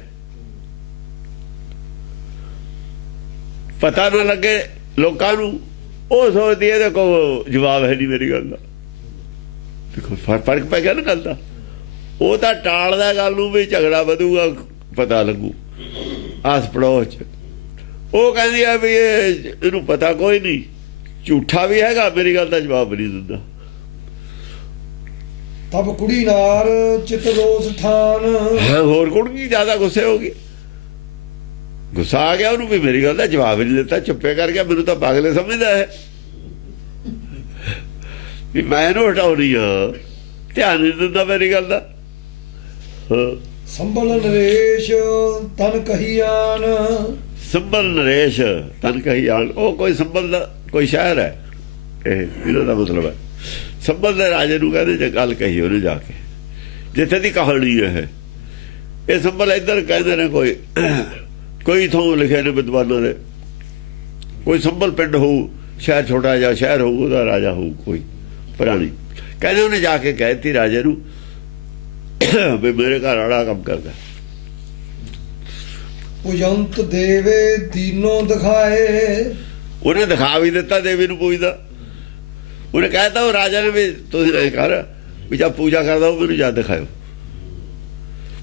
ਪਤਾ ਨਾ ਲੱਗੇ ਲੋਕਾਂ ਨੂੰ। ਉਹ ਸੋਚਦੀ ਇਹਦੇ ਕੋਲ ਜਵਾਬ ਹੈ ਨਹੀਂ ਮੇਰੀ ਗੱਲ ਦਾ। ਦੇਖੋ ਫਰਕ ਪੈ ਗਿਆ ਨਾ ਗੱਲ ਦਾ। ਉਹ ਤਾਂ ਟਾਲਦਾ ਗੱਲ ਨੂੰ ਵੀ ਝਗੜਾ ਵਧੂਗਾ, ਪਤਾ ਲੱਗੂ ਆਸ ਪੜੋਸ ਚ। ਉਹ ਕਹਿੰਦੀ ਆ ਵੀ ਇਹਨੂੰ ਪਤਾ ਕੋਈ ਨਹੀਂ, ਝੂਠਾ ਵੀ ਹੈਗਾ, ਮੇਰੀ ਗੱਲ ਦਾ ਜਵਾਬ ਨਹੀਂ ਦਿੰਦਾ। ਤਬ ਕੁੜੀ ਨਾਰ ਚਿਤ ਰੋਸ ਠਾਨ, ਹੋਰ ਕੁੜੀ ਜ਼ਿਆਦਾ ਗੁੱਸੇ ਹੋ ਗਈ, ਗੁੱਸਾ ਆ ਗਿਆ ਉਹਨੂੰ ਵੀ ਮੇਰੀ ਗੱਲ ਦਾ ਜਵਾਬ ਨਹੀਂ ਦਿੱਤਾ, ਚੁੱਪੇ ਕਰ ਗਿਆ। ਮੈਨੂੰ ਤਾਂ ਪਾਗਲੇ ਸਮਝਦਾ ਹੈ ਵੀ ਮੈਂ ਇਹਨੂੰ ਹਟਾਉਣੀ ਆ, ਧਿਆਨ ਨਹੀਂ ਦਿੰਦਾ ਮੇਰੀ ਗੱਲ ਦਾ। ਸੰਭਲ ਨਰੇਸ਼ ਤਨ ਕਹੀਆਨ, ਸੰਭਲ ਨਰੇਸ਼ ਤਨ ਕਹੀਆਨ। ਉਹ ਕੋਈ ਸੰਭਲ ਦਾ ਕੋਈ ਸ਼ਹਿਰ ਹੈ, ਇਹ ਇਹਨਾਂ ਦਾ ਮਤਲਬ ਹੈ। ਸੰਭਲ ਦੇ ਰਾਜੇ ਨੂੰ ਕਹਿੰਦੇ ਜੇ ਗੱਲ ਕਹੀ ਉਹਨੇ ਜਾ ਕੇ, ਜਿੱਥੇ ਦੀ ਕਹਾਣੀ ਹੈ ਇਹ ਸੰਭਲ। ਇੱਧਰ ਕਹਿੰਦੇ ਨੇ ਕੋਈ ਥੋਂ ਲਿਖੇ ਨੇ ਵਿਦਵਾਨਾਂ ਦੇ, ਕੋਈ ਸੰਭਲ ਪਿੰਡ ਹੋਊ, ਸ਼ਹਿਰ ਛੋਟਾ ਜਿਹਾ ਸ਼ਹਿਰ ਹੋਊ, ਉਹਦਾ ਰਾਜਾ ਹੋਊ ਕੋਈ ਪੁਰਾਣੀ। ਕਹਿੰਦੇ ਉਹਨੇ ਜਾ ਕੇ ਕਹਿਤੀ ਰਾਜੇ ਨੂੰ ਵੀ ਮੇਰੇ ਘਰ ਵਾਲਾ ਕੰਮ ਕਰਦਾ। ਪੁਜੰਤ ਦੇਵੇ ਦੀਨੋਂ ਦਿਖਾਏ, ਉਹਨੇ ਦਿਖਾ ਵੀ ਦਿੱਤਾ ਦੇਵੀ ਨੂੰ ਪੁੱਜਦਾ। ਉਹਨੇ ਕਹਿਤਾ ਉਹ ਰਾਜਾ ਨੇ ਵੀ ਤੁਸੀਂ ਐਂ ਕਰ ਵੀ ਜਦ ਪੂਜਾ ਕਰਦਾ ਉਹ ਮੈਨੂੰ ਜਦ ਦਿਖਾਇਓ।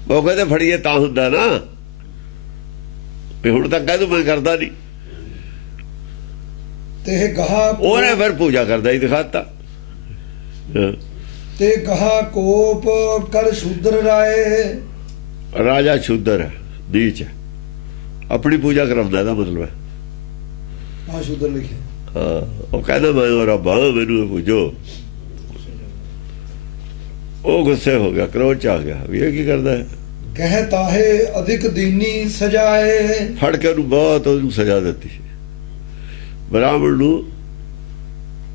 ਮੌਕੇ ਤੇ ਫੜੀਏ ਤਾਂ ਹੁੰਦਾ ਨਾ ਵੀ ਹੁਣ ਤੱਕ ਕਹਿ ਤੂੰ ਮੈਂ ਕਰਦਾ ਨਹੀਂ। ਤੇ ਗਹਾ ਉਹਨੇ ਫਿਰ ਪੂਜਾ ਕਰਦਾ ਹੀ ਦਿਖਾਤਾ। ਤੇ ਗਹਾ ਕੋਪ ਕਰ ਸ਼ੂਦਰ ਰਾਏ, ਰਾਜਾ ਸ਼ੂਦਰ ਹੈ, ਨੀਚ ਹੈ, ਆਪਣੀ ਪੂਜਾ ਕਰਾਉਂਦਾ, ਇਹਦਾ ਮਤਲਬ ਹੈ। ਹਾਂ ਸ਼ੂਦਰ ਲਿਖਿਆ। ਉਹ ਕਹਿੰਦਾ ਮੈਂ ਰੱਬਾ ਮੈਨੂੰ ਪੂਜੋ। ਉਹ ਗੁੱਸੇ ਹੋ ਗਿਆ, ਕਰੋਧ ਚ ਆ ਗਿਆ ਵੀ ਇਹ ਕੀ ਕਰਦਾ ਹੈ। ਕਹਿ ਤਾਹੇ ਅਧਿਕ ਦੀਨੀ ਸਜਾਏ, ਫੜ ਕੇ ਉਹਨੂੰ ਬਹੁਤ ਉਹਨੂੰ ਸਜ਼ਾ ਦਿੱਤੀ। ਬ੍ਰਾਹਮਣ ਨੂੰ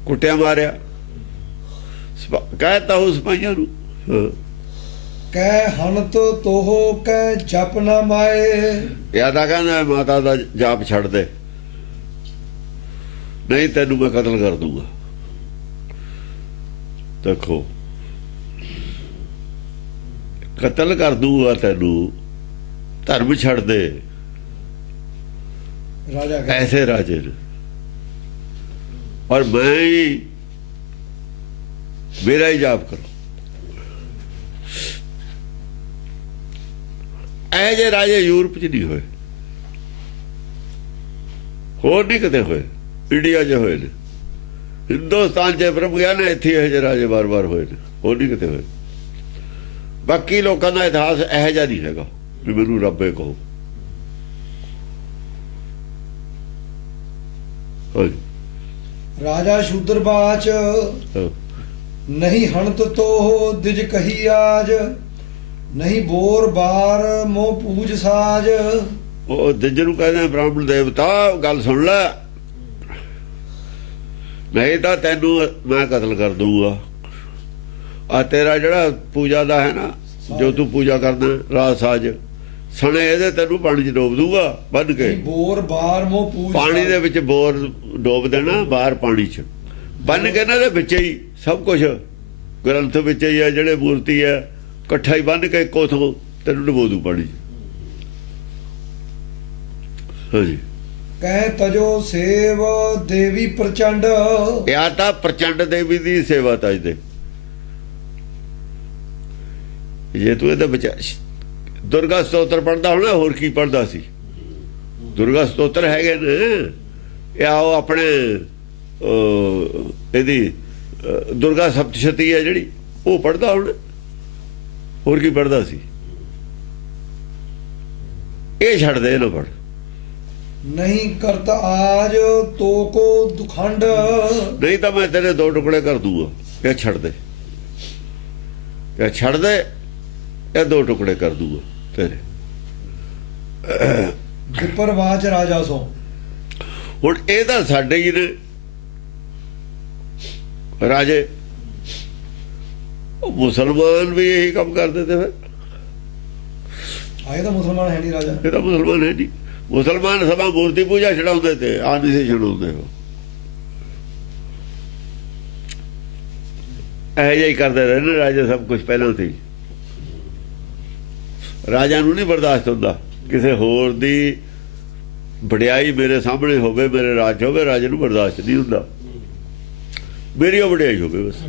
ਕੁੱਟਿਆ ਮਾਰਿਆ, ਕਹਿਤਾ ਉਸ ਸਿਪਾਹੀਆਂ ਨੂੰ ਕਹਿ ਹਨਤ ਤੋਹ ਕਹਿ ਜਪ ਨਾ ਮਾਏ। ਯਾਦਾ ਕਹਿੰਦਾ ਮਾਤਾ ਦਾ ਜਾਪ ਛੱਡ ਦੇ, ਨਹੀਂ ਤੈਨੂੰ ਮੈਂ ਕਤਲ ਕਰ ਦੂੰਗਾ। ਦੇਖੋ ਕਤਲ ਕਰ ਦੂੰਗਾ ਤੈਨੂੰ, ਧਰਮ ਛੱਡ ਦੇ। ਰਾਜਾ ਐਸੇ ਰਾਜੇ ਨੇ, ਔਰ ਮੈਂ ਹੀ ਮੇਰਾ ਹੀ ਜਾਪ ਕਰੋ। ਇਹ ਜੇ ਰਾਜੇ ਯੂਰਪ ਚ ਨਹੀਂ ਹੋਏ, ਹੋਰ ਨਹੀਂ ਕਿਤੇ ਹੋਏ, ਇੰਡੀਆ 'ਚ ਹੋਏ ਨੇ, ਹਿੰਦੁਸਤਾਨ 'ਚ ਬ੍ਰਹਮ ਗਿਆਨ ਹੈ, ਇੱਥੇ ਇਹ ਜਿਹੇ ਰਾਜੇ ਬਾਰ-ਬਾਰ ਹੋਏ ਨੇ, ਹੋਰ ਨਹੀਂ ਕਿਤੇ ਹੋਏ। ਬਾਕੀ ਲੋਕਾਂ ਦਾ ਇਤਿਹਾਸ ਇਹੋ ਜਿਹਾ ਨਹੀਂ ਹੈਗਾ ਵੀ ਮੈਨੂੰ ਰੱਬੇ ਕਹੋ। ਰਾਜਾ ਸ਼ੂਦਰ ਬਾਚ ਨਹੀਂ ਹਣਤ ਤੋਹ ਦਿਜ ਕਹੀ ਆਜ, ਨਹੀਂ ਬੋਰ ਬਾਰ ਮੋਹ ਪੂਜ ਸਾਜ। ਉਹ ਦਿਜ ਨੂੰ ਕਹਿੰਦੇ ਬ੍ਰਾਹਮਣ ਦੇਵਤਾ, ਗੱਲ ਸੁਣ ਲੈ, ਨਹੀਂ ਤਾਂ ਤੈਨੂੰ ਮੈਂ ਕਤਲ ਕਰ ਦੂੰਗਾ। ਆ ਤੇਰਾ ਜਿਹੜਾ ਪੂਜਾ ਦਾ ਹੈ ਨਾ, ਜੋ ਤੂੰ ਪੂਜਾ ਕਰਦਾ ਰਾਜ ਸਾਜ, ਸਣੇ ਇਹਦੇ ਤੈਨੂੰ ਪਾਣੀ 'ਚ ਡੋਬ ਦੂੰਗਾ ਬੰਨ ਕੇ। ਬੋਰ ਬਾਰ ਮੋਹ ਪੂਜ, ਪਾਣੀ ਦੇ ਵਿੱਚ ਬੋਰ ਡੋਬ ਦੇਣਾ, ਬਾਹਰ ਪਾਣੀ 'ਚ ਬੰਨ ਕੇ ਇਹਨਾਂ ਦੇ ਵਿੱਚ ਹੀ ਸਭ ਕੁਝ ਗ੍ਰੰਥ ਵਿੱਚ ਹੀ ਹੈ, ਜਿਹੜੇ ਮੂਰਤੀ ਹੈ ਇਕੱਠਾ ਹੀ ਬੰਨ ਕੇ ਇੱਕੋ ਥੋਂ ਤੈਨੂੰ ਡਬੋ ਦੂ ਪਾਣੀ 'ਚ। ਹਾਂਜੀ ਕਹਿ ਤਜੋ ਸੇਵ ਦੇਵੀ ਪ੍ਰਚੰਡ, ਇਹ ਤਾਂ ਪ੍ਰਚੰਡ ਦੇਵੀ ਦੀ ਸੇਵਾ ਤਜਦੇ। ਜੇ ਤੂੰ ਇਹਦੇ ਵਿੱਚ ਦੁਰਗਾ ਸਤੋਤਰ ਪੜ੍ਹਦਾ ਹੋਣਾ, ਹੋਰ ਕੀ ਪੜ੍ਹਦਾ ਸੀ? ਦੁਰਗਾ ਸਤੋਤਰ ਹੈਗੇ ਨੇ, ਇਹ ਆਓ ਆਪਣੇ ਇਹਦੀ ਦੁਰਗਾ ਸਪਤਸ਼ਤੀ ਹੈ ਜਿਹੜੀ, ਉਹ ਪੜ੍ਹਦਾ ਹੋਣਾ, ਹੋਰ ਕੀ ਪੜ੍ਹਦਾ ਸੀ? ਇਹ ਛੱਡ ਦੇ ਨਾ ਪੜ नहीं करत आज तो को दुखंड ਨਹੀਂ ਤਾਂ ਮੈਂ ਤੇਰੇ 2 ਟੁਕੜੇ ਕਰ ਦੂੰਗਾ ਇਹ ਛੱਡ ਦੇ ਇਹ ਛੱਡ ਦੇ ਇਹ 2 ਟੁਕੜੇ ਕਰ ਦੂੰਗਾ ਤੇਰੇ विपर वाच राजा सो ਹੁਣ ਇਹ ਤਾਂ ਸਾਡੇ ਹੀ ਨੇ ਰਾਜੇ ਉਹ ਮੁਸਲਮਾਨ ਵੀ ਇਹੀ ਕੰਮ ਕਰਦੇ ਤੇ ਫਿਰ आए तो मुसलमान है नहीं राजा ਇਹ ਤਾਂ ਮੁਸਲਮਾਨ ਹੈ ਨਹੀਂ ਮੁਸਲਮਾਨ ਸਭਾ ਮੂਰਤੀ ਪੂਜਾ ਛਡਾਉਂਦੇ ਤੇ ਆ ਨਹੀਂ ਸੀ ਛਡਾਉਂਦੇ ਉਹ ਇਹ ਜਿਹੀ ਕਰਦੇ ਰਹੇ ਨੇ ਰਾਜੇ ਸਭ ਕੁਝ ਪਹਿਲਾਂ ਸੀ ਰਾਜਾ ਨੂੰ ਨਹੀਂ ਬਰਦਾਸ਼ਤ ਹੁੰਦਾ ਕਿਸੇ ਹੋਰ ਦੀ ਵਡਿਆਈ ਮੇਰੇ ਸਾਹਮਣੇ ਹੋਵੇ ਮੇਰੇ ਰਾਜ ਹੋਵੇ ਰਾਜੇ ਨੂੰ ਬਰਦਾਸ਼ਤ ਨਹੀਂ ਹੁੰਦਾ ਮੇਰੀ ਉਹ ਵਡਿਆਈ ਹੋਵੇ ਬਸ